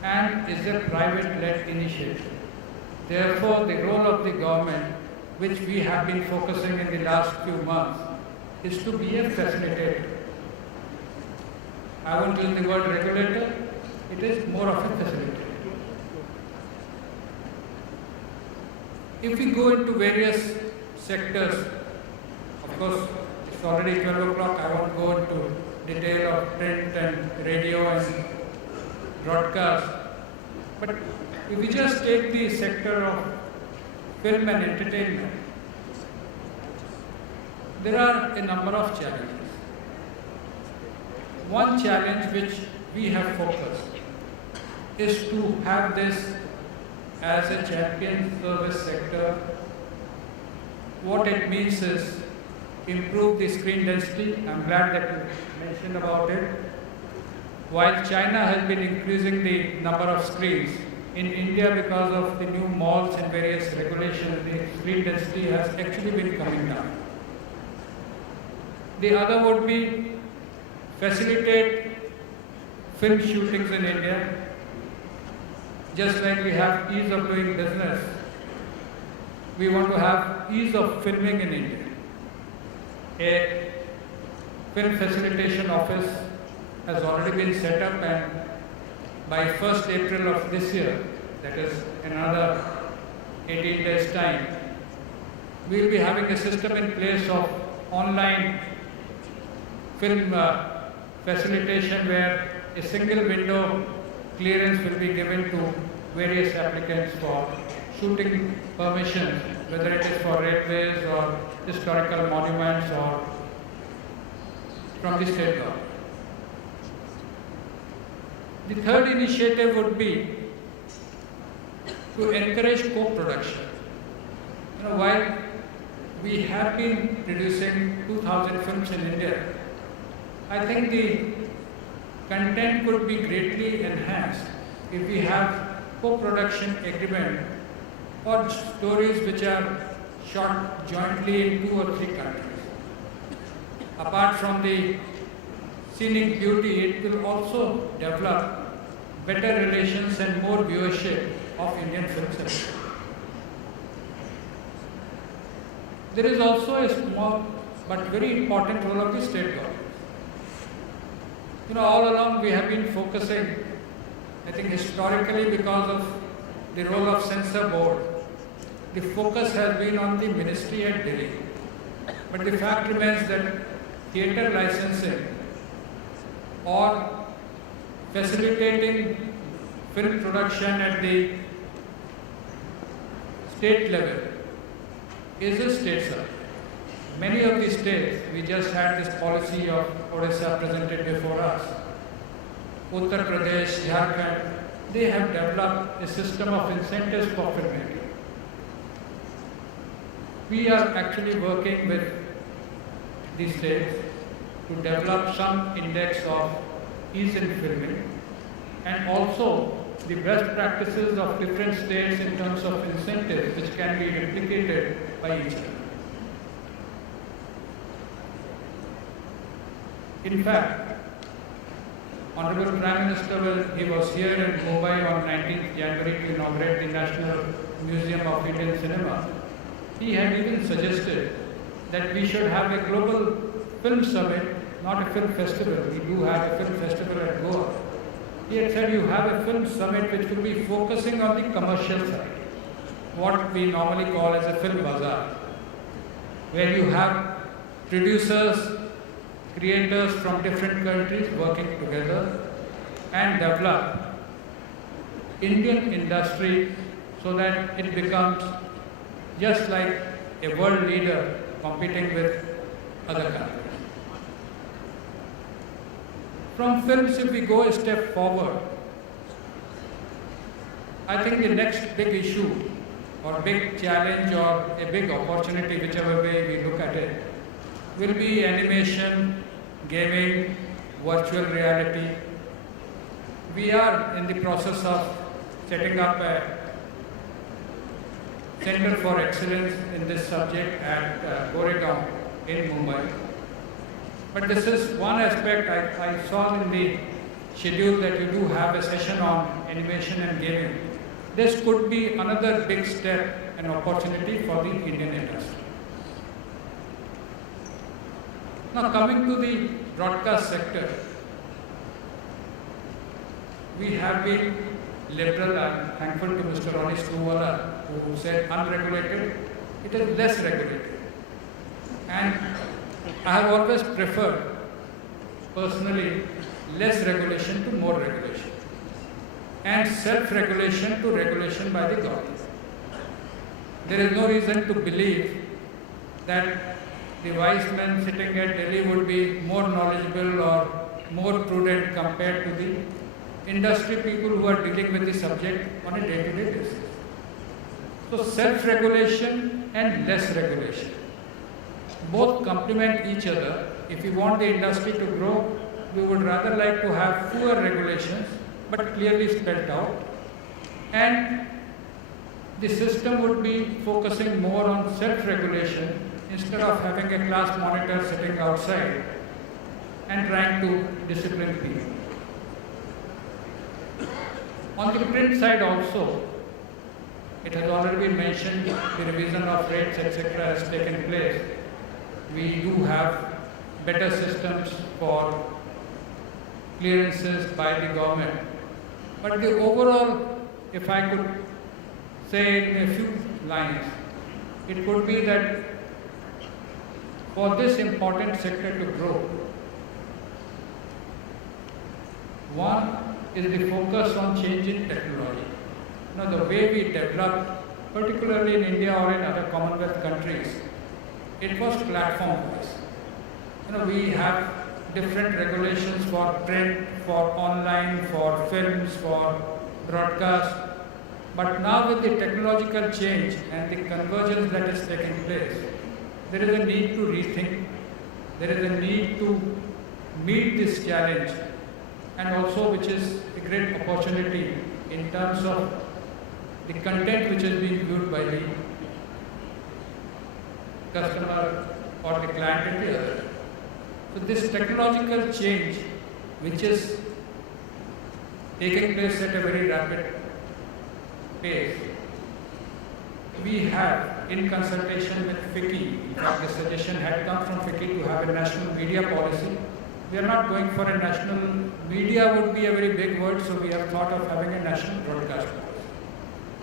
and is a private-led initiative. Therefore, the role of the government, which we have been focusing in the last few months, is to be a facilitator. I won't use the word regulator, it is more of a facilitator. If we go into various sectors, of course, it's already 12 o'clock, I won't go into detail of print and radio and broadcast. But if we just take the sector of film and entertainment, there are a number of challenges. One challenge which we have focused is to have this as a champion service sector. What it means is improve the screen density. I'm glad that you mentioned about it. While China has been increasing the number of screens, in India, because of the new malls and various regulations, the screen density has actually been coming down. The other would be facilitate film shootings in India. just like we have ease of doing business, we want to have ease of filming in India. A film facilitation office has already been set up, and by 1st April of this year, that is in another 18 days' time, we will be having a system in place of online film facilitation where a single window clearance will be given to various applicants for shooting permissions, whether it is for railways or historical monuments or from the state government. The third initiative would be to encourage co-production. While we have been producing 2,000 films in India, I think the content could be greatly enhanced if we have co-production agreement or stories which are shot jointly in 2 or 3 countries. Apart from the scenic beauty, it will also develop better relations and more viewership of Indian films. There is also a small but very important role of the state government. All along we have been focusing, I think historically because of the role of censor board, the focus has been on the ministry at Delhi. But the fact remains that theatre licensing or facilitating film production at the state level is a state subject. Many of the states, we just had this policy of Odisha presented before us, Uttar Pradesh, Jharkhand, they have developed a system of incentives for filmmaking. We are actually working with these states to develop some index of ease in filming and also the best practices of different states in terms of incentives which can be replicated by each other. In fact, Honorable Prime Minister, he was here in Mumbai on 19th January to inaugurate the National Museum of Indian Cinema. He had even suggested that we should have a global film summit, not a film festival. We do have a film festival at Goa. He had said you have a film summit which will be focusing on the commercial side, what we normally call as a film bazaar, where you have producers, creators from different countries working together and develop Indian industry so that it becomes just like a world leader competing with other countries. From films, if we go a step forward, I think the next big issue or big challenge or a big opportunity, whichever way we look at it, will be animation, gaming, virtual reality. We are in the process of setting up a Center for Excellence in this subject at Goregaon in Mumbai. But this is one aspect I saw in the schedule that you do have a session on animation and gaming. This could be another big step and opportunity for the Indian industry. Now coming to the broadcast sector, we have been liberal. I'm thankful to Mr. Ronnie Stuwala who said unregulated. It is less regulated. And I have always preferred, personally, less regulation to more regulation and self-regulation to regulation by the government. There is no reason to believe that the wise men sitting at Delhi would be more knowledgeable or more prudent compared to the industry people who are dealing with the subject on a day-to-day basis. So self-regulation and less regulation both complement each other. If we want the industry to grow, we would rather like to have fewer regulations but clearly spelled out, and the system would be focusing more on self-regulation instead of having a class monitor sitting outside and trying to discipline people. On the print side also, it has already been mentioned, the revision of rates, etc. has taken place. We do have better systems for clearances by the government. But the overall, if I could say in a few lines, it could be that for this important sector to grow, one is the focus on changing technology. Now, the way we developed, particularly in India or in other Commonwealth countries, it was platform-based. We have different regulations for print, for online, for films, for broadcast. But now with the technological change and the convergence that is taking place, there is a need to rethink, there is a need to meet this challenge, and also which is a great opportunity in terms of the content which is being viewed by the customer or the client and the other. So this technological change, which is taking place at a very rapid pace, we have, in consultation with FICCI, in fact the suggestion had come from FICCI to have a national media policy. We are not going for a national, media would be a very big word, so we have thought of having a national broadcast policy.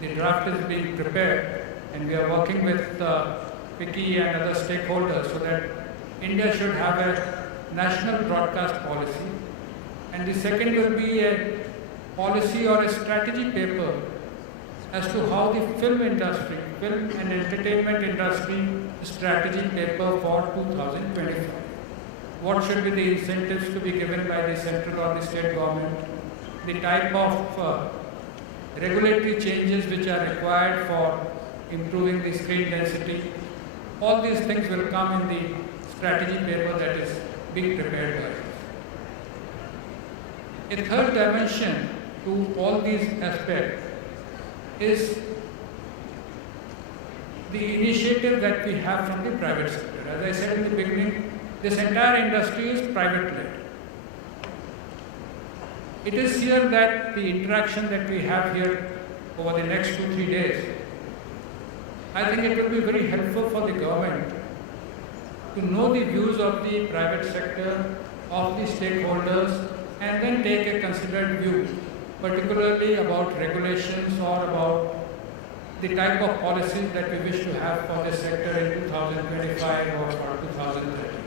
The draft is being prepared and we are working with FICCI and other stakeholders so that India should have a national broadcast policy. And the second will be a policy or a strategy paper as to how the film industry, film and entertainment industry strategy paper for 2025. What should be the incentives to be given by the central or the state government, the type of regulatory changes which are required for improving the screen density. All these things will come in the strategy paper that is being prepared by us. A third dimension to all these aspects is the initiative that we have from the private sector. As I said in the beginning, this entire industry is private-led. It is here that the interaction that we have here over the next 2-3 days, I think it will be very helpful for the government to know the views of the private sector, of the stakeholders, and then take a considered view, particularly about regulations or about the type of policies that we wish to have for this sector in 2025 or for 2030.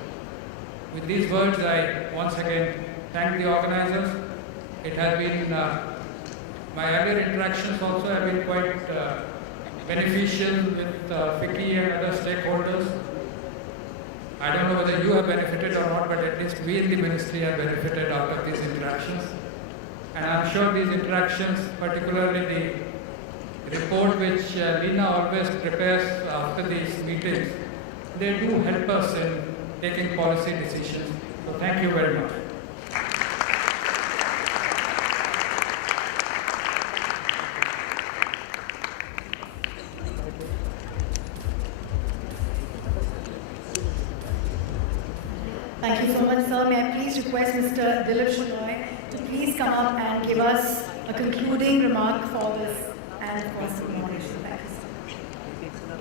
With these words, I once again thank the organizers. It has been, my earlier interactions also have been quite beneficial with FICCI and other stakeholders. I don't know whether you have benefited or not, but at least we in the ministry have benefited out of these interactions. And I'm sure these interactions, particularly the report which Lina always prepares after these meetings, they do help us in taking policy decisions. So thank you very much. Thank you so much, sir. May I please request Mr. Dilip Shenoy to please come up and give us a concluding remark for this and of course the moderation. Thank you, sir.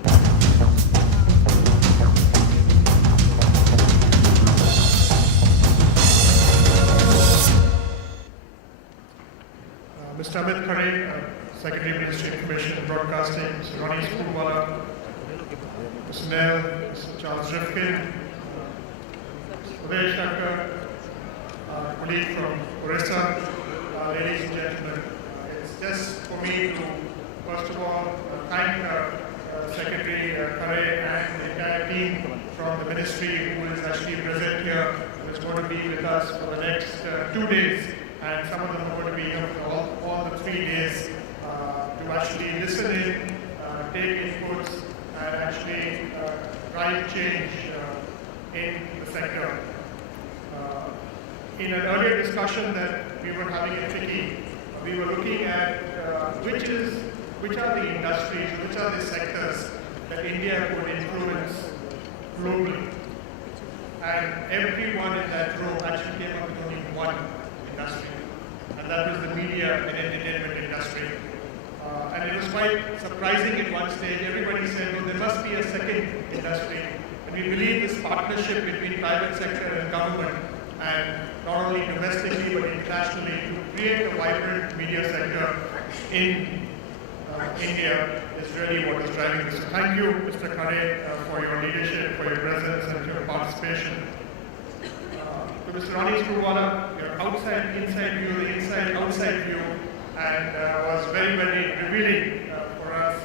Mr. Amit Khare, Secretary Ministry of Information and Broadcasting, Mr. Ronnie Schoolwala, Mr. Nell, Mr. Charles Rifkin, Uday Shankar, colleague from Orissa, ladies and gentlemen, it's just for me to first of all thank Secretary Khare and the entire team from the ministry who is actually present here, who is going to be with us for the next 2 days, and some of them are going to be here for all the 3 days to actually listen in, take inputs, and actually drive change in the sector. In an earlier discussion that we were having at FICCI, we were looking at which are the industries, which are the sectors that India would influence globally. And everyone in that row actually came up with only one industry, and that was the media and entertainment industry. And it was quite surprising at one stage. Everybody said, well, there must be a second industry. And we believe this partnership between private sector and government, and not only domestically but internationally, to create a vibrant media sector in India is really what is driving this. So thank you, Mr. Khare, for your leadership, for your presence and your participation. To Mr. Ronnie Screwwala, your outside, inside view, the inside, outside view, and was very, very revealing for us.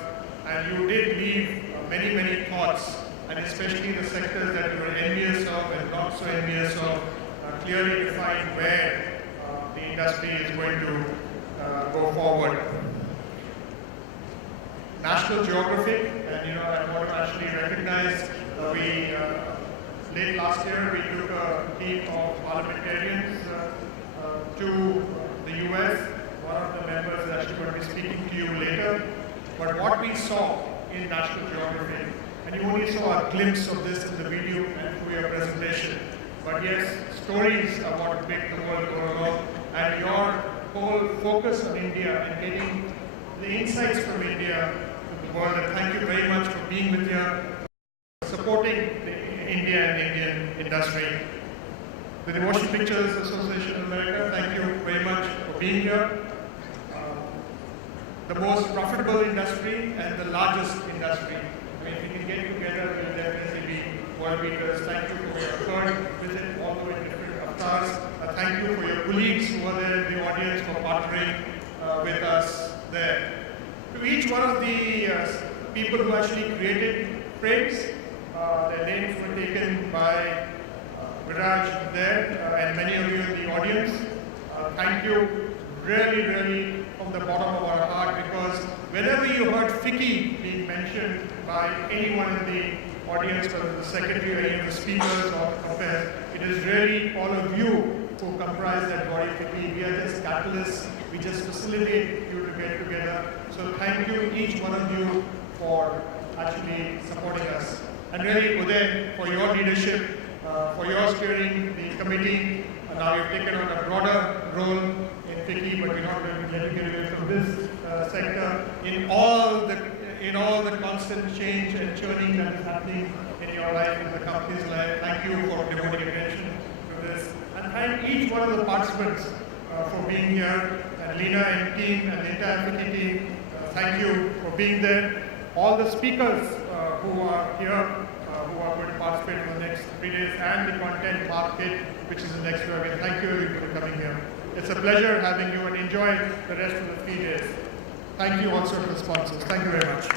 And you did leave many, many thoughts, and especially the sectors that you were envious of and not so envious of, clearly define where the industry is going to go forward. National Geographic, and I want to actually recognize, late last year we took a team of parliamentarians to the US. One of the members is actually going to be speaking to you later. But what we saw in National Geographic, and you only saw a glimpse of this in the video and through your presentation, but yes, stories are what make the world go along, and your whole focus on India and getting the insights from India to the world. And thank you very much for being with here, supporting the India and Indian industry. The Motion Pictures Association of America, thank you very much for being here. The most profitable industry and the largest industry. I mean, if we can get together, we'll definitely be world beaters. Thank you for your third visit, all the way to different avatars. Thank you for your colleagues who are there in the audience for partnering with us there. To each one of the people who actually created frames, their names were taken by Viraj there, and many of you in the audience. Thank you, really, really, from the bottom of our heart, because whenever you heard FICCI being mentioned by anyone in the audience, whether the secretary or any of the speakers or compare, it is really all of you who comprise that body FICCI. We are just catalysts, we just facilitate you to get together. So thank you, each one of you, for actually supporting us. And really, Uday, for your leadership, for your steering the committee. Now you've taken on a broader role in FICCI, but we're not going to let you get away from this sector. In all the constant change and churning that is happening in your life, in the company's life, thank you for devoting attention to this. And thank each one of the participants for being here. And Lena and team and the entire FICCI team, thank you for being there. All the speakers who are here, who are going to participate in the next 3 days, and the content market, which is the next year. Again, thank you for coming here. It's a pleasure having you, and enjoy the rest of the 3 days. Thank you also to the sponsors. Thank you very much.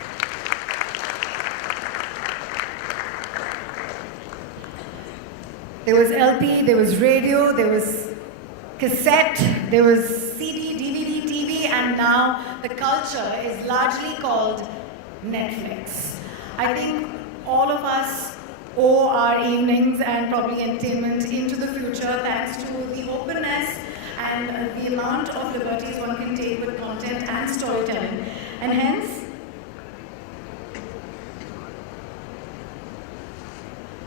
There was LP, there was radio, there was cassette, there was CD, DVD, TV, and now the culture is largely called Netflix. I think all of us owe our evenings and probably entertainment into the future thanks to the openness and the amount of liberties one can take with content and storytelling. And hence,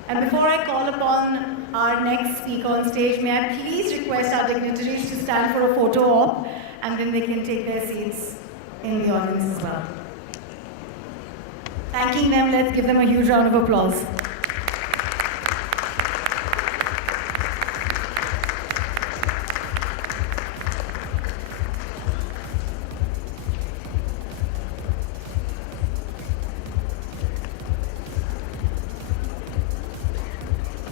and before I call upon our next speaker on stage, may I please request our dignitaries to stand for a photo op, and then they can take their seats in the audience as well. Thanking them, let's give them a huge round of applause.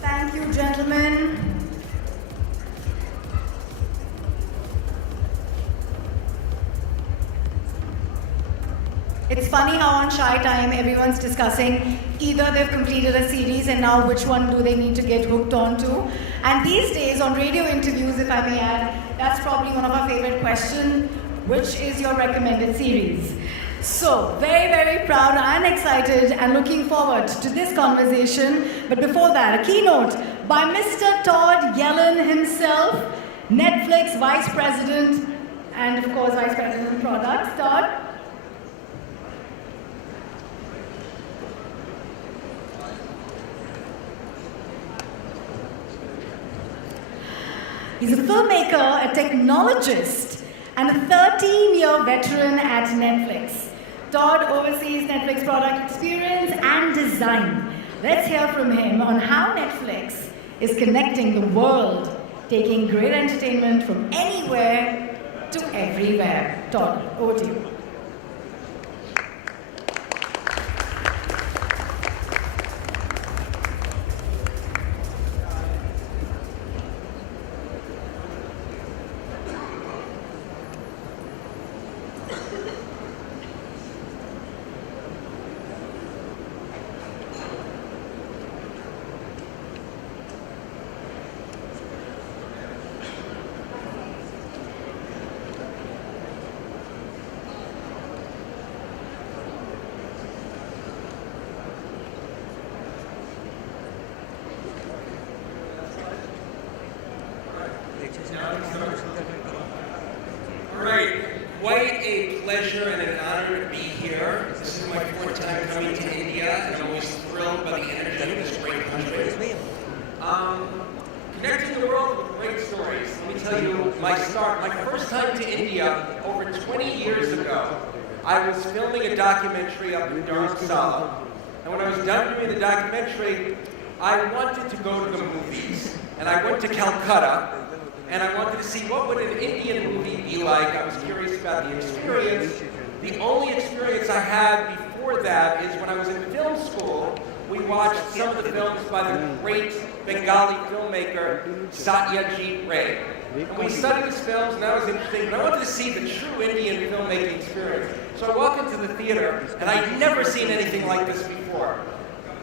Thank you, gentlemen. It's funny how on Shy Time everyone's discussing either they've completed a series and now which one do they need to get hooked on to. And these days on radio interviews, if I may add, that's probably one of our favorite questions. Which is your recommended series? So, very, very proud and excited and looking forward to this conversation. But before that, a keynote by Mr. Todd Yellin himself, Netflix Vice President and of course Vice President of Products. Todd? He's a filmmaker, a technologist, and a 13-year veteran at Netflix. Todd oversees Netflix product experience and design. Let's hear from him on how Netflix is connecting the world, taking great entertainment from anywhere to everywhere. Todd, over to you. All right, quite a pleasure and an honor to be here. This is my fourth time coming to India, and I'm always thrilled by the energy of this great country. Connecting the world with great stories. Let me tell you my start. My first time to India over 20 years ago, I was filming a documentary up in Dharamsala. And when I was done doing the documentary, I wanted to go to the movies. And I went to Calcutta, and I wanted to see what would an Indian movie be like. I was curious about the experience. The only experience I had before that is when I was in film school, we watched some of the films by the great Bengali filmmaker Satyajit Ray. And we studied his films, and that was interesting, but I wanted to see the true Indian filmmaking experience. So I walk into the theater, and I'd never seen anything like this before.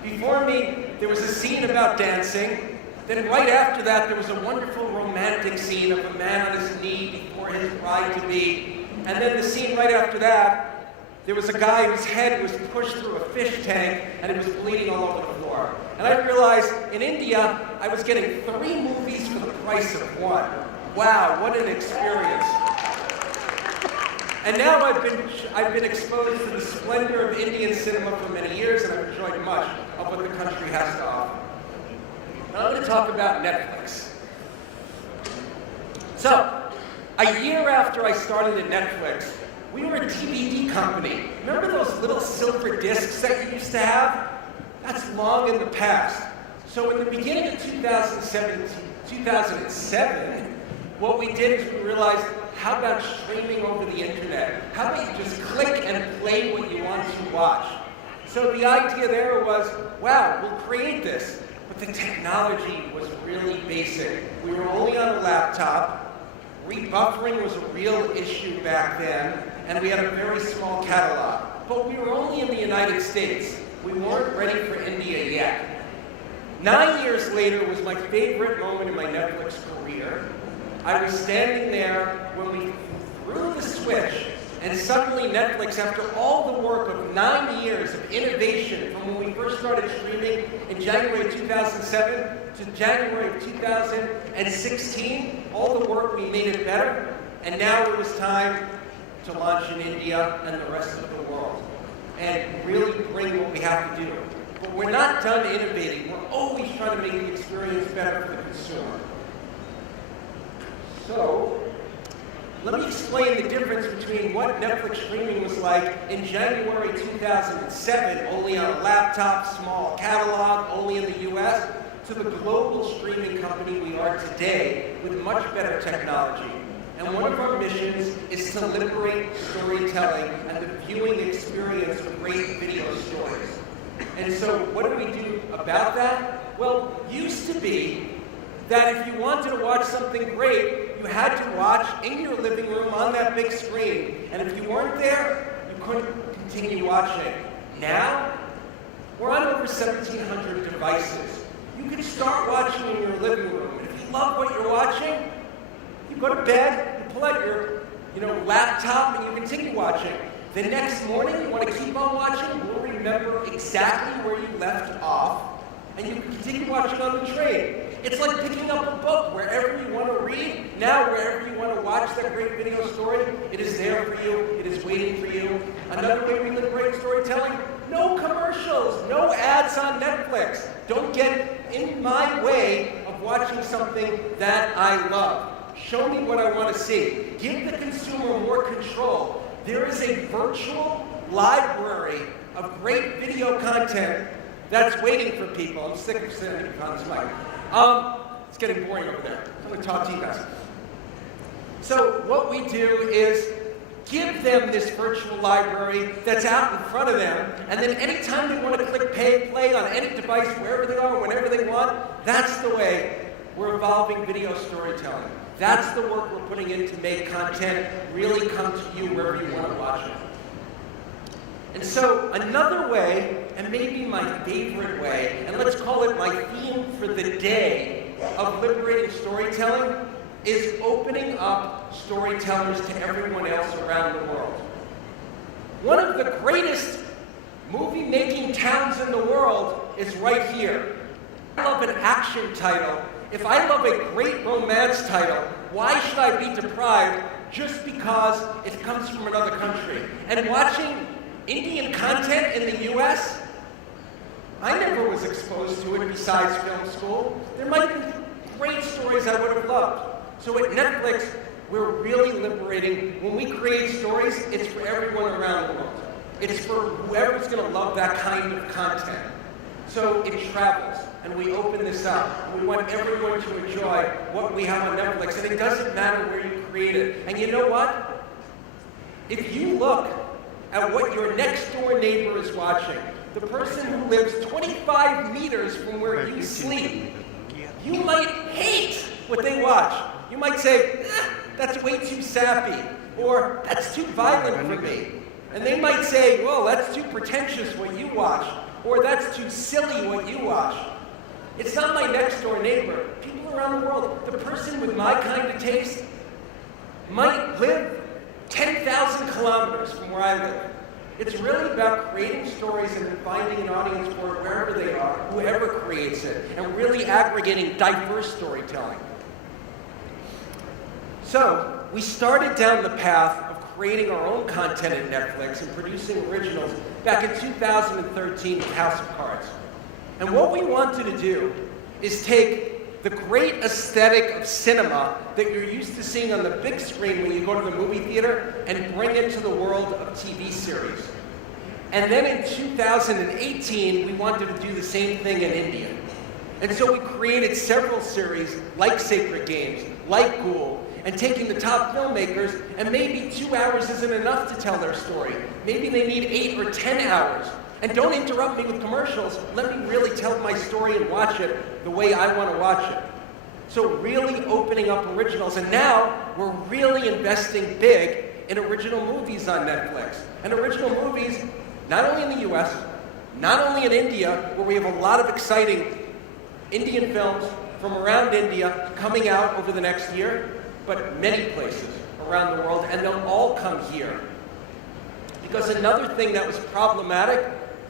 Before me, there was a scene about dancing. Then right after that, there was a wonderful romantic scene of a man on his knee before his bride-to-be. And then the scene right after that, there was a guy whose head was pushed through a fish tank and it was bleeding all over the floor. And I realized in India, I was getting 3 movies for the price of 1. Wow, what an experience. And now I've been exposed to the splendor of Indian cinema for many years, and I've enjoyed much of what the country has to offer. Now I'm going to talk about Netflix. So, a year after I started at Netflix, we were a DVD company. Remember those little silver discs that you used to have? That's long in the past. So in the beginning of 2007, what we did is we realized, how about streaming over the internet? How about you just click and play what you want to watch? So the idea there was, wow, we'll create this. But the technology was really basic. We were only on a laptop. Rebuffering was a real issue back then, and we had a very small catalog. But we were only in the United States. We weren't ready for India yet. 9 years later was my favorite moment in my Netflix career. I was standing there when we threw the switch, and suddenly Netflix, after all the work of 9 years of innovation from when we first started streaming in January 2007 to January of 2016, all the work, we made it better, and now it was time to launch in India and the rest of the world, and really bring what we have to do. But we're not done innovating. We're always trying to make the experience better for the consumer. So, let me explain the difference between what Netflix streaming was like in January 2007, only on a laptop, small catalog, only in the US, to the global streaming company we are today with much better technology. And one of our missions is to liberate storytelling and the viewing experience of great video stories. And so what do we do about that? Well, used to be that if you wanted to watch something great, you had to watch in your living room on that big screen. And if you weren't there, you couldn't continue watching. Now, we're on over 1,700 devices. You can start watching in your living room. And if you love what you're watching, you go to bed, you pull out your laptop, and you continue watching. The next morning, you want to keep on watching, you'll remember exactly where you left off, and you can continue watching on the train. It's like picking up a book. Wherever you want to read, now wherever you want to watch that great video story, it is there for you. It is waiting for you. Another way we liberate storytelling, no commercials, no ads on Netflix. Don't get in my way of watching watching something that I love. Show me what I want to see. Give the consumer more control. There is a virtual library of great video content that's waiting for people. I'm sick of sitting on this mic. It's getting boring over there. I'm going to talk to you guys. So what we do is give them this virtual library that's out in front of them, and then anytime they want to click play on any device, wherever they are, whenever they want, that's the way we're evolving video storytelling. That's the work we're putting in to make content really come to you wherever you want to watch it. And so another way, and maybe my favorite way, and let's call it my theme for the day of liberating storytelling, is opening up storytellers to everyone else around the world. One of the greatest movie-making towns in the world is right here. I love an action title. If I love a great romance title, why should I be deprived just because it comes from another country? And watching Indian content in the US, I never was exposed to it besides film school. There might be great stories I would have loved. So at Netflix, we're really liberating. When we create stories, it's for everyone around the world. It's for whoever's going to love that kind of content. So it travels, and we open this up. We want everyone to enjoy what we have on Netflix, and it doesn't matter where you create it. And you know what? If you look at what your next door neighbor is watching, the person who lives 25 meters from where you sleep, you might hate what they watch. You might say, that's way too sappy, or that's too violent for me. And they might say, well, that's too pretentious what you watch, or that's too silly what you watch. It's not my next door neighbor. People around the world, the person with my kind of taste might live 10,000 kilometers from where I live. It's really about creating stories and finding an audience for it wherever they are, whoever creates it, and really aggregating diverse storytelling. So, we started down the path of creating our own content at Netflix and producing originals back in 2013 with House of Cards. And what we wanted to do is take the great aesthetic of cinema that you're used to seeing on the big screen when you go to the movie theater and bring it to the world of TV series. And then in 2018, we wanted to do the same thing in India. And so we created several series like Sacred Games, like Ghoul, and taking the top filmmakers, and maybe 2 hours isn't enough to tell their story. Maybe they need 8 or 10 hours. And don't interrupt me with commercials. Let me really tell my story and watch it the way I want to watch it. So really opening up originals. And now we're really investing big in original movies on Netflix. And original movies, not only in the US, not only in India, where we have a lot of exciting Indian films from around India coming out over the next year, but many places around the world, and they'll all come here. Because another thing that was problematic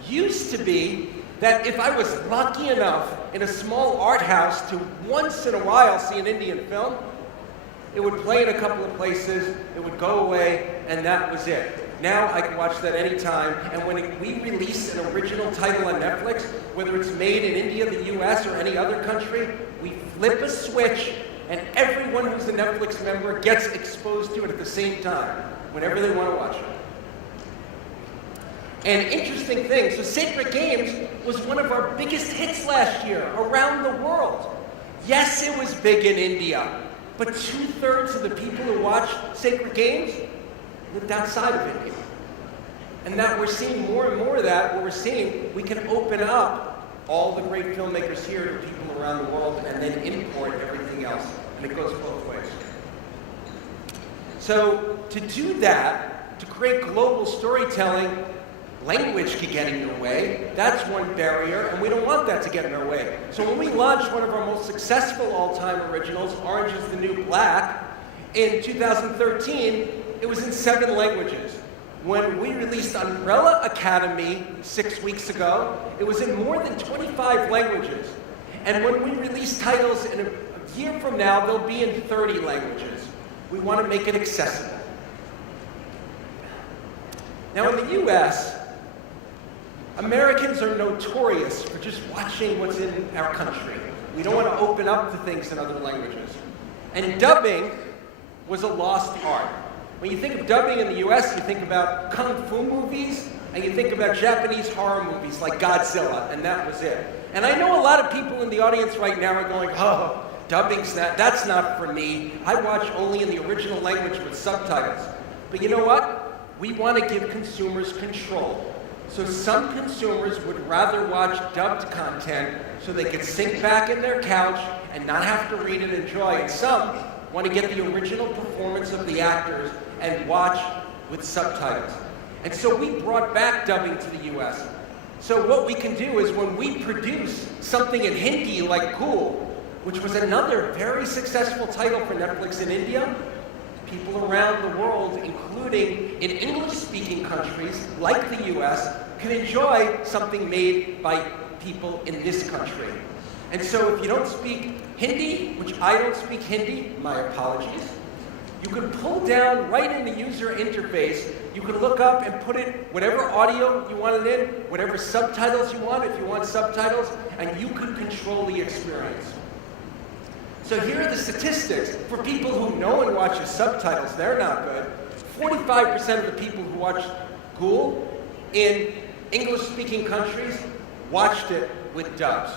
used to be that if I was lucky enough in a small art house to once in a while see an Indian film, it would play in a couple of places, it would go away, and that was it. Now I can watch that anytime, and when we release an original title on Netflix, whether it's made in India, the US, or any other country, we flip a switch, and everyone who's a Netflix member gets exposed to it at the same time, whenever they want to watch it. And interesting thing, so Sacred Games was one of our biggest hits last year around the world. Yes, it was big in India, but 2/3 of the people who watched Sacred Games lived outside of India. And that we're seeing more and more of that, where we're seeing we can open up all the great filmmakers here to people around the world and then import everything else. And it goes both ways. So to do that, to create global storytelling, language could get in your way. That's one barrier, and we don't want that to get in our way. So when we launched one of our most successful all-time originals, Orange is the New Black, in 2013, it was in 7 languages. When we released Umbrella Academy 6 weeks ago, it was in more than 25 languages. And when we release titles in a year from now, they'll be in 30 languages. We want to make it accessible. Now in the US, Americans are notorious for just watching what's in our country. We don't want to open up to things in other languages. And dubbing was a lost art. When you think of dubbing in the US, you think about kung fu movies, and you think about Japanese horror movies like Godzilla, and that was it. And I know a lot of people in the audience right now are going, oh, that's not for me. I watch only in the original language with subtitles. But you know what? We want to give consumers control. So some consumers would rather watch dubbed content so they could sink back in their couch and not have to read and enjoy. And some want to get the original performance of the actors and watch with subtitles. And so we brought back dubbing to the US. So what we can do is when we produce something in Hindi like Cool, which was another very successful title for Netflix in India, people around the world, including in English-speaking countries like the US, can enjoy something made by people in this country. And so if you don't speak Hindi, which I don't speak Hindi, my apologies, you can pull down right in the user interface, you can look up and put it, whatever audio you want it in, whatever subtitles you want, if you want subtitles, and you can control the experience. So here are the statistics. For people who know and watch the subtitles, they're not good. 45% of the people who watch Cool in English-speaking countries watched it with dubs.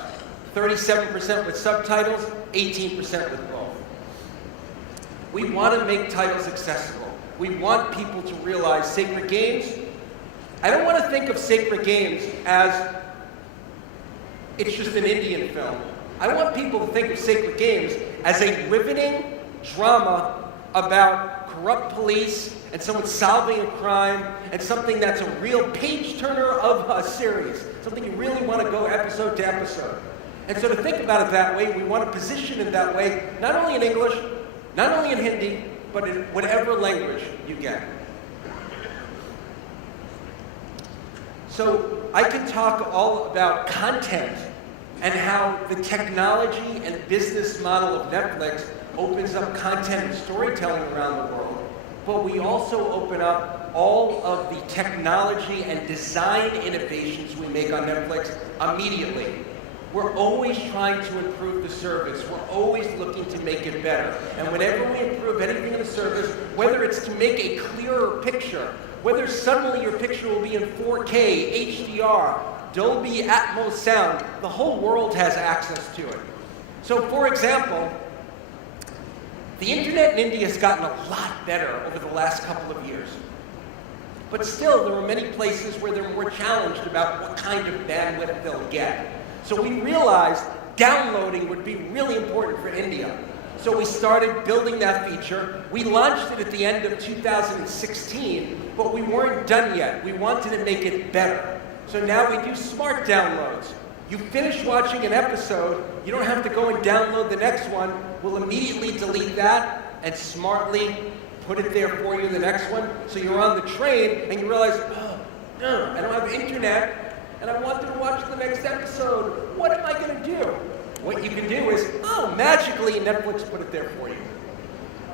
37% with subtitles, 18% with both. We want to make titles accessible. We want people to realize Sacred Games. I don't want to think of Sacred Games as it's just an Indian film. I want people to think of Sacred Games as a riveting drama about corrupt police and someone solving a crime and something that's a real page-turner of a series, something you really want to go episode to episode. And so to think about it that way, we want to position it that way, not only in English, not only in Hindi, but in whatever language you get. So I can talk all about content and how the technology and business model of Netflix opens up content and storytelling around the world. But we also open up all of the technology and design innovations we make on Netflix immediately. We're always trying to improve the service. We're always looking to make it better. And whenever we improve anything in the service, whether it's to make a clearer picture, whether suddenly your picture will be in 4K, HDR, Dolby Atmos sound, the whole world has access to it. So for example, the internet in India has gotten a lot better over the last couple of years. But still, there are many places where they're more challenged about what kind of bandwidth they'll get. So we realized downloading would be really important for India. So we started building that feature. We launched it at the end of 2016, but we weren't done yet. We wanted to make it better. So now we do smart downloads. You finish watching an episode, you don't have to go and download the next one. We'll immediately delete that and smartly put it there for you, the next one. So you're on the train and you realize, oh, no, I don't have internet and I wanted to watch the next episode. What am I going to do? What you can do is, oh, magically Netflix put it there for you.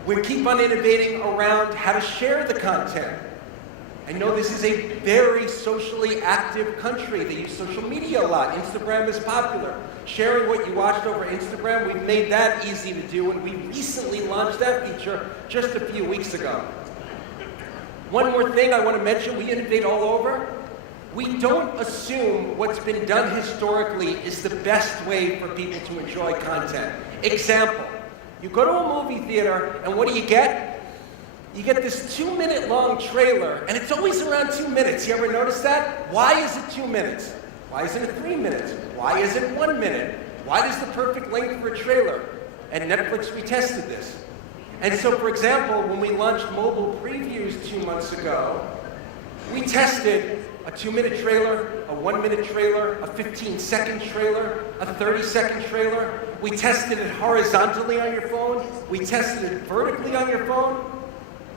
We keep on innovating around how to share the content. I know this is a very socially active country. They use social media a lot. Instagram is popular. Sharing what you watched over Instagram, we've made that easy to do, and we recently launched that feature just a few weeks ago. One more thing I want to mention, we innovate all over. We don't assume what's been done historically is the best way for people to enjoy content. Example, you go to a movie theater, and what do you get? You get this 2-minute long trailer, and it's always around 2 minutes. You ever notice that? Why is it 2 minutes? Why isn't it 3 minutes? Why is it 1 minute? Why is the perfect length for a trailer? And Netflix, we tested this. And so, for example, when we launched mobile previews 2 months ago, we tested a 2-minute trailer, a 1-minute trailer, a 15-second trailer, a 30-second trailer. We tested it horizontally on your phone. We tested it vertically on your phone.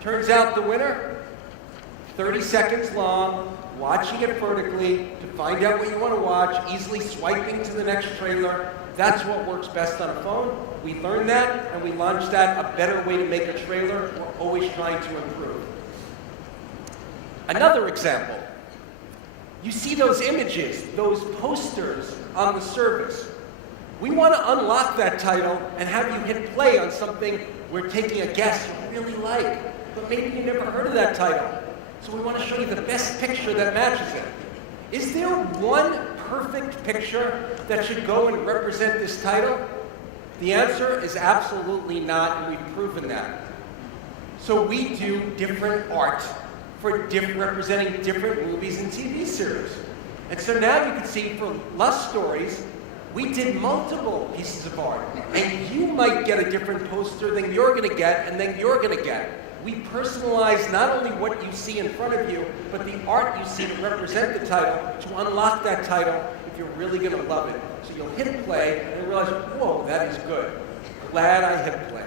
Turns out the winner, 30 seconds long, watching it vertically to find out what you want to watch, easily swiping to the next trailer. That's what works best on a phone. We learned that, and we launched that, a better way to make a trailer. We're always trying to improve. Another example. You see those images, those posters on the service. We want to unlock that title and have you hit play on something we're taking a guess you really like, but maybe you never heard of that title. So we want to show you the best picture that matches it. Is there one perfect picture that should go and represent this title? The answer is absolutely not, and we've proven that. So we do different art for representing different movies and TV series. And so now you can see for Lust Stories, we did multiple pieces of art. And you might get a different poster than you're going to get and then you're going to get. We personalize not only what you see in front of you, but the art you see to represent the title, to unlock that title if you're really going to love it. So you'll hit play and realize, whoa, that is good. Glad I hit play.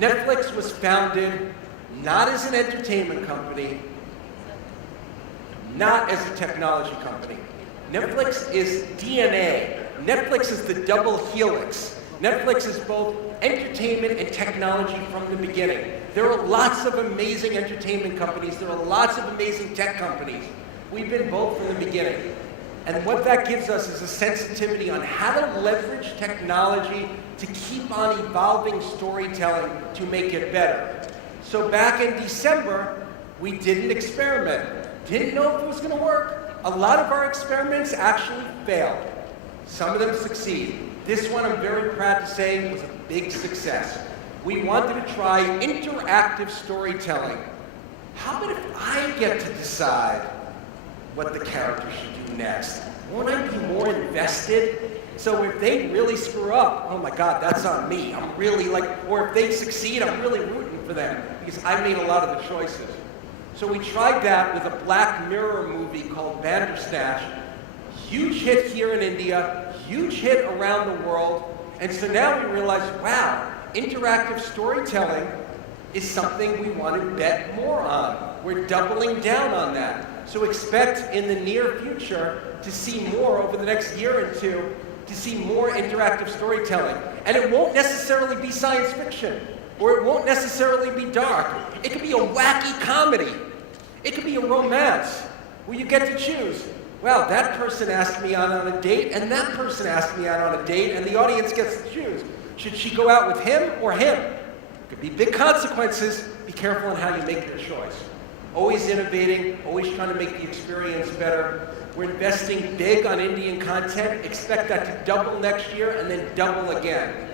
Netflix was founded not as an entertainment company, not as a technology company. Netflix is DNA. Netflix is the double helix. Netflix is both entertainment and technology from the beginning. There are lots of amazing entertainment companies. There are lots of amazing tech companies. We've been both from the beginning. And what that gives us is a sensitivity on how to leverage technology to keep on evolving storytelling to make it better. So back in December, we did an experiment. Didn't know if it was going to work. A lot of our experiments actually failed. Some of them succeed. This one, I'm very proud to say, was a big success. We wanted to try interactive storytelling. How about if I get to decide what the character should do next? Won't I be more invested? So if they really screw up, oh my God, that's on me. I'm really or if they succeed, I'm really rooting for them because I made a lot of the choices. So we tried that with a Black Mirror movie called Bandersnatch. Huge hit here in India, huge hit around the world. And so now we realize, wow, interactive storytelling is something we want to bet more on. We're doubling down on that. So expect in the near future to see more over the next year or two, to see more interactive storytelling. And it won't necessarily be science fiction, or it won't necessarily be dark. It could be a wacky comedy. It could be a romance, where you get to choose. Well, that person asked me out on a date, and that person asked me out on a date, and the audience gets to choose. Should she go out with him or him? Could be big consequences. Be careful in how you make your choice. Always innovating, always trying to make the experience better. We're investing big on Indian content. Expect that to double next year and then double again.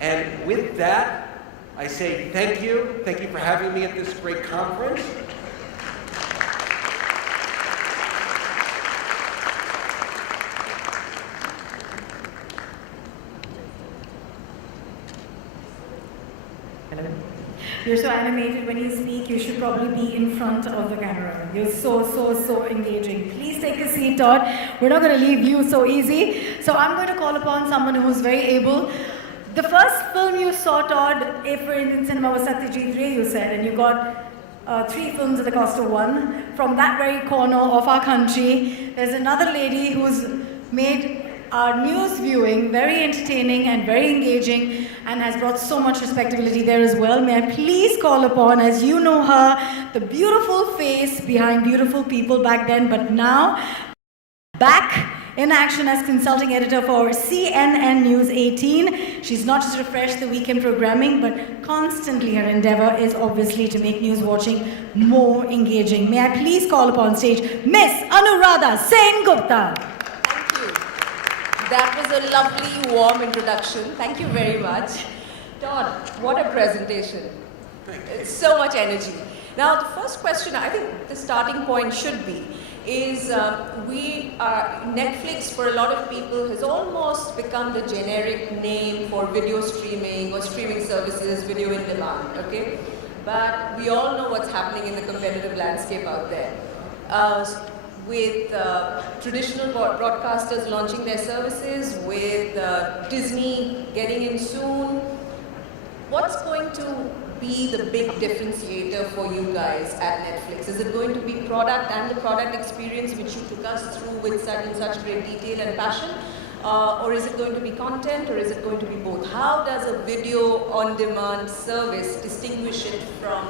And with that, I say thank you. Thank you for having me at this great conference. You're so animated when you speak, you should probably be in front of the camera. You're so engaging. Please take a seat, Todd. We're not going to leave you so easy. So I'm going to call upon someone who's very able. The first film you saw, Todd, for Indian cinema was Satyajit Ray, you said, and you got 3 films at the cost of 1 from that very corner of our country. There's another lady who's made our news viewing very entertaining and very engaging and has brought so much respectability there as well. May I please call upon, as you know her, the beautiful face behind beautiful people back then, but now back in action as consulting editor for CNN News 18. She's not just refreshed the weekend programming, but constantly her endeavor is obviously to make news watching more engaging. May I please call upon stage Miss Anuradha Sen-Gupta. That was a lovely, warm introduction. Thank you very much. Todd, what a presentation. It's so much energy. Now, the first question, I think the starting point should be, is Netflix for a lot of people has almost become the generic name for video streaming or streaming services, video in demand, okay? But we all know what's happening in the competitive landscape out there. With traditional broadcasters launching their services, with Disney getting in soon, what's going to be the big differentiator for you guys at Netflix? Is it going to be product and the product experience which you took us through with such great detail and passion? Or is it going to be content, or is it going to be both? How does a video on-demand service distinguish it from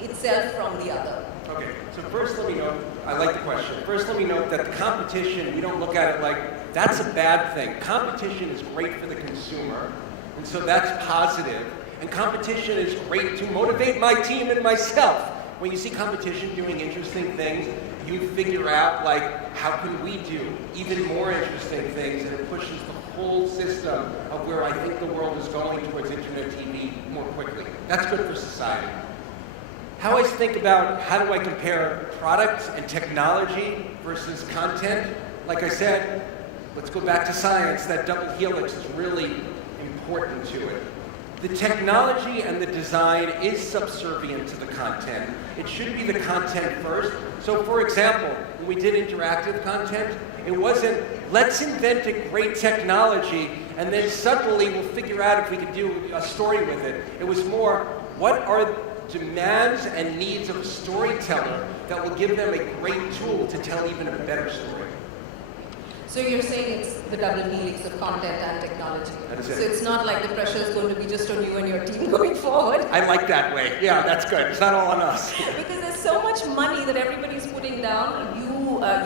itself from the other? Okay, so first let me know I like the question. First, let me note that the competition, we don't look at it like that's a bad thing. Competition is great for the consumer, and so that's positive. And competition is great to motivate my team and myself. When you see competition doing interesting things, you figure out, like, how can we do even more interesting things, and it pushes the whole system of where I think the world is going towards internet TV more quickly. That's good for society. How I think about how do I compare products and technology versus content, like I said, let's go back to science. That double helix is really important to it. The technology and the design is subservient to the content. It should be the content first. So for example, when we did interactive content, it wasn't, let's invent a great technology and then suddenly we'll figure out if we can do a story with it. It was more, what are demands and needs of a storyteller that will give them a great tool to tell even a better story. So you're saying it's the double helix of content and technology. That's it. So it's not like the pressure is going to be just on you and your team going forward. I like that way. Yeah, that's good. It's not all on us. Because there's so much money that everybody's putting down.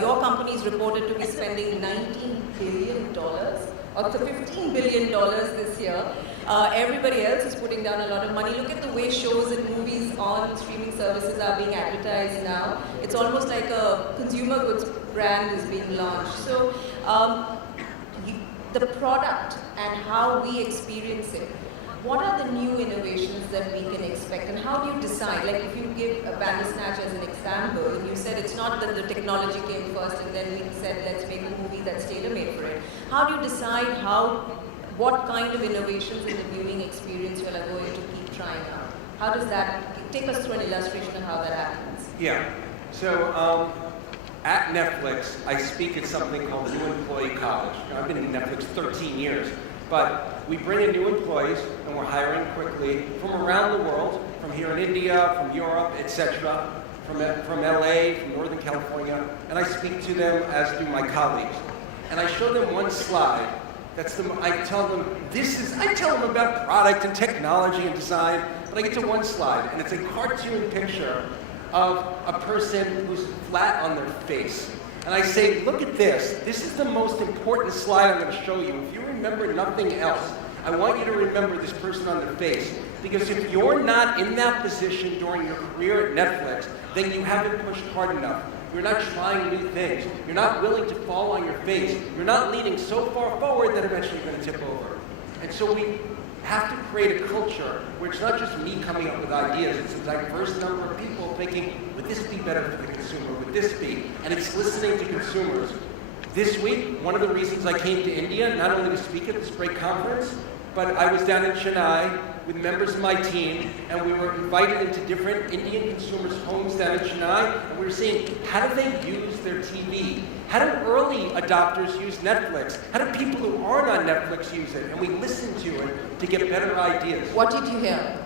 Your company is reported to be spending $19 billion or $15 billion this year. Everybody else is putting down a lot of money. Look at the way shows and movies on streaming services are being advertised now. It's almost like a consumer goods brand is being launched. So the product and how we experience it, what are the new innovations that we can expect, and how do you decide? Like if you give a Bandersnatch as an example, and you said it's not that the technology came first and then we said let's make a movie that's tailor-made for it. How do you decide what kind of innovations in the viewing experience you are going to keep trying out? How does that, take us through an illustration of how that happens. Yeah, so at Netflix, I speak at something called the New Employee College. Now, I've been in Netflix 13 years, but we bring in new employees and we're hiring quickly from around the world, from here in India, from Europe, etc., from LA, from Northern California, and I speak to them as do my colleagues. And I show them one slide. I tell them about product and technology and design, but I get to one slide, and it's a cartoon picture of a person who's flat on their face. And I say, look at this. This is the most important slide I'm going to show you. If you remember nothing else, I want you to remember this person on their face. Because if you're not in that position during your career at Netflix, then you haven't pushed hard enough. You're not trying new things. You're not willing to fall on your face. You're not leaning so far forward that eventually you're going to tip over. And so we have to create a culture where it's not just me coming up with ideas, it's a diverse number of people thinking, would this be better for the consumer? Would this be? And it's listening to consumers. This week, one of the reasons I came to India, not only to speak at this great conference, but I was down in Chennai with members of my team, and we were invited into different Indian consumers' homes down in Chennai, and we were seeing, how do they use their TV? How do early adopters use Netflix? How do people who aren't on Netflix use it? And we listened to it to get better ideas. What did you hear?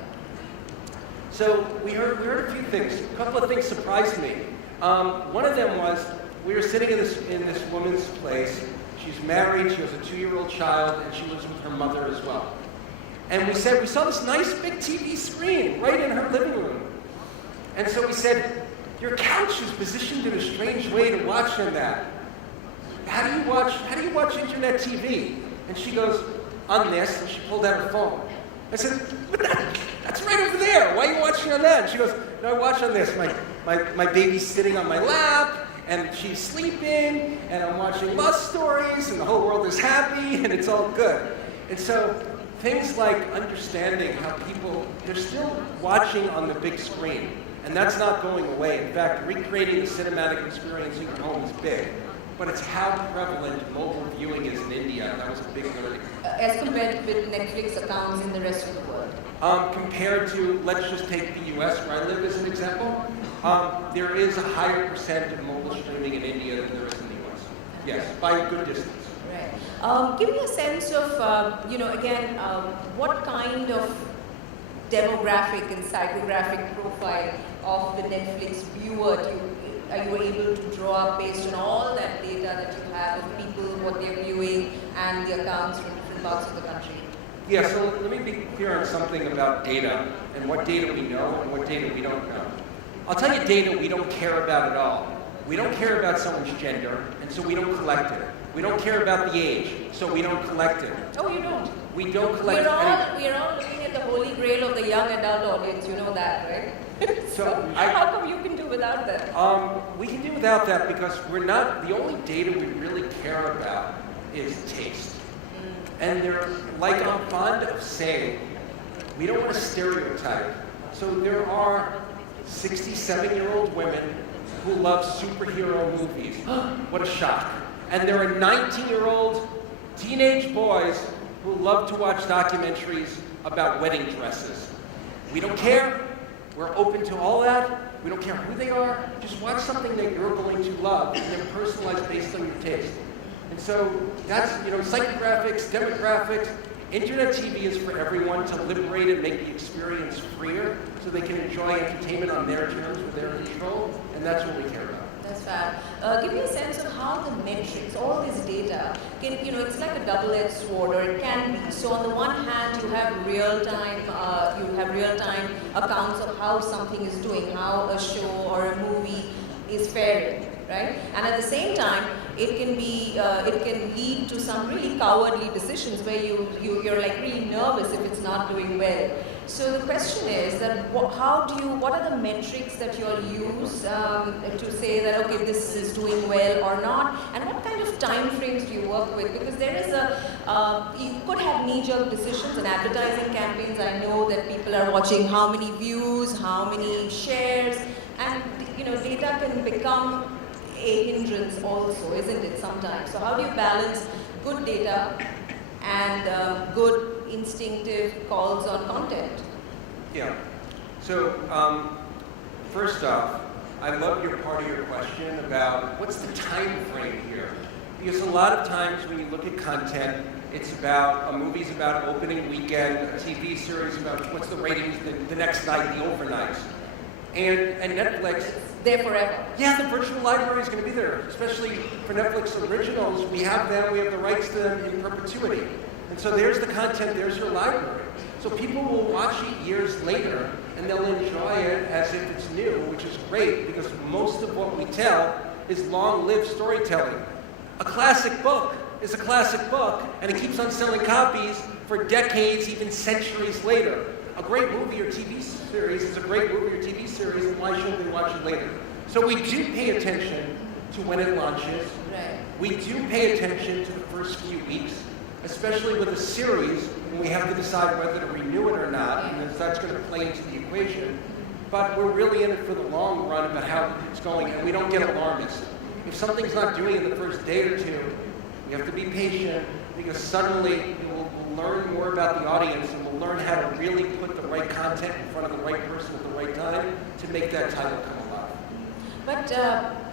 So we heard a few things. A couple of things surprised me. One of them was, we were sitting in this woman's place. She's married, she has a 2-year-old child, and she lives with her mother as well. And we said, we saw this nice big TV screen right in her living room. And so we said, your couch is positioned in a strange way to watch on that. How do you watch internet TV? And she goes, on this, and she pulled out her phone. I said, but that's right over there. Why are you watching on that? And she goes, no, I watch on this. My baby's sitting on my lap, and she's sleeping, and I'm watching love stories, and the whole world is happy, and it's all good. And so things like understanding how people, they're still watching on the big screen, and that's not going away. In fact, recreating the cinematic experience in your home is big, but it's how prevalent mobile viewing is in India. That was a big learning. As compared with Netflix accounts in the rest of the world? Compared to, let's just take the US where I live as an example, there is a higher percent of mobile streaming in India than there is in the US. Yes, by a good distance. Right. Give me a sense of, what kind of demographic and psychographic profile of the Netflix viewer are you able to draw up based on all that data that you have of people, what they're viewing, and the accounts from different parts of the country? Yeah, so let me be clear on something about data, and what data we know and what data we don't know. I'll tell you data we don't care about at all. We don't care about someone's gender, and so we don't collect it. We don't care about the age, so we don't collect it. Oh, you don't? We don't collect anything. We're all looking at the holy grail of the young adult audience, you know that, right? So how come you can do without that? We can do without that because we're not, the only data we really care about is taste. And they're, like I'm fond of saying, we don't want to stereotype. So there are 67-year-old women who love superhero movies. What a shock. And there are 19-year-old teenage boys who love to watch documentaries about wedding dresses. We don't care. We're open to all that. We don't care who they are. Just watch something that you're going to love and then personalize based on your taste. And so that's, psychographics, demographics, internet TV is for everyone to liberate and make the experience freer so they can enjoy entertainment on their terms with their control, and that's what we care about. That's fab. Give me a sense of how the metrics, all this data, can, it's like a double-edged sword, or it can be. So on the one hand, you have real-time accounts of how something is doing, how a show or a movie is faring, right? And at the same time, it can lead to some really cowardly decisions where you're like really nervous if it's not doing well. So the question is that what are the metrics that you'll use to say that, okay, this is doing well or not, and what kind of time frames do you work with? Because there is you could have knee-jerk decisions and advertising campaigns. I know that people are watching how many views, how many shares, and data can become a hindrance also, isn't it, sometimes? So how do you balance good data and good instinctive calls on content? Yeah. So first off, I love your part of your question about what's the time frame here. Because a lot of times when you look at content, it's about a movie's about opening weekend, a TV series about what's the ratings the next night, the overnights. And Netflix, there forever. Yeah, the virtual library is going to be there, especially for Netflix originals. We have them, we have the rights to them in perpetuity. And so there's the content, there's your library. So people will watch it years later and they'll enjoy it as if it's new, which is great because most of what we tell is long-lived storytelling. A classic book is a classic book and it keeps on selling copies for decades, even centuries later. A great movie or TV series is a great movie or TV series, and why shouldn't they watch it later? So we do pay attention to when it launches. Right. We do pay attention to the first few weeks, especially with a series, when we have to decide whether to renew it or not, and that's going to play into the equation. But we're really in it for the long run about how it's going, and we don't get alarmist. If something's not doing it in the first day or two, we have to be patient, because suddenly we'll learn more about the audience and we'll learn how to really put the right content in front of the right person at the right time to make that title come alive. But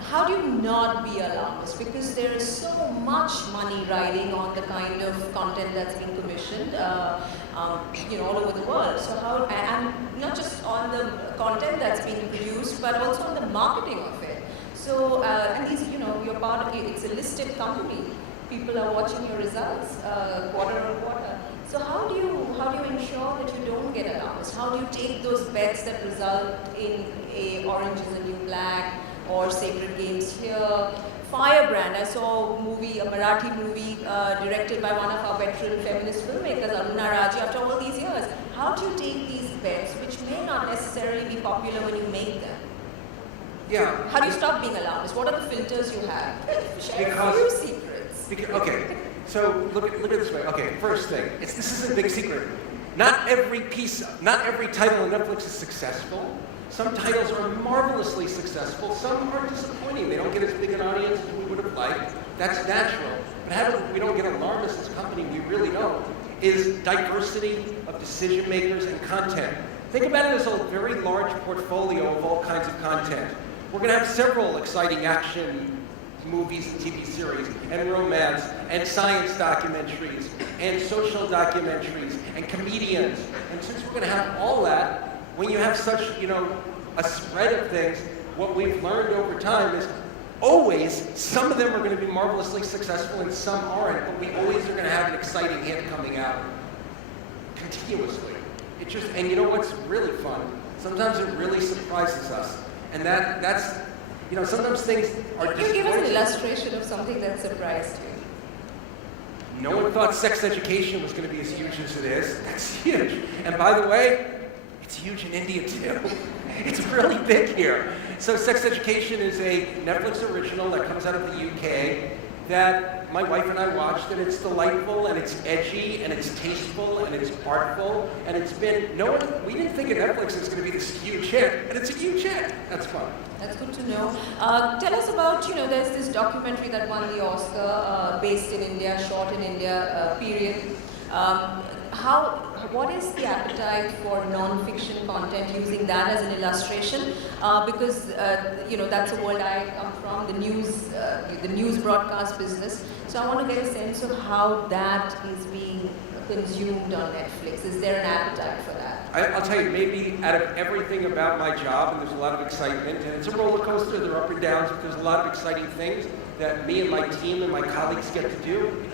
how do you not be alarmist? Because there is so much money riding on the kind of content that's being commissioned, all over the world. So how, and not just on the content that's being produced, but also on the marketing of it. So, and these, you're part of it. It's a listed company. People are watching your results quarter on quarter. So how do you ensure that you don't get alarmist? How do you take those bets that result in a Orange is the New Black or Sacred Games here? Firebrand, I saw a Marathi movie directed by one of our veteran feminist filmmakers, Aruna Raji, after all these years. How do you take these bets, which may not necessarily be popular when you make them? Yeah. How do you stop being alarmist? What are the filters you have? Share a few secrets. Okay, so look at it this way. Okay, first thing, this is a big secret. Not every title on Netflix is successful. Some titles are marvelously successful. Some are disappointing. They don't get as big an audience as we would have liked. That's natural. But how we don't get alarmist as a company, we really don't, is diversity of decision makers and content. Think about it as a very large portfolio of all kinds of content. We're going to have several exciting action movies and TV series, and romance, and science documentaries, and social documentaries, and comedians. And since we're going to have all that, when you have such, a spread of things, what we've learned over time is always some of them are going to be marvelously successful and some aren't, but we always are going to have an exciting hit coming out continuously. And you know what's really fun? Sometimes it really surprises us. And that's You know, sometimes things are Can you give us an disappointing. illustration of something that surprised you? No one thought sex education was going to be as huge as it is. That's huge. And by the way, it's huge in India too. It's really big here. So Sex Education is a Netflix original that comes out of the UK that my wife and I watched, and it's delightful, and it's edgy, and it's tasteful, and it's artful, and it's been, we didn't think of Netflix was going to be this huge hit, and it's a huge hit. That's fun. That's good to know. Tell us about, there's this documentary that won the Oscar, based in India, shot in India, period. What is the appetite for non-fiction content, using that as an illustration? Because that's a world I come from, the news broadcast business. So I want to get a sense of how that is being consumed on Netflix. Is there an appetite for that? I'll tell you, maybe out of everything about my job, and there's a lot of excitement, and it's a roller coaster, there are up and downs, but there's a lot of exciting things that me and my team and my colleagues get to do.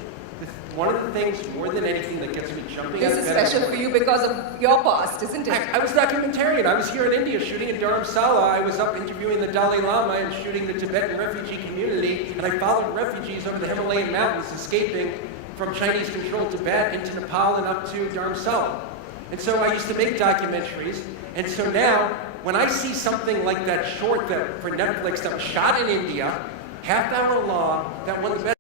One of the things, more than anything, that gets me jumping out of bed. This is special for you because of your past, isn't it? I was documentarian. I was here in India shooting in Dharamsala. I was up interviewing the Dalai Lama and shooting the Tibetan refugee community, and I followed refugees over the Himalayan mountains escaping from Chinese-controlled Tibet into Nepal and up to Dharamsala. And so I used to make documentaries, and so now, when I see something like that short for Netflix that was shot in India, half-hour long, that won the best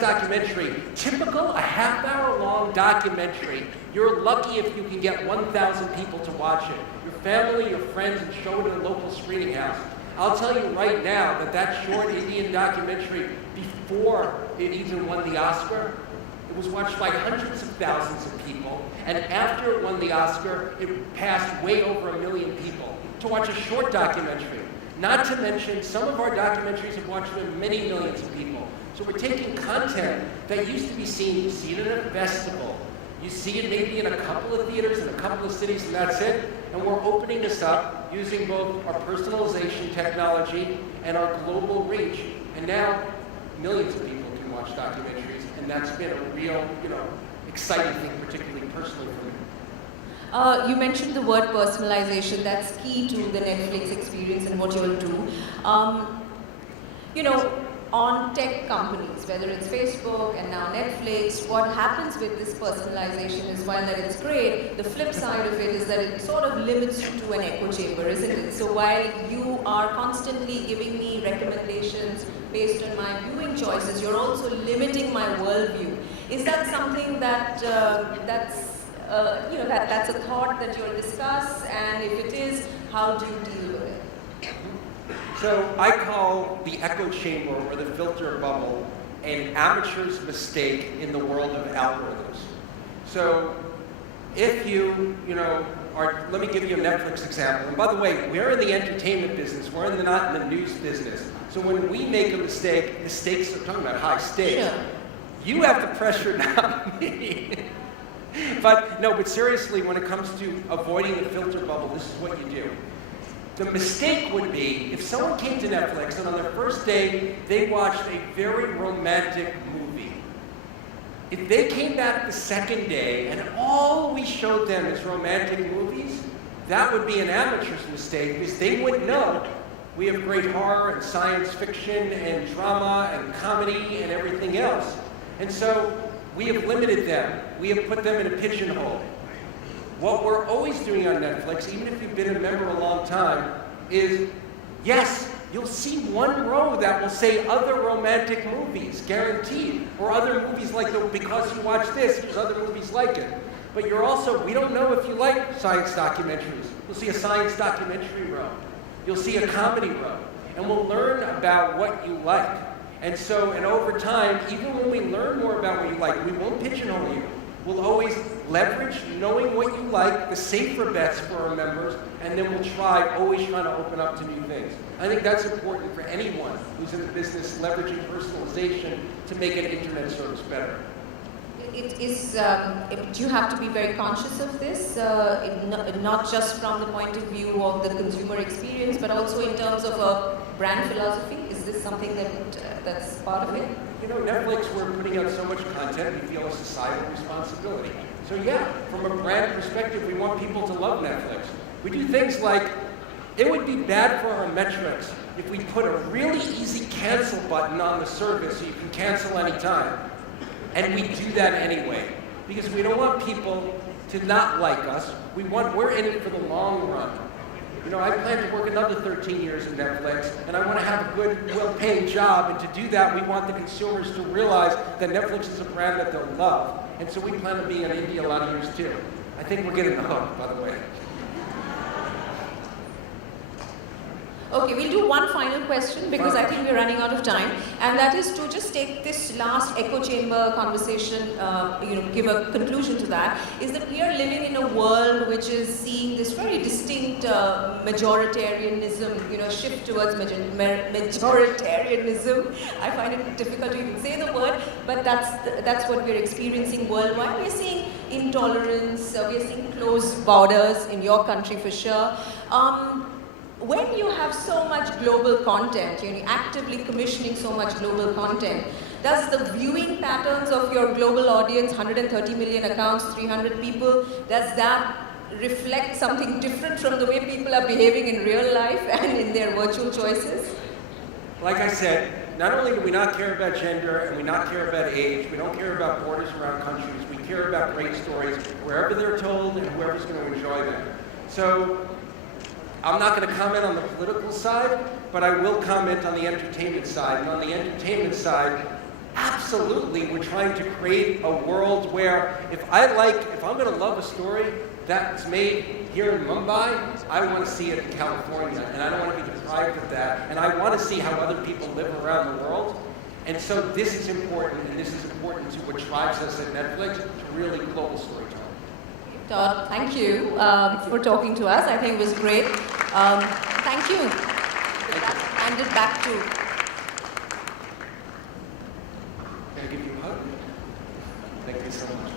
documentary, typical, a half-hour-long documentary, you're lucky if you can get 1,000 people to watch it. Your family, your friends, and show it at a local screening house. I'll tell you right now that short Indian documentary, before it even won the Oscar, it was watched by hundreds of thousands of people, and after it won the Oscar, it passed way over 1 million people to watch a short documentary. Not to mention, some of our documentaries have watched by many millions of people. So we're taking content that used to be seen, you see it in a festival, you see it maybe in a couple of theaters in a couple of cities, and that's it. And we're opening this up using both our personalization technology and our global reach. And now millions of people can watch documentaries, and that's been a real, exciting thing, particularly personally for me. You mentioned the word personalization. That's key to the Netflix experience and what you'll do. On tech companies, whether it's Facebook and now Netflix, what happens with this personalization is, while that it's great, the flip side of it is that it sort of limits you to an echo chamber, isn't it? So while you are constantly giving me recommendations based on my viewing choices, you're also limiting my worldview. Is that something that that's a thought that you'll discuss? And if it is, how do you deal with it? So I call the echo chamber or the filter bubble an amateur's mistake in the world of algorithms. So if let me give you a Netflix example. And by the way, we're in the entertainment business. We're not in the news business. So when we make a mistake, the stakes, I'm talking about high stakes. Sure. You have the pressure, not me. But seriously, when it comes to avoiding the filter bubble, this is what you do. The mistake would be if someone came to Netflix and on their first day, they watched a very romantic movie. If they came back the second day and all we showed them is romantic movies, that would be an amateur's mistake, because they wouldn't know we have great horror and science fiction and drama and comedy and everything else. And so we have limited them. We have put them in a pigeonhole. What we're always doing on Netflix, even if you've been a member a long time, is, yes, you'll see one row that will say other romantic movies, guaranteed, or other movies like because you watch this, there's other movies like it. But we don't know if you like science documentaries. You'll see a science documentary row. You'll see a comedy row. And we'll learn about what you like. And over time, even when we learn more about what you like, we won't pigeonhole you. We'll always leverage knowing what you like, the safer bets for our members, and then we'll always try to open up to new things. I think that's important for anyone who's in the business leveraging personalization to make an internet service better. Do you have to be very conscious of this, not just from the point of view of the consumer experience, but also in terms of a brand philosophy? Is this something that's part of it? Netflix, we're putting out so much content, we feel a societal responsibility. So yeah, from a brand perspective, we want people to love Netflix. We do things like, it would be bad for our metrics if we put a really easy cancel button on the service so you can cancel anytime. And we do that anyway, because we don't want people to not like us. We're in it for the long run. You know, I plan to work another 13 years in Netflix, and I want to have a good, well-paying job, and to do that, we want the consumers to realize that Netflix is a brand that they'll love. And so we plan to be in India a lot of years too. I think we're getting the hook, by the way. Okay, we'll do one final question because I think we're running out of time, and that is to just take this last echo chamber conversation, give a conclusion to that, is that we are living in a world which is seeing this very distinct majoritarianism, shift towards majoritarianism. I find it difficult to even say the word, but that's what we're experiencing worldwide. We're seeing intolerance, we're seeing closed borders in your country for sure. When you have so much global content, you're actively commissioning so much global content, does the viewing patterns of your global audience, 130 million accounts, 300 people, does that reflect something different from the way people are behaving in real life and in their virtual choices? Like I said, not only do we not care about gender and we not care about age, we don't care about borders around countries, we care about great stories wherever they're told and whoever's going to enjoy them. So, I'm not going to comment on the political side, but I will comment on the entertainment side. And on the entertainment side, absolutely, we're trying to create a world where if I'm going to love a story that's made here in Mumbai, I want to see it in California, and I don't want to be deprived of that. And I want to see how other people live around the world. And so this is important, and this is important to what drives us at Netflix, to really global storytelling. Todd, thank you for talking to us. I think it was great. Thank you. Hand it back to. Can I give you a hug? Thank you so much.